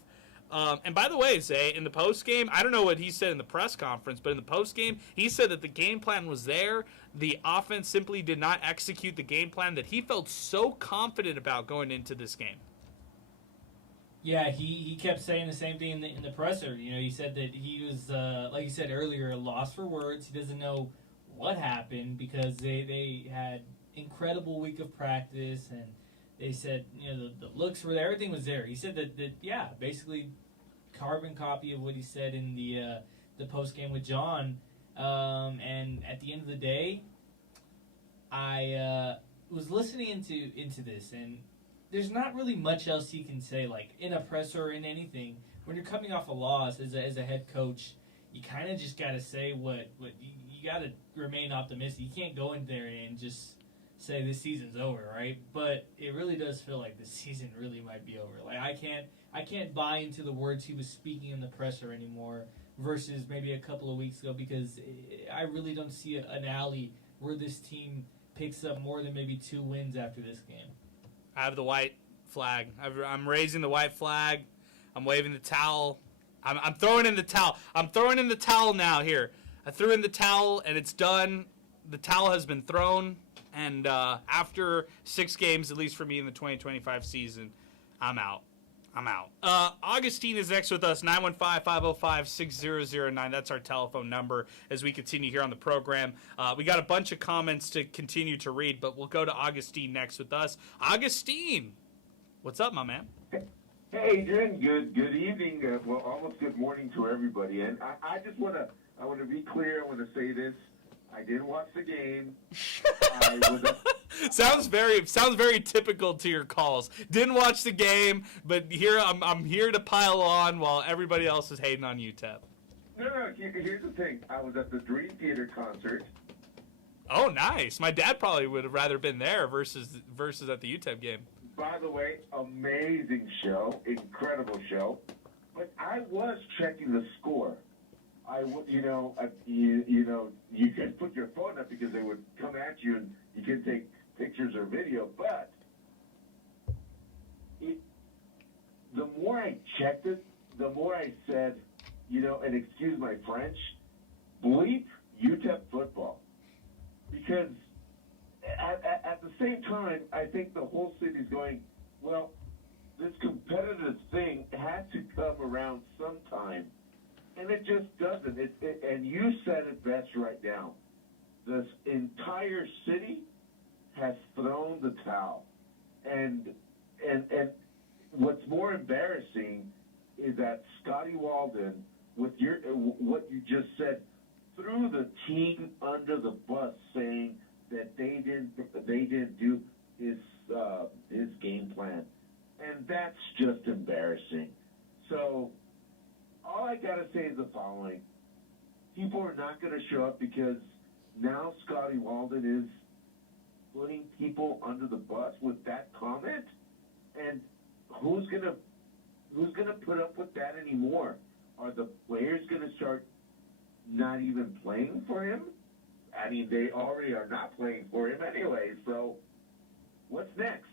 And by the way, Zay, in the postgame, I don't know what he said in the press conference, but in the postgame, he said that the game plan was there. The offense simply did not execute the game plan that he felt so confident about going into this game. Yeah, he kept saying the same thing in the presser. You know, he said that he was, like you said earlier, lost for words. He doesn't know what happened because they had incredible week of practice, and they said, you know, the looks were there, everything was there. He said that yeah, basically carbon copy of what he said in the post game with John. And at the end of the day, I was listening into this, and there's not really much else he can say, like in a presser or in anything. When you're coming off a loss as a head coach, you kind of just got to say what you got to remain optimistic. You can't go in there and just say this season's over, right? But it really does feel like the season really might be over. Like I can't buy into the words he was speaking in the presser anymore versus maybe a couple of weeks ago, because I really don't see an alley where this team picks up more than maybe 2 wins after this game. I have the white flag. I'm raising the white flag. I'm waving the towel. I'm throwing in the towel. I'm throwing in the towel now here. I threw in the towel, and it's done. The towel has been thrown. And after 6 games, at least for me in the 2025 season, I'm out. Augustine is next with us, 915-505-6009. That's our telephone number as we continue here on the program. We got a bunch of comments to continue to read, but we'll go to Augustine next with us. Augustine, what's up, my man? Hey, Adrian. Good evening. Well, almost good morning to everybody. And I just want to be clear. I want to say this. I didn't watch the game. Sounds very typical to your calls. Didn't watch the game, but I'm here to pile on while everybody else is hating on UTEP. No. Here's the thing. I was at the Dream Theater concert. Oh, nice. My dad probably would have rather been there versus at the UTEP game. By the way, amazing show, incredible show. But I was checking the score. You could put your phone up because they would come at you and you could take pictures or video, but the more I checked it, the more I said, and excuse my French, bleep UTEP football. Because at the same time, I think the whole city's going, well, this competitive thing had to come around sometime. And it just doesn't. And you said it best right now. This entire city has thrown the towel. And what's more embarrassing is that Scotty Walden, with what you just said, threw the team under the bus, saying that they didn't do his game plan, and that's just embarrassing. So all I gotta say is the following: people are not gonna show up because now Scotty Walden is putting people under the bus with that comment, and who's gonna put up with that anymore? Are the players gonna start not even playing for him? I mean, they already are not playing for him anyway, so what's next?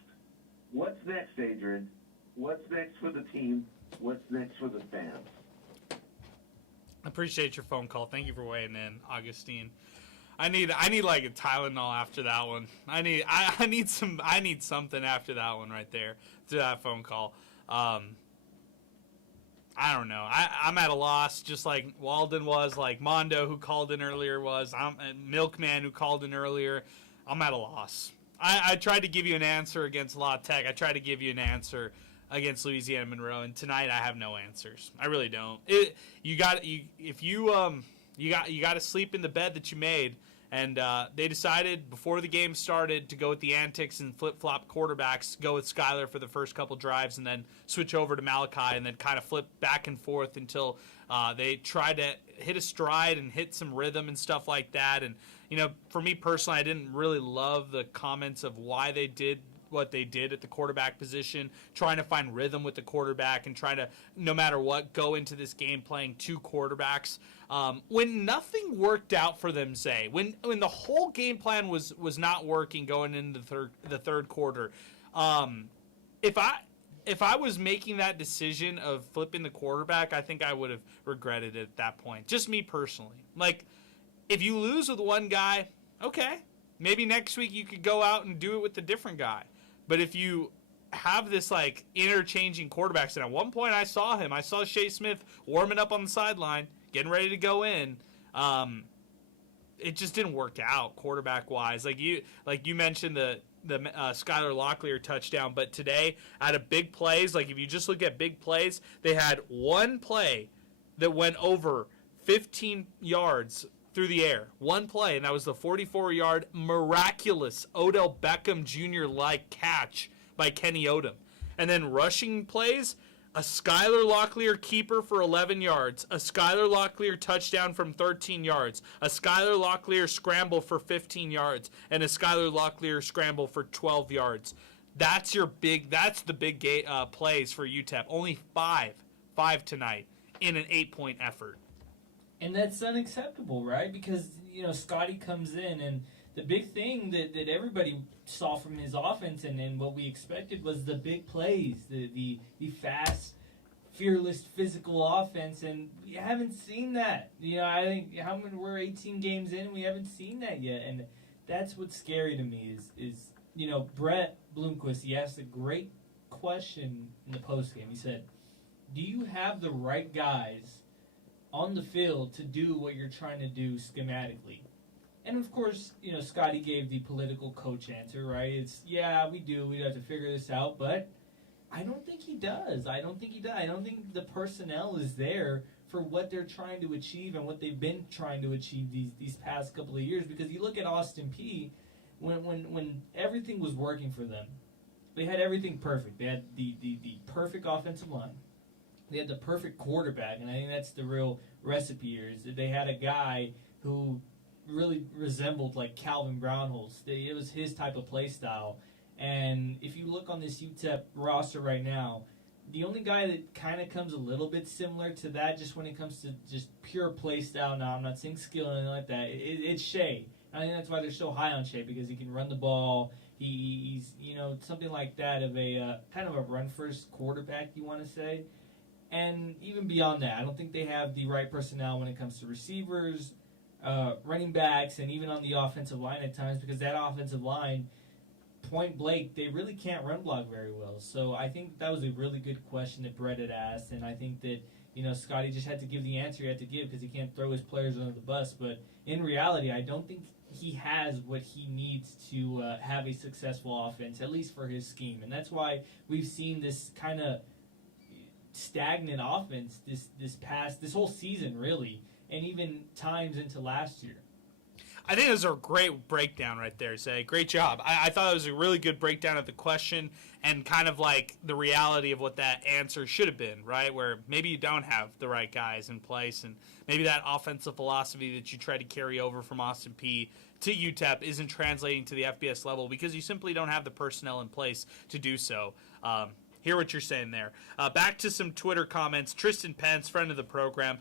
What's next, Adrian? What's next for the team? What's next for the fans? I appreciate your phone call. Thank you for weighing in, Augustine. I need like a Tylenol after that one. I need something after that one right there, to that phone call. I don't know. I'm at a loss, just like Walden was, like Mondo, who called in earlier, was. I'm Milkman, who called in earlier. I'm at a loss. I tried to give you an answer against La Tech. I tried to give you an answer against Louisiana Monroe, and tonight I have no answers. I really don't. You got to sleep in the bed that you made. And they decided before the game started to go with the antics and flip-flop quarterbacks, go with Skyler for the first couple drives and then switch over to Malachi and then kind of flip back and forth until they tried to hit a stride and hit some rhythm and stuff like that. And, for me personally, I didn't really love the comments of why they did what they did at the quarterback position, trying to find rhythm with the quarterback and trying to, no matter what, go into this game playing two quarterbacks. When nothing worked out for them, say, when the whole game plan was not working going into the third quarter, if I was making that decision of flipping the quarterback, I think I would have regretted it at that point. Just me personally. Like, if you lose with one guy, okay, maybe next week you could go out and do it with a different guy. But if you have this, like, interchanging quarterbacks, and at one point I saw Shea Smith warming up on the sideline, getting ready to go in. It just didn't work out quarterback-wise. Like you mentioned the Skylar Locklear touchdown, but today, out of big plays, like if you just look at big plays, they had one play that went over 15 yards through the air. One play, and that was the 44-yard miraculous Odell Beckham Jr.-like catch by Kenny Odom. And then rushing plays, a Skylar Locklear keeper for 11 yards, a Skylar Locklear touchdown from 13 yards, a Skylar Locklear scramble for 15 yards, and a Skylar Locklear scramble for 12 yards. That's the big plays for UTEP. Only five tonight in an 8-point effort. And that's unacceptable, right? Because, Scotty comes in, and the big thing that everybody saw from his offense and what we expected was the big plays, the fast, fearless, physical offense, and we haven't seen that. I think we're 18 games in, and we haven't seen that yet, and that's what's scary to me is Brett Bloomquist, he asked a great question in the postgame. He said, do you have the right guys on the field to do what you're trying to do schematically? And of course, Scotty gave the political coach answer, right? It's, yeah, we do. We have to figure this out. But I don't think he does. I don't think the personnel is there for what they're trying to achieve and what they've been trying to achieve these past couple of years. Because you look at Austin Peay, when everything was working for them, they had everything perfect. They had the perfect offensive line. They had the perfect quarterback, and I think that's the real recipe here, is that they had a guy who really resembled like Calvin Brownholz. It was his type of play style. And if you look on this UTEP roster right now, the only guy that kind of comes a little bit similar to that just when it comes to just pure play style, now I'm not saying skill or anything like that, it's Shea. I think that's why they're so high on Shea, because he can run the ball. He's something like that of a kind of a run-first quarterback, you want to say. And even beyond that, I don't think they have the right personnel when it comes to receivers, running backs, and even on the offensive line at times, because that offensive line, point blank, they really can't run block very well. So I think that was a really good question that Brett had asked, and I think that Scotty just had to give the answer he had to give because he can't throw his players under the bus. But in reality, I don't think he has what he needs to have a successful offense, at least for his scheme. And that's why we've seen this kind of stagnant offense this whole season, really, and even times into last year. I think it was a great breakdown right there, Zay. Great job. I thought it was a really good breakdown of the question and kind of like the reality of what that answer should have been, right? Where maybe you don't have the right guys in place, and maybe that offensive philosophy that you try to carry over from Austin Peay to UTEP isn't translating to the FBS level because you simply don't have the personnel in place to do so. Hear what you're saying there. Back to some Twitter comments. Tristan Pence, friend of the program.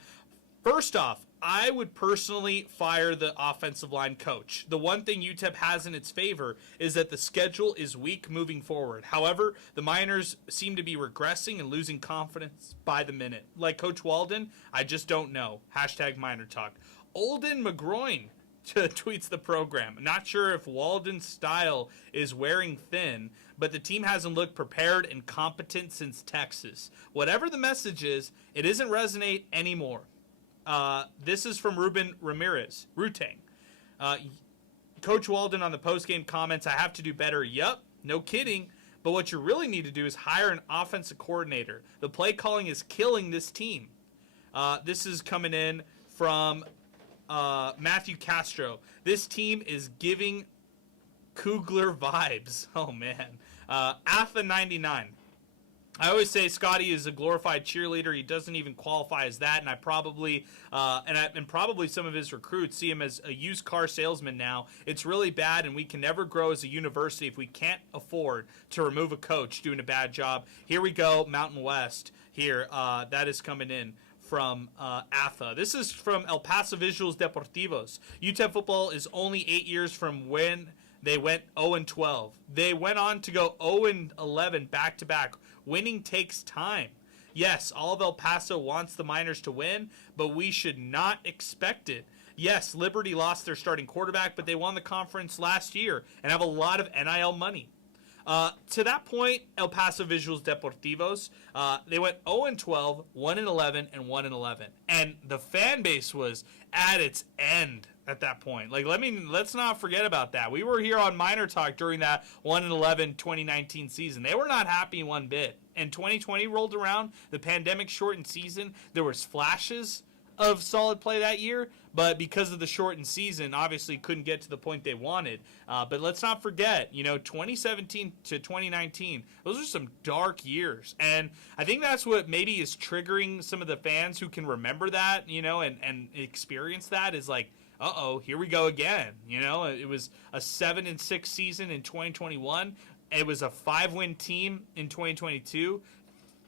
First off, I would personally fire the offensive line coach. The one thing UTEP has in its favor is that the schedule is weak moving forward. However, the Miners seem to be regressing and losing confidence by the minute. Like Coach Walden, I just don't know. Hashtag MinerTalk. Olden McGroin tweets the program. Not sure if Walden's style is wearing thin, but the team hasn't looked prepared and competent since Texas. Whatever the message is, it isn't resonate anymore. This is from Ruben Ramirez. Rutang. Coach Walden on the postgame comments, I have to do better. Yup, no kidding. But what you really need to do is hire an offensive coordinator. The play calling is killing this team. This is coming in from Matthew Castro. This team is giving Kugler vibes. Oh, man. Atha 99. I always say Scotty is a glorified cheerleader. He doesn't even qualify as that, and I probably and probably some of his recruits see him as a used car salesman now. It's really bad, and we can never grow as a university if we can't afford to remove a coach doing a bad job. Here we go, Mountain West. Here, that is coming in from AFA. This is from El Paso Visuals Deportivos. UTEP football is only 8 years from when they went 0-12. They went on to go 0-11 back-to-back. Winning takes time. Yes, all of El Paso wants the Miners to win, but we should not expect it. Yes, Liberty lost their starting quarterback, but they won the conference last year and have a lot of NIL money. To that point, El Paso Visuals Deportivos, they went 0-12, 1-11, and 1-11. And the fan base was at its end at that point. Like, let's not forget about that. We were here on MinerTalk during that 1-11 2019 season. They were not happy one bit. And 2020 rolled around, the pandemic-shortened season. There was flashes of solid play that year, but because of the shortened season, obviously couldn't get to the point they wanted. But let's not forget, 2017 to 2019, those are some dark years. And I think that's what maybe is triggering some of the fans who can remember that, and experience that is like, uh-oh, here we go again. It was a 7-6 season in 2021. It was a 5-win team in 2022.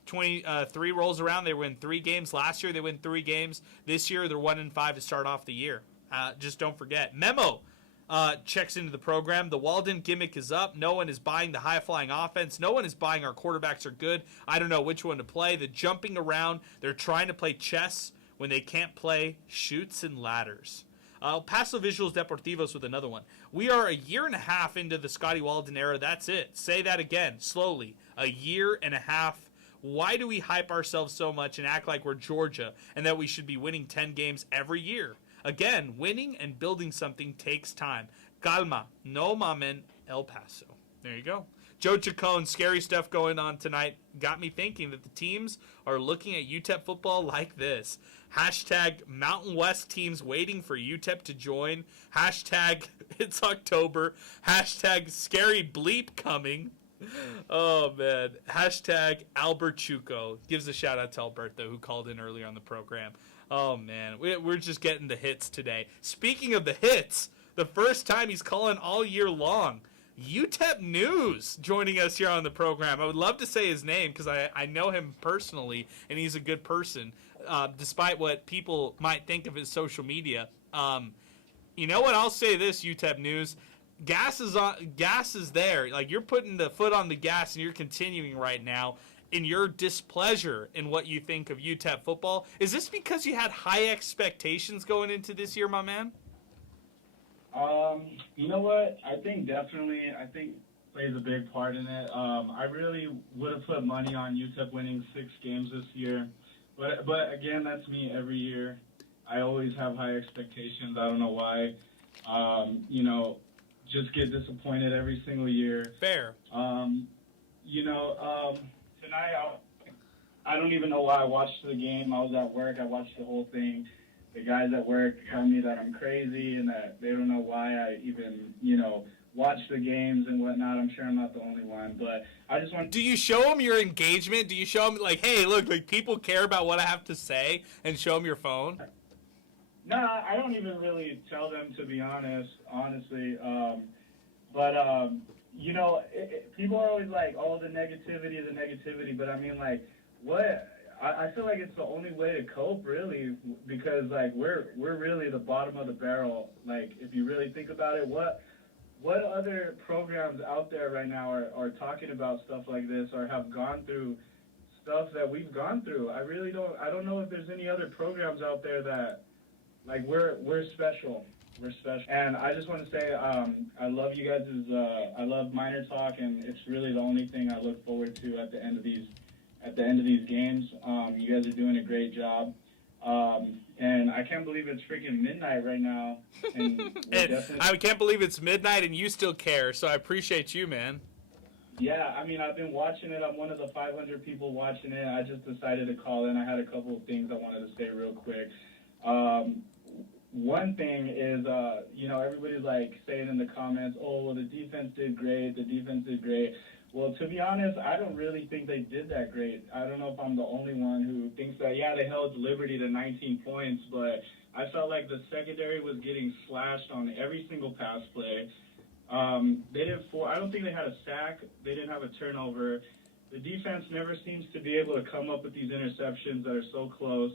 23 rolls around, they win 3 games. Last year, they win 3 games. This year, they're 1-5 to start off the year. Just don't forget. Memo checks into the program. The Walden gimmick is up. No one is buying the high-flying offense. No one is buying our quarterbacks are good. I don't know which one to play. The jumping around, they're trying to play chess when they can't play chutes and ladders. Paso Visuals Deportivos with another one. We are a year and a half into the Scotty Walden era. That's it. Say that again, slowly. A year and a half. Why do we hype ourselves so much and act like we're Georgia and that we should be winning 10 games every year? Again, winning and building something takes time. Calma. No mamen, El Paso. There you go. Joe Chacon, scary stuff going on tonight. Got me thinking that the teams are looking at UTEP football like this. Hashtag Mountain West teams waiting for UTEP to join. Hashtag it's October. Hashtag scary bleep coming. Oh, man. Hashtag Albert Chuco. Gives a shout out to Alberto who called in earlier on the program. Oh, man. We're just getting the hits today. Speaking of the hits, the first time he's calling all year long. UTEP News joining us here on the program. I would love to say his name because I know him personally and he's a good person, despite what people might think of his social media. You know what? I'll say this, UTEP News. Gas is there. Like, you're putting the foot on the gas and you're continuing right now in your displeasure in what you think of UTEP football. Is this because you had high expectations going into this year, my man? You know what? I think plays a big part in it. I really would have put money on UTEP winning 6 games this year. But again, that's me every year. I always have high expectations. I don't know why. Just get disappointed every single year. Fair. Tonight, I don't even know why I watched the game. I was at work. I watched the whole thing. the guys at work tell me that I'm crazy and that they don't know why I even, watch the games and whatnot. I'm sure I'm not the only one, but I just want. Do you show them your engagement? Do you show them like, hey, look, like people care about what I have to say, and show them your phone? No, I don't even really tell them, to be honestly. People are always like, oh, the negativity, but I mean, like, what? I feel like it's the only way to cope, really, because like we're really the bottom of the barrel. Like, if you really think about it, what other programs out there right now are talking about stuff like this or have gone through stuff that we've gone through? I don't know if there's any other programs out there that, like, we're special. We're special. And I just want to say, I love you guys. I love MinerTalk, and it's really the only thing I look forward to at the end of these games. You guys are doing a great job. And I can't believe it's freaking midnight right now. And I can't believe it's midnight and you still care, so I appreciate you, man. Yeah, I mean, I've been watching it. I'm one of the 500 people watching it. I just decided to call in. I had a couple of things I wanted to say real quick. One thing is, everybody's like saying in the comments, oh, well, the defense did great. Well, to be honest, I don't really think they did that great. I don't know if I'm the only one who thinks that, yeah, they held Liberty to 19 points, but I felt like the secondary was getting slashed on every single pass play. I don't think they had a sack. They didn't have a turnover. The defense never seems to be able to come up with these interceptions that are so close.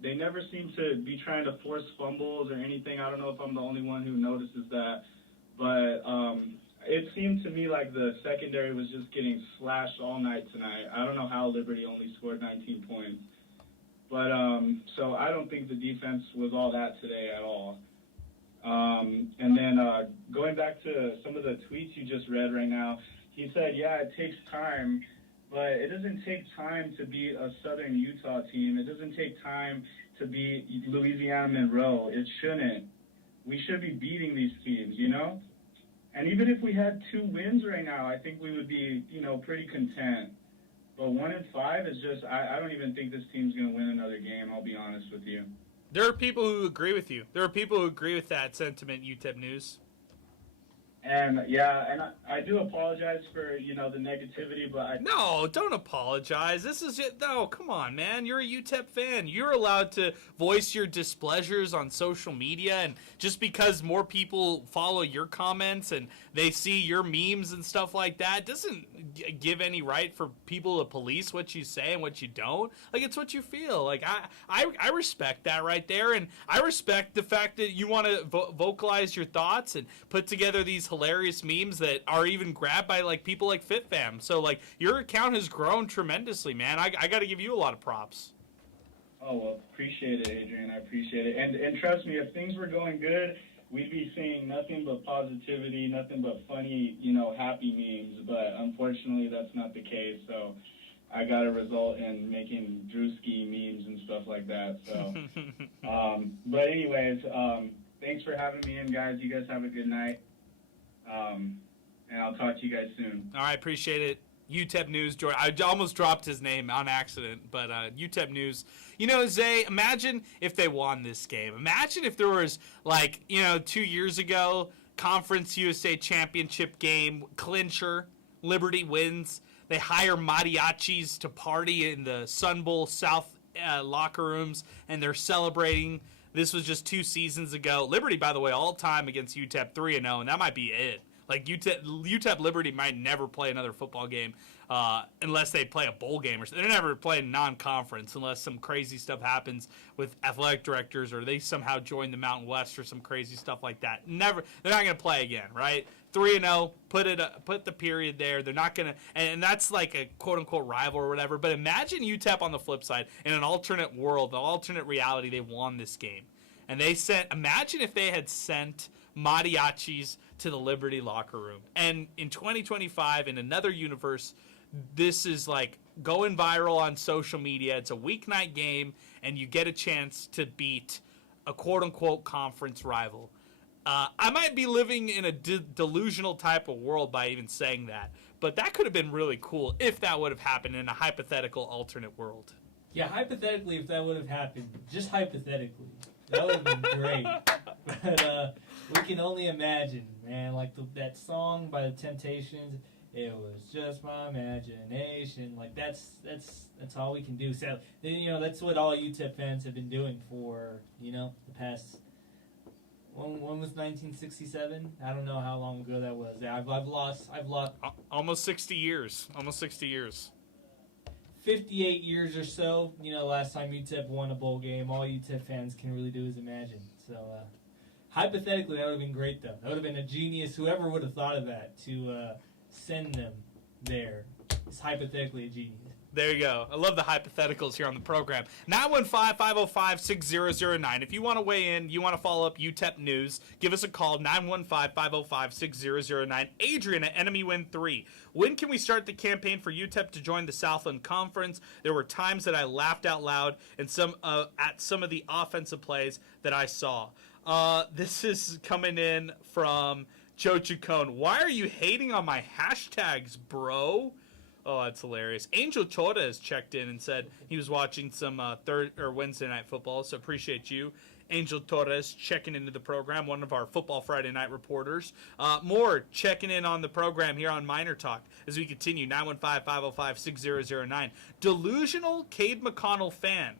They never seem to be trying to force fumbles or anything. I don't know if I'm the only one who notices that, but it seemed to me like the secondary was just getting slashed all night tonight. I don't know how Liberty only scored 19 points. But so I don't think the defense was all that today at all. And then going back to some of the tweets you just read right now, he said, yeah, it takes time, but it doesn't take time to beat a Southern Utah team. It doesn't take time to beat Louisiana Monroe. It shouldn't. We should be beating these teams, And even if we had 2 wins right now, I think we would be, pretty content. But 1-5 is just, I don't even think this team's going to win another game, I'll be honest with you. There are people who agree with you. There are people who agree with that sentiment, UTEP News. And, yeah, I do apologize for, the negativity, but No, don't apologize. This is it. No, come on, man. You're a UTEP fan. You're allowed to voice your displeasures on social media, and just because more people follow your comments and they see your memes and stuff like that doesn't give any right for people to police what you say and what you don't. Like, it's what you feel. Like, I respect that right there, and I respect the fact that you want to vocalize your thoughts and put together these hilarious memes that are even grabbed by like people like FitFam. So like your account has grown tremendously, man. I got to give you a lot of props. Oh, well, appreciate it, Adrian. I appreciate it. And trust me, if things were going good, we'd be seeing nothing but positivity, nothing but funny, happy memes. But unfortunately, that's not the case. So I got a result in making Drewski memes and stuff like that. So, but anyways, thanks for having me in, guys. You guys have a good night. And I'll talk to you guys soon. All right, appreciate it. UTEP News, George. I almost dropped his name on accident, but UTEP News. Zay, imagine if they won this game. Imagine if there was, 2 years ago, Conference USA Championship game, clincher, Liberty wins. They hire mariachis to party in the Sun Bowl South locker rooms, and they're celebrating. This was just 2 seasons ago. Liberty, by the way, all-time against UTEP 3-0, and that might be it. Like, UTEP Liberty might never play another football game unless they play a bowl game. They're never playing non-conference unless some crazy stuff happens with athletic directors or they somehow join the Mountain West or some crazy stuff like that. Never. They're not going to play again, right? 3-0, put the period there. They're not going to, and that's like a quote-unquote rival or whatever. But imagine UTEP on the flip side, in an alternate world, an alternate reality, they won this game. And imagine if they had sent mariachis to the Liberty locker room. And in 2025, in another universe, this is like going viral on social media. It's a weeknight game, and you get a chance to beat a quote-unquote conference rival. I might be living in a delusional type of world by even saying that, but that could have been really cool if that would have happened in a hypothetical alternate world. Yeah, hypothetically, if that would have happened, just hypothetically, that would have been great. But we can only imagine, man. Like that song by the Temptations, it was just my imagination. Like that's all we can do. So that's what all UTEP fans have been doing for the past. When was 1967? I don't know how long ago that was. I've lost almost 60 years. Almost 60 years. 58 years or so. Last time UTEP won a bowl game. All UTEP fans can really do is imagine. So hypothetically, that would have been great, though. That would have been a genius. Whoever would have thought of that to send them there is hypothetically a genius. There you go. I love the hypotheticals here on the program. 915-505-6009. If you want to weigh in, you want to follow up UTEP news, give us a call, 915-505-6009. Adrian at Enemy Win 3. When can we start the campaign for UTEP to join the Southland Conference? There were times that I laughed out loud and at some of the offensive plays that I saw. This is coming in from Joe Chacon. Why are you hating on my hashtags, bro? Oh, that's hilarious. Angel Torres checked in and said he was watching some Wednesday night football, so appreciate you. Angel Torres checking into the program, one of our Football Friday night reporters. More checking in on the program here on MinerTalk as we continue. 915-505-6009. Delusional Cade McConnell fan.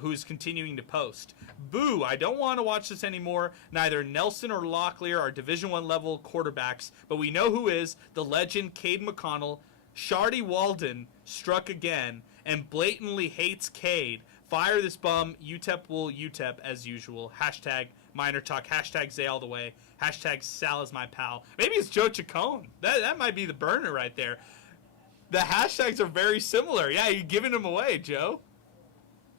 Who's continuing to post. Boo, I don't want to watch this anymore. Neither Nelson or Locklear are Division I level quarterbacks, but we know who is. The legend Cade McConnell. Shardy Walden struck again and blatantly hates Cade. Fire this bum. UTEP will UTEP as usual. Hashtag MinerTalk. Hashtag Zay all the way. Hashtag Sal is my pal. Maybe it's Joe Chacon. That might be the burner right there. The hashtags are very similar. Yeah, you're giving them away, Joe.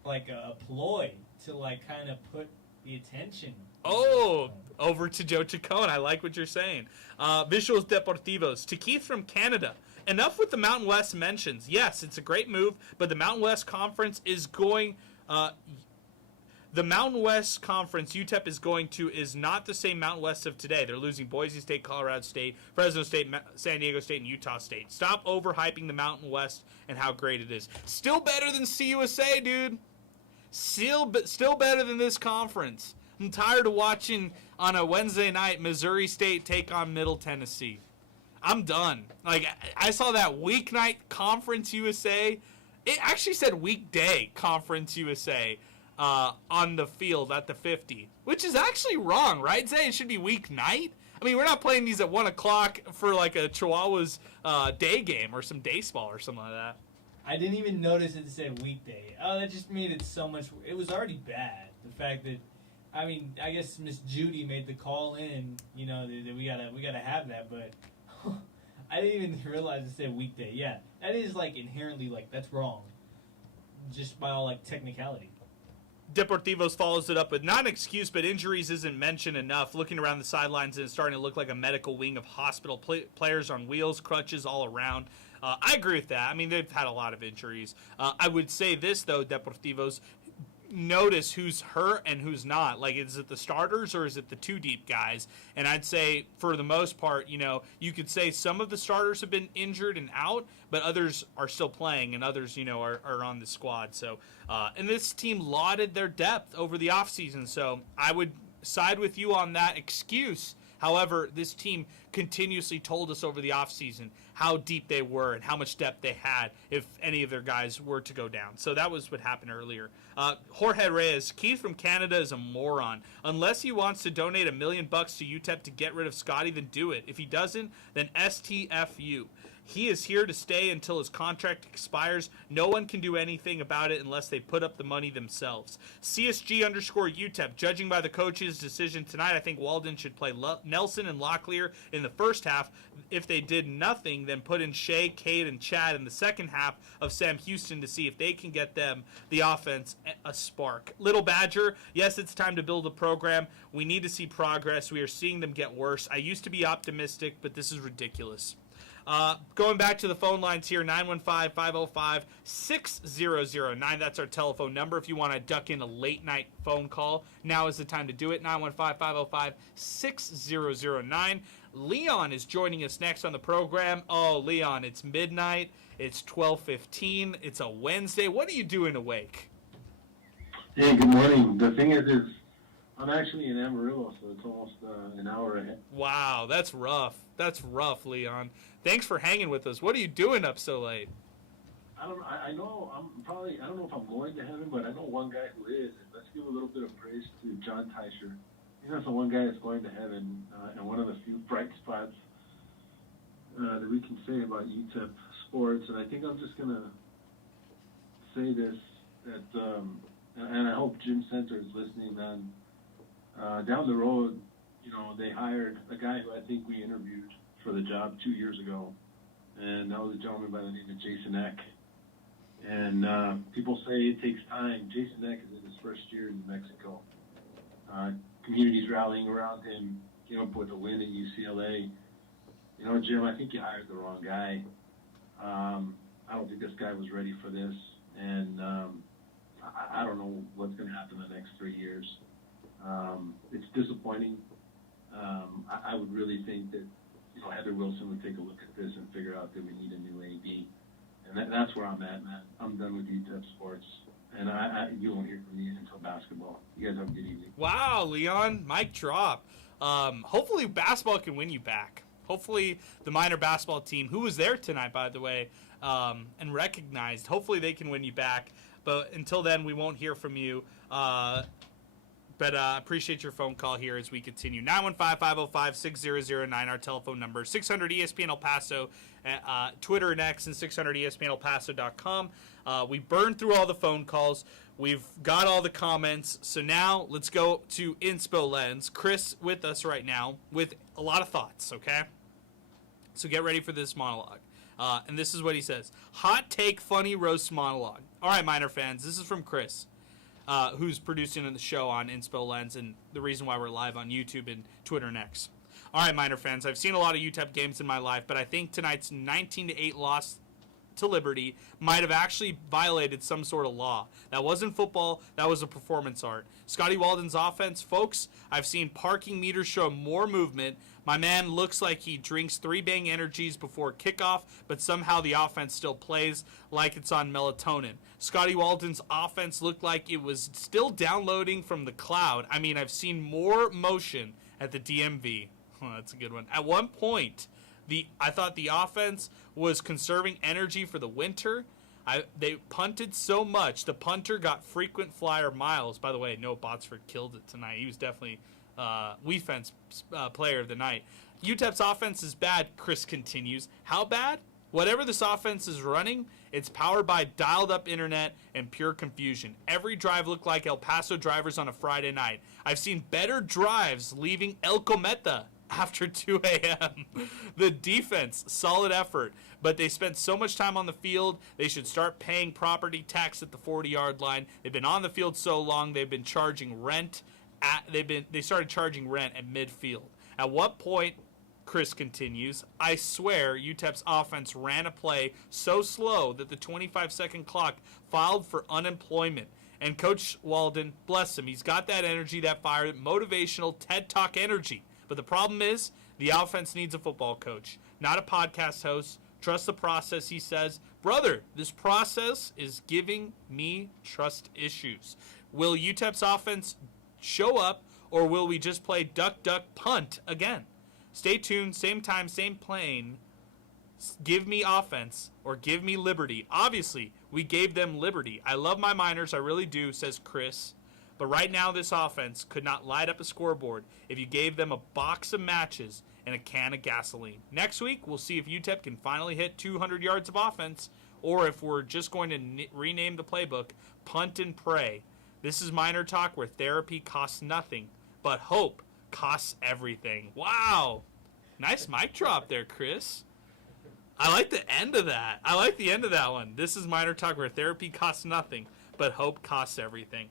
Like a ploy to kind of put the attention. Oh, over to Joe Chacon. I like what you're saying. Visuals Deportivos. To Keith from Canada. Enough with the Mountain West mentions. Yes, it's a great move, but the Mountain West Conference is going... the Mountain West Conference UTEP is going to is not the same Mountain West of today. They're losing Boise State, Colorado State, Fresno State, San Diego State, and Utah State. Stop overhyping the Mountain West and how great it is. Still better than CUSA, dude. Still better than this conference. I'm tired of watching on a Wednesday night Missouri State take on Middle Tennessee. I'm done. I saw that weeknight Conference USA. It actually said weekday Conference USA on the field at the 50, which is actually wrong, right? Zay, it should be weeknight. I mean, we're not playing these at 1 o'clock for a Chihuahuas day game or some baseball or something like that. I didn't even notice it said weekday. Oh, that just made it so much. It was already bad. The fact that, I mean, I guess Miss Judy made the call in. That we gotta have that, but I didn't even realize it said weekday. Yeah, that is inherently that's wrong, just by all technicality. Deportivos follows it up with not an excuse, but injuries isn't mentioned enough. Looking around the sidelines and it's starting to look like a medical wing of hospital players on wheels, crutches all around. I agree with that. I mean, they've had a lot of injuries. I would say this, though, Deportivos, notice who's hurt and who's not. Is it the starters or is it the two deep guys? And I'd say, for the most part, you could say some of the starters have been injured and out, but others are still playing and others, are on the squad. So, and this team lauded their depth over the offseason. So I would side with you on that excuse. However, this team continuously told us over the offseason how deep they were and how much depth they had if any of their guys were to go down. So that was what happened earlier. Jorge Reyes, Keith from Canada is a moron. Unless he wants to donate $1 million to UTEP to get rid of Scotty, then do it. If he doesn't, then STFU. He is here to stay until his contract expires. No one can do anything about it unless they put up the money themselves. CSG_UTEP. Judging by the coach's decision tonight, I think Walden should play Nelson and Locklear in the first half. If they did nothing, then put in Shea, Cade, and Chad in the second half of Sam Houston to see if they can get them, the offense, a spark. Little Badger, yes, it's time to build a program. We need to see progress. We are seeing them get worse. I used to be optimistic, but this is ridiculous. Going back to the phone lines here, 915-505-6009. That's our telephone number. If you want to duck in a late night phone call, now is the time to do it. 915-505-6009. Leon is joining us next on the program. Oh, Leon, it's midnight. It's 12:15. It's a Wednesday. What are you doing awake? Hey, good morning. The thing is I'm actually in Amarillo, so it's almost an hour ahead. Wow, that's rough. That's rough, Leon. Thanks for hanging with us. What are you doing up so late? I don't know if I'm going to heaven, but I know one guy who is. Let's give a little bit of praise to John Teicher. That's the one guy that's going to heaven, and one of the few bright spots that we can say about UTEP sports. And I think I'm just going to say this, that, and I hope Jim Center is listening on. Down the road, they hired a guy who I think we interviewed for the job 2 years ago, and that was a gentleman by the name of Jason Eck. And people say it takes time. Jason Eck is in his first year in New Mexico. Community's rallying around him, came up with a win at UCLA. Jim, I think you hired the wrong guy. I don't think this guy was ready for this, and I don't know what's going to happen in the next 3 years. It's disappointing. I would really think that Heather Wilson would take a look at this and figure out that we need a new AD, and that's where I'm at, man. I'm done with UTEP sports, and you won't hear from me until basketball. You guys have a good evening. Wow, Leon, mic drop. Hopefully basketball can win you back. Hopefully the Miner basketball team, who was there tonight, by the way, and recognized, hopefully they can win you back. But until then, we won't hear from you. But appreciate your phone call here as we continue. 915-505-6009, our telephone number. 600 ESPN El Paso, Twitter and X, and 600 ESPNElPaso.com. We burned through all the phone calls. We've got all the comments. So now let's go to Inspo Lens. Chris with us right now with a lot of thoughts, okay? So get ready for this monologue. And this is what he says. Hot take, funny roast monologue. All right, Miner fans, this is from Chris. Who's producing the show on Inspo Lens and the reason why we're live on YouTube and Twitter and X. All right, Miner fans, I've seen a lot of UTEP games in my life, but I think tonight's 19-8 loss to Liberty might have actually violated some sort of law. That wasn't football, that was a performance art. Scotty Walden's offense, folks, I've seen parking meters show more movement. My man looks like he drinks 3 Bang Energies before kickoff, but somehow the offense still plays like it's on melatonin. Scotty Walden's offense looked like it was still downloading from the cloud. I mean, I've seen more motion at the DMV. Oh, that's a good one. At one point, I thought the offense was conserving energy for the winter. They punted so much. The punter got frequent flyer miles. By the way, Noah Botsford killed it tonight. He was definitely Defense player of the night. UTEP's offense is bad, Chris continues. How bad? Whatever this offense is running, it's powered by dialed-up internet and pure confusion. Every drive looked like El Paso drivers on a Friday night. I've seen better drives leaving El Cometa after 2 a.m. The defense, solid effort, but they spent so much time on the field, they should start paying property tax at the 40-yard line. They've been on the field so long, they've been charging rent. They started charging rent at midfield. At what point, Chris continues, I swear UTEP's offense ran a play so slow that the 25-second clock filed for unemployment. And Coach Walden, bless him, he's got that energy, that fire, that motivational TED Talk energy. But the problem is, the offense needs a football coach, not a podcast host. Trust the process, he says. Brother, this process is giving me trust issues. Will UTEP's offense show up, or will we just play duck, duck, punt again? Stay tuned, same time, same plane. Give me offense, or give me liberty. Obviously, we gave them liberty. I love my Miners, I really do, says Chris. But right now, this offense could not light up a scoreboard if you gave them a box of matches and a can of gasoline. Next week, we'll see if UTEP can finally hit 200 yards of offense, or if we're just going to rename the playbook Punt and Pray. This is MinerTalk, where therapy costs nothing, but hope costs everything. Wow. Nice mic drop there, Chris. I like the end of that. I like the end of that one. This is MinerTalk, where therapy costs nothing, but hope costs everything.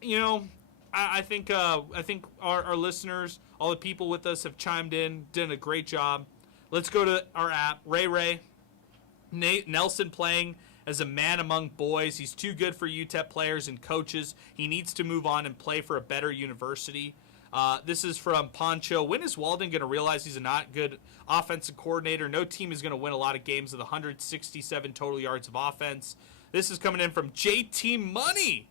You know, I think our listeners, all the people with us have chimed in, done a great job. Let's go to our app. Ray. Nate Nelson playing as a man among boys. He's too good for UTEP players and coaches. He needs to move on and play for a better university. This is from Poncho. When is Walden going to realize he's a not good offensive coordinator? No team is going to win a lot of games with 167 total yards of offense. This is coming in from JT Money,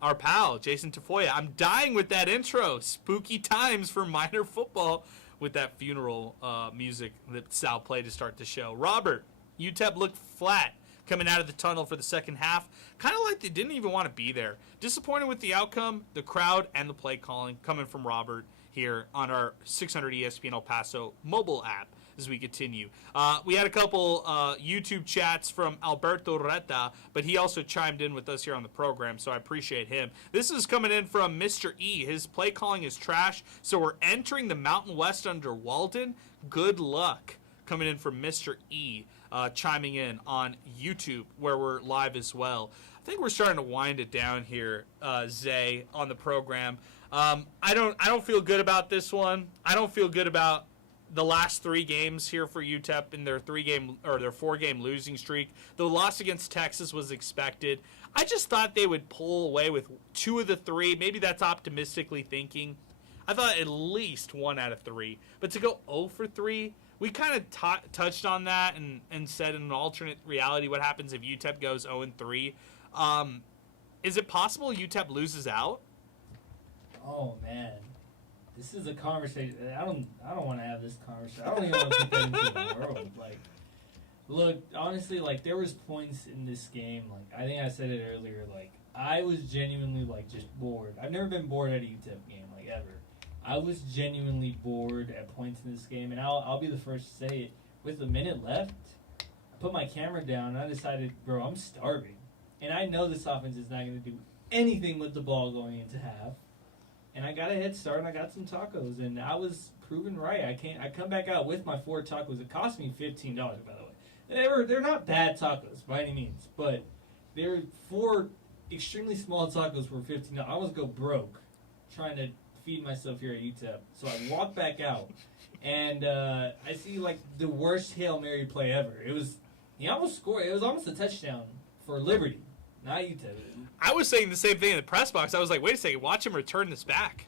our pal, Jason Tafoya. I'm dying with that intro. Spooky times for minor football with that funeral music that Sal played to start the show. Robert, UTEP looked flat coming out of the tunnel for the second half. Kind of like they didn't even want to be there. Disappointed with the outcome, the crowd, and the play calling coming from Robert here on our 600 ESPN El Paso mobile app as we continue. We had a couple YouTube chats from Alberto Reta, but he also chimed in with us here on the program, so I appreciate him. This is coming in from Mr. E. His play calling is trash, so we're entering the Mountain West under Walden. Good luck. Coming in from Mr. E. Chiming in on YouTube, where we're live as well. I think we're starting to wind it down here, Zay, on the program. I don't feel good about this one. I don't feel good about the last 3 games here for UTEP in their 4-game losing streak. The loss against Texas was expected. I just thought they would pull away with 2 of the 3. Maybe that's optimistically thinking. I thought at least 1 out of 3. But to go 0 for 3, we kind of touched on that and said in an alternate reality what happens if UTEP goes 0-3. Is it possible UTEP loses out? Oh man, this is a conversation. I don't want to have this conversation. I don't even want to put that into the world. Like, look, honestly, like there was points in this game. Like I think I said it earlier. Like I was genuinely like just bored. I've never been bored at a UTEP game like ever. I was genuinely bored at points in this game, and I'll be the first to say it. With a minute left, I put my camera down, and I decided, bro, I'm starving. And I know this offense is not going to do anything with the ball going into half. And I got a head start, and I got some tacos, and I was proven right. I come back out with my 4 tacos. It cost me $15, by the way. They're not bad tacos by any means, but they're 4 extremely small tacos for $15. I almost go broke trying to feed myself here at UTEP. So I walk back out, and I see like the worst Hail Mary play ever. He almost scored. It was almost a touchdown for Liberty, not UTEP. I was saying the same thing in the press box. I was like, wait a second, watch him return this back.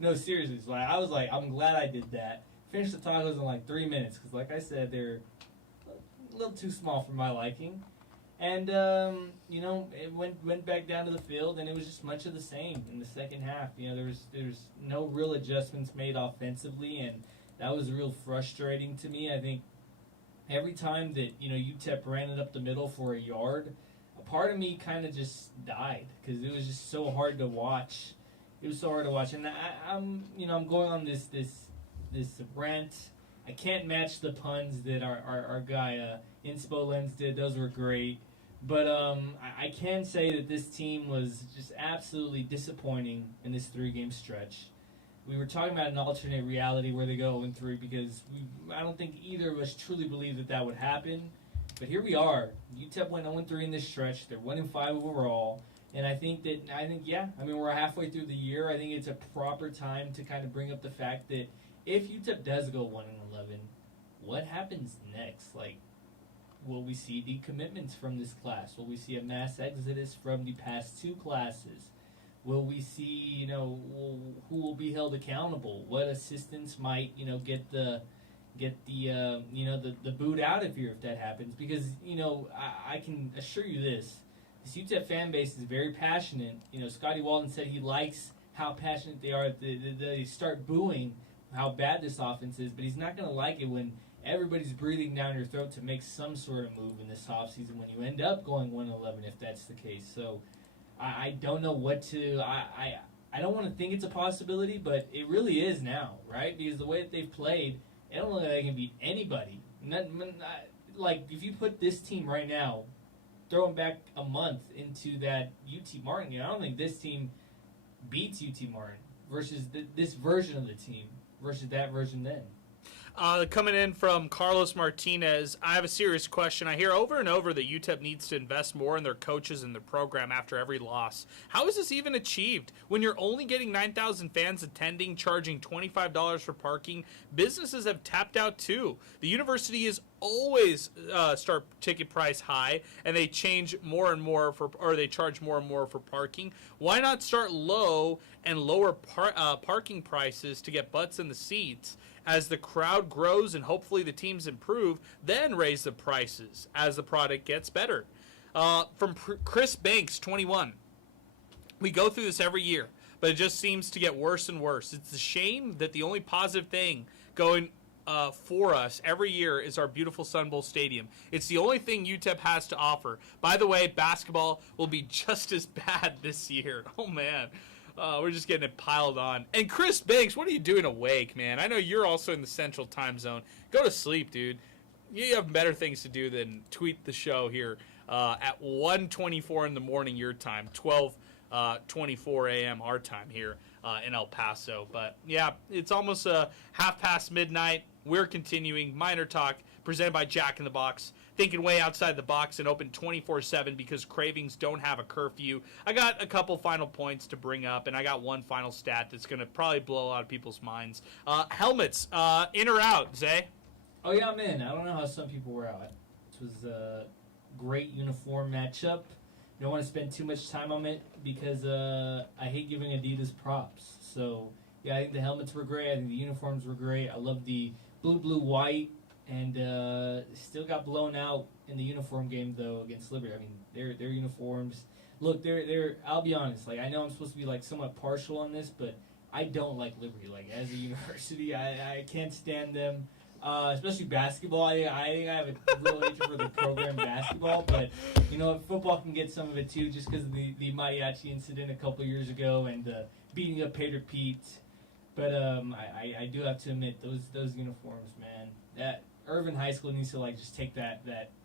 No, seriously. So I was like, I'm glad I did that. Finished the tacos in like 3 minutes because, like I said, they're a little too small for my liking. And, it went back down to the field, and it was just much of the same in the second half. There's no real adjustments made offensively, and that was real frustrating to me. I think every time that, UTEP ran it up the middle for a yard, a part of me kind of just died because it was just so hard to watch. It was so hard to watch. And I'm going on this rant. I can't match the puns that our guy, Inspo Lens did. Those were great. But I can say that this team was just absolutely disappointing in this 3-game stretch. We were talking about an alternate reality where they go 0-3 because I don't think either of us truly believed that would happen. But here we are. UTEP went 0-3 in this stretch. They're 1-5 overall. And I think we're halfway through the year. I think it's a proper time to kind of bring up the fact that if UTEP does go 1-11, what happens next? Like, will we see decommitments from this class? Will we see a mass exodus from the past 2 classes? Will we see, who will be held accountable? What assistants might, get the boot out of here if that happens? Because, I can assure you this UTEP fan base is very passionate. Scotty Walden said he likes how passionate they are. They start booing how bad this offense is, but he's not going to like it when everybody's breathing down your throat to make some sort of move in this offseason when you end up going 1-11 if that's the case. So I don't know what to I don't want to think it's a possibility, but it really is now, right? Because the way that they've played, I don't know that they can beat anybody. Like, if you put this team right now, throw them back a month into that UT Martin, I don't think this team beats UT Martin versus this version of the team versus that version then. Coming in from Carlos Martinez, I have a serious question. I hear over and over that UTEP needs to invest more in their coaches and their program after every loss. How is this even achieved? When you're only getting 9,000 fans attending, charging $25 for parking, businesses have tapped out too. The university is always start ticket price high, and they change more and more they charge more and more for parking. Why not start low and lower parking prices to get butts in the seats? As the crowd grows and hopefully the teams improve, then raise the prices as the product gets better. From Chris Banks, 21. We go through this every year, but it just seems to get worse and worse. It's a shame that the only positive thing going for us every year is our beautiful Sun Bowl Stadium. It's the only thing UTEP has to offer. By the way, basketball will be just as bad this year. Oh, man. We're just getting it piled on. And Chris Banks, what are you doing awake, man? I know you're also in the Central Time Zone. Go to sleep, dude. You have better things to do than tweet the show here at 1:24 in the morning your time, 12:24 a.m. our time here in El Paso. But, yeah, it's almost midnight. We're continuing MinerTalk, presented by Jack in the Box. Thinking way outside the box and open 24/7 because cravings don't have a curfew. I got a couple final points to bring up, and I got one final stat that's going to probably blow a lot of people's minds. Helmets, in or out, Zay? Oh, yeah, I'm in. I don't know how some people were out. It was a great uniform matchup. Don't want to spend too much time on it because I hate giving Adidas props. So, yeah, I think the helmets were great. I think the uniforms were great. I love the blue, white. And still got blown out in the uniform game though against Liberty. I mean, their uniforms. Look, they're. I'll be honest. Like I know I'm supposed to be like somewhat partial on this, but I don't like Liberty. Like as a university, I can't stand them. Especially basketball. I think I have a real hatred for the program basketball, but you know football can get some of it too, just because of the mariachi incident a couple years ago and beating up Pater Pete. But I do have to admit those uniforms, man. That Irvin High School needs to like just take that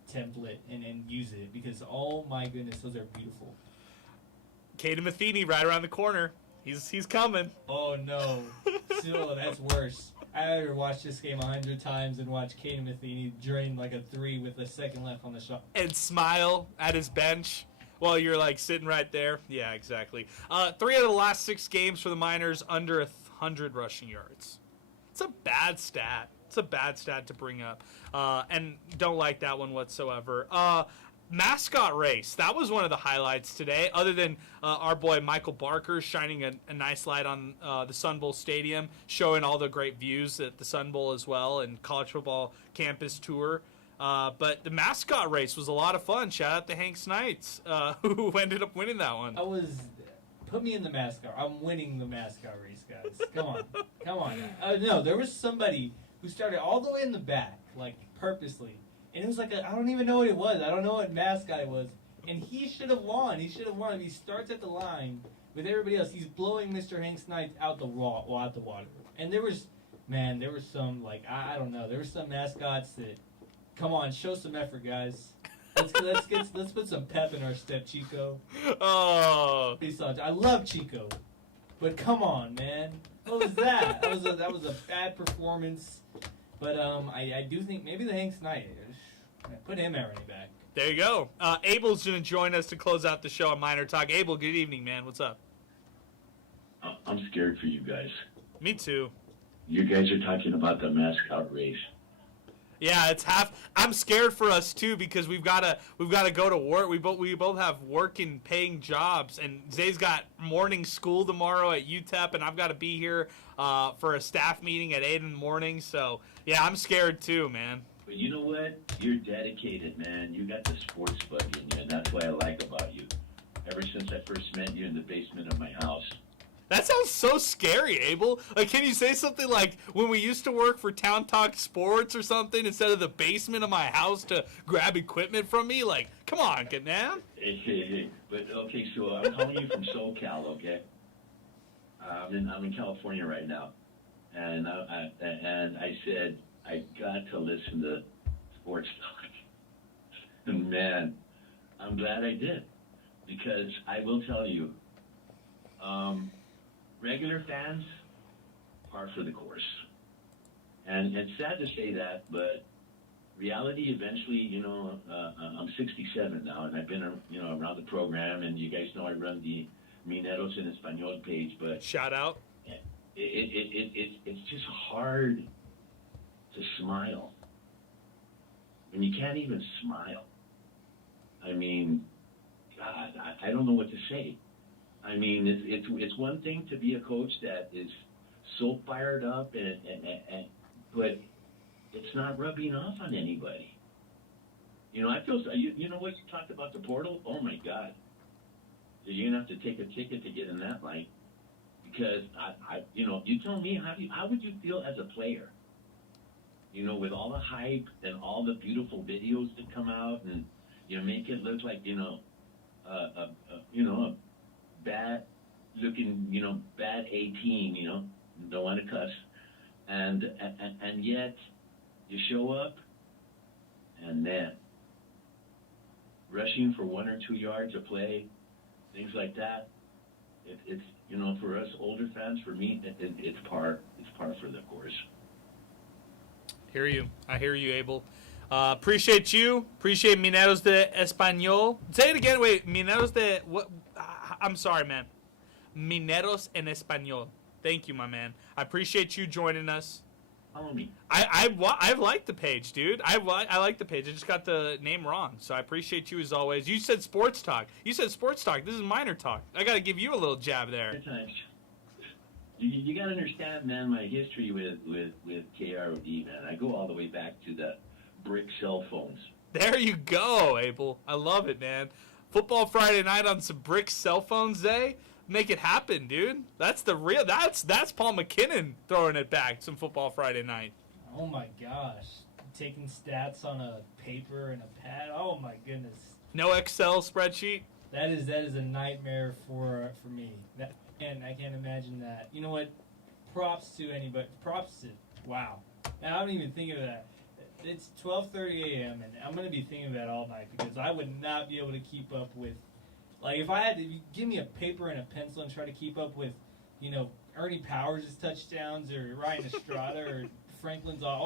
template and use it because oh my goodness, those are beautiful. Caden Matheny right around the corner. He's coming. Oh no, still that's worse. I rather watch this game 100 times and watch Caden Matheny drain like a 3 with a second left on the shot and smile at his bench while you're like sitting right there. Yeah, exactly. 3 out of the last 6 games for the Miners under 100 rushing yards. It's a bad stat. It's a bad stat to bring up, and don't like that one whatsoever. Mascot race. That was one of the highlights today, other than our boy Michael Barker shining a nice light on the Sun Bowl Stadium, showing all the great views at the Sun Bowl as well, and college football campus tour. But the mascot race was a lot of fun. Shout out to Hanks Knights, who ended up winning that one. Put me in the mascot. I'm winning the mascot race, guys. Come on. No, there was somebody who started all the way in the back, like purposely. And it was like, I don't even know what it was. I don't know what mascot it was. And he should have won. He He starts at the line with everybody else. He's blowing Mr. Hanks Knight out the water. And there was some, like, I don't know. There were some mascots that, come on, show some effort, guys. Let's put some pep in our step, Chico. Oh. I love Chico. But come on, man. What was that? That was a bad performance. But I do think maybe the Hanks Knight. Put him at running back. There you go. Abel's going to join us to close out the show on MinerTalk. Abel, good evening, man. What's up? I'm scared for you guys. Me too. You guys are talking about the mascot race. Yeah, it's I'm scared for us too because we've got to go to work. We both have working, paying jobs, and Zay's got morning school tomorrow at UTEP, and I've got to be here for a staff meeting at 8 in the morning. So yeah, I'm scared too, man. But you know what? You're dedicated, man. You got the sports bug in you, and that's what I like about you. Ever since I first met you in the basement of my house. That sounds so scary, Abel. Like, can you say something like when we used to work for Town Talk Sports or something instead of the basement of my house to grab equipment from me? Like, come on, good man. Hey. But, okay, so I'm calling you from SoCal, okay? I'm in California right now. And I said, I got to listen to Sports Talk. And, man, I'm glad I did. Because I will tell you, regular fans, par for the course. And it's sad to say that, but reality eventually, I'm 67 now, and I've been, around the program, and you guys know I run the Mineros en Español page, but shout out. It's just hard to smile when you can't even smile. I mean, God, I don't know what to say. I mean, it's one thing to be a coach that is so fired up, but it's not rubbing off on anybody. I feel, you know what, you talked about the portal? Oh my God. You're going to have to take a ticket to get in that line. Because, you tell me, how would you feel as a player? With all the hype and all the beautiful videos that come out and, make it look like, a bad looking, bad 18, don't want to cuss. And yet you show up and then rushing for 1 or 2 yards of play, things like that. It's for us older fans, for me, it's par for the course. I hear you, Abel. Appreciate you. Appreciate Mineros de Español. Say it again. Wait, Mineros de what? I'm sorry, man. Mineros en Español. Thank you, my man. I appreciate you joining us. Follow me. I like the page, dude. I like the page. I just got the name wrong, so I appreciate you as always. You said sports talk. This is MinerTalk. I got to give you a little jab there. You got to understand, man, my history with KROD, man. I go all the way back to the brick cell phones. There you go, Abel. I love it, man. Football Friday night on some brick cell phones day. Make it happen, dude. That's Paul McKinnon throwing it back. Some Football Friday night. Oh my gosh, taking stats on a paper and a pad. Oh my goodness. No Excel spreadsheet. That is a nightmare for me. I can't imagine that. You know what? Props to anybody. Wow. And I don't even think of that. It's 12:30 a.m. and I'm gonna be thinking of that all night because I would not be able to keep up with. Like, if I had to give me a paper and a pencil and try to keep up with, Ernie Powers' touchdowns or Ryan Estrada or Franklin's, I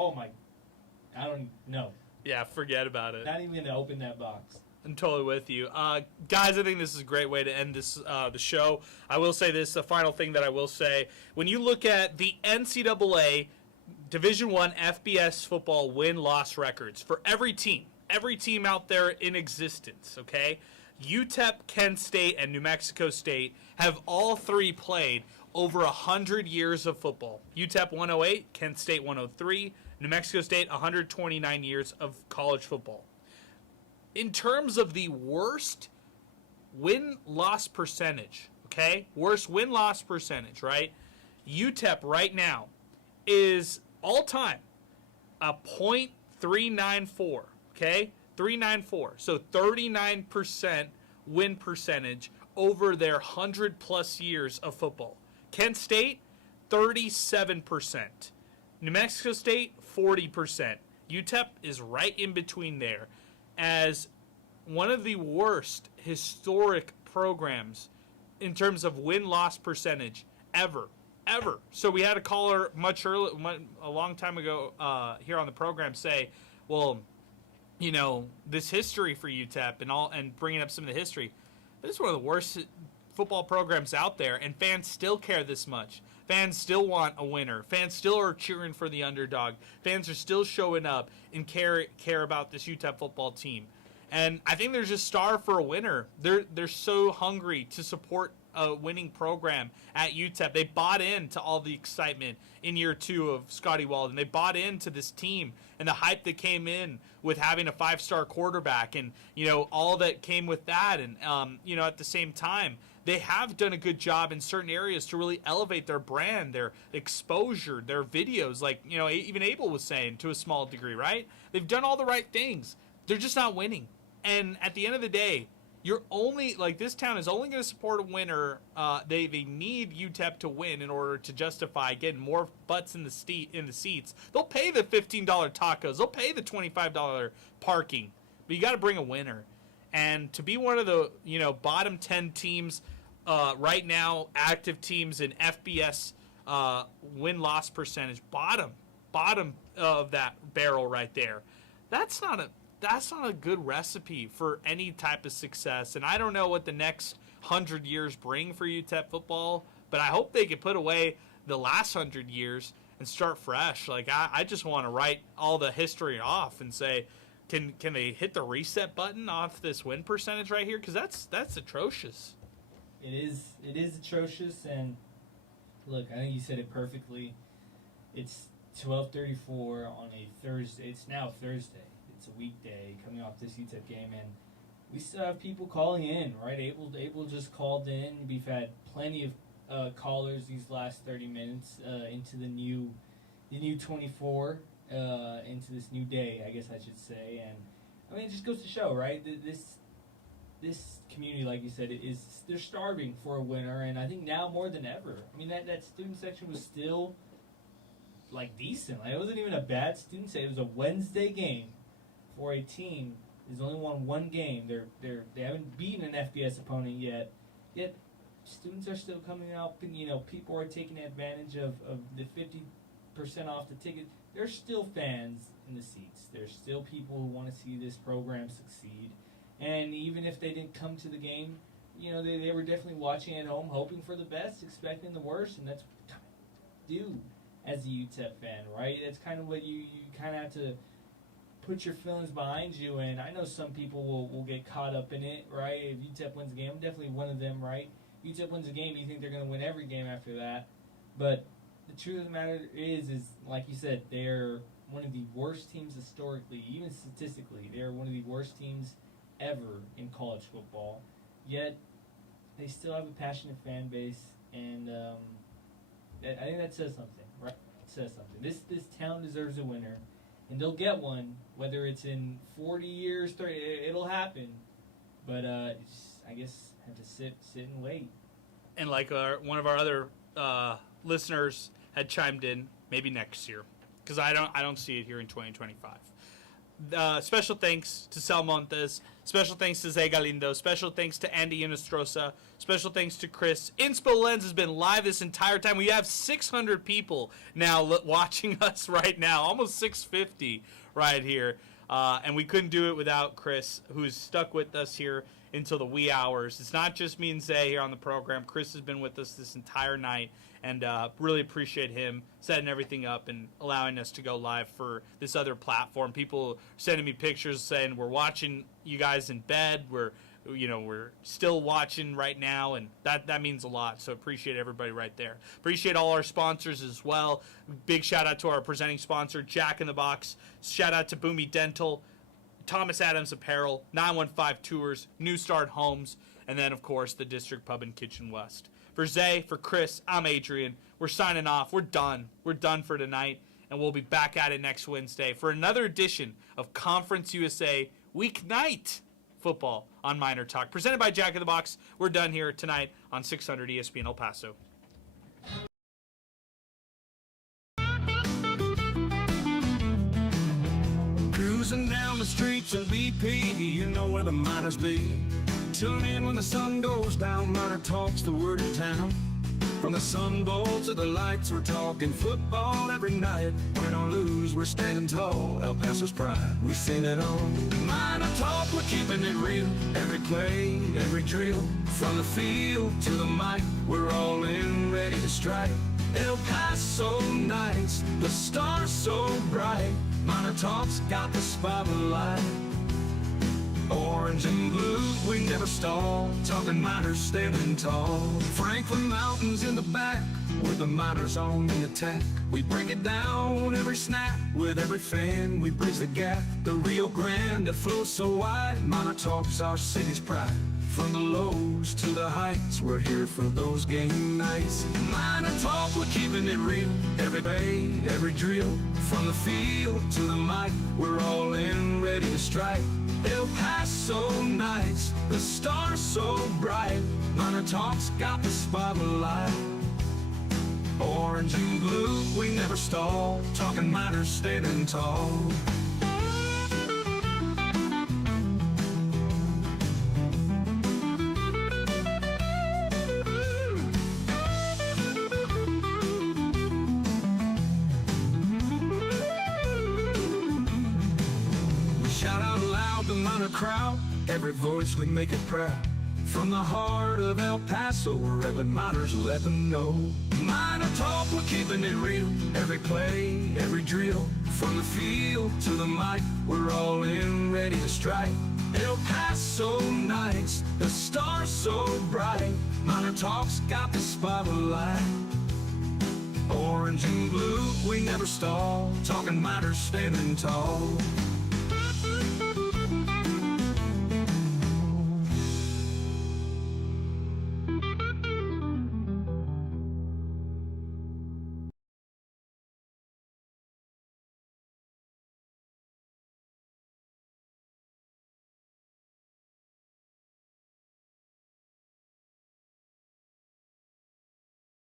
don't know. Yeah, forget about it. Not even going to open that box. I'm totally with you. Guys, I think this is a great way to end this the show. I will say this, a final thing that I will say. When you look at the NCAA Division I FBS football win-loss records for every team out there in existence, okay? UTEP, Kent State, and New Mexico State have all three played over 100 years of football. UTEP 108, Kent State 103, New Mexico State 129 years of college football. In terms of the worst win-loss percentage, okay? Worst win-loss percentage, right? UTEP right now is all-time a .394, okay? 394. So 39% win percentage over their 100-plus years of football. Kent State, 37%. New Mexico State, 40%. UTEP is right in between there as one of the worst historic programs in terms of win-loss percentage ever. So we had a caller a long time ago here on the program say, well, this history for UTEP and bringing up some of the history. This is one of the worst football programs out there, and fans still care this much. Fans still want a winner. Fans still are cheering for the underdog. Fans are still showing up and care about this UTEP football team. And I think they're just starved for a winner. They're so hungry to support a winning program at UTEP. They bought into all the excitement in year 2 of Scotty Walden. They bought into this team and the hype that came in with having a 5-star quarterback and, all that came with that. And, at the same time, they have done a good job in certain areas to really elevate their brand, their exposure, their videos, like, even Abel was saying to a small degree, right? They've done all the right things. They're just not winning. And at the end of the day, this town is only going to support a winner. They need UTEP to win in order to justify getting more butts in the seats. They'll pay the $15 tacos. They'll pay the $25 parking. But you got to bring a winner. And to be one of the bottom 10 teams right now, active teams in FBS win-loss percentage, bottom. bottom of that barrel right there. That's not a good recipe for any type of success. And I don't know what the next 100 years bring for UTEP football, but I hope they can put away the last 100 years and start fresh. Like, I just want to write all the history off and say, can they hit the reset button off this win percentage right here? Because that's atrocious. It is atrocious. And look, I think you said it perfectly. It's 12:34 on a Thursday. It's now Thursday. It's a weekday coming off this UTEP game, and we still have people calling in, right? Abel just called in. We've had plenty of callers these last 30 minutes into the new 24, into this new day, I guess I should say. And I mean, it just goes to show, right? This community, like you said, they're starving for a winner, and I think now more than ever. I mean, that student section was still like decent. Like, it wasn't even a bad student section. It was a Wednesday game for a team that's only won one game. They haven't beaten an FBS opponent yet. Yet students are still coming out, and people are taking advantage of the 50% off the ticket. There's still fans in the seats. There's still people who want to see this program succeed. And even if they didn't come to the game, they were definitely watching at home, hoping for the best, expecting the worst, and that's what you do as a UTEP fan, right? That's kind of what you kind of have to put your feelings behind you. And I know some people will get caught up in it, right? If UTEP wins a game, I'm definitely one of them, right? UTEP wins a game, you think they're going to win every game after that. But the truth of the matter is like you said, they're one of the worst teams historically, even statistically. They're one of the worst teams ever in college football. Yet they still have a passionate fan base, and I think that says something, right? It says something. This town deserves a winner, and they'll get one, whether it's in 40 years, 30, it'll happen. But I guess have to sit and wait. And like one of our other listeners had chimed in, maybe next year, because I don't see it here in 2025. Special thanks to Sal Montes. Special thanks to Zay Galindo. Special thanks to Andy Inostroza. Special thanks to Chris. Inspo Lens has been live this entire time. We have 600 people now watching us right now, almost 650 right here. And we couldn't do it without Chris, who's stuck with us here until the wee hours. It's not just me and Zay here on the program. Chris has been with us this entire night, and really appreciate him setting everything up and allowing us to go live for this other platform. People sending me pictures saying we're watching you guys in bed. We're still watching right now, and that means a lot. So appreciate everybody right there. Appreciate all our sponsors as well. Big shout out to our presenting sponsor, Jack in the Box. Shout out to Boomy Dental, Thomas Adams Apparel, 915 Tours, New Start Homes, and then, of course, the District Pub and Kitchen West. For Zay, for Chris, I'm Adrian. We're signing off. We're done. We're done for tonight, and we'll be back at it next Wednesday for another edition of Conference USA Weeknight Football on MinerTalk. Presented by Jack in the Box. We're done here tonight on 600 ESPN El Paso. Cruising down the streets of BP, you know where the miners be. Tune in when the sun goes down, MinerTalk's the word in town. From the Sun Bowl to the lights, we're talking football every night. Win or lose, we're standing tall, El Paso's pride, we've seen it all. MinerTalk, we're keeping it real, every play, every drill. From the field to the mic, we're all in, ready to strike. El Paso nights, the stars so bright. MinerTalk's got the spotlight. Orange and blue, we never stall. Talking miners standing tall. Franklin Mountains in the back, with the miners on the attack. We break it down every snap. With every fan, we bridge the gap. The Rio Grande that flows so wide. MinerTalk's our city's pride. From the lows to the heights, we're here for those game nights. MinerTalk, we're keeping it real. Every bay, every drill. From the field to the mic, we're all in, ready to strike. El Paso nights, the stars so bright. MinerTalk's got the spotlight. Orange and blue, we never stall. Talking miners standing tall. Miner crowd, every voice we make it proud. From the heart of El Paso, wherever miners let them know. MinerTalk, we're keeping it real. Every play, every drill. From the field to the mic, we're all in, ready to strike. El Paso nights, the stars so bright. MinerTalk's got the spotlight. Orange and blue, we never stall. Talking miners standing tall.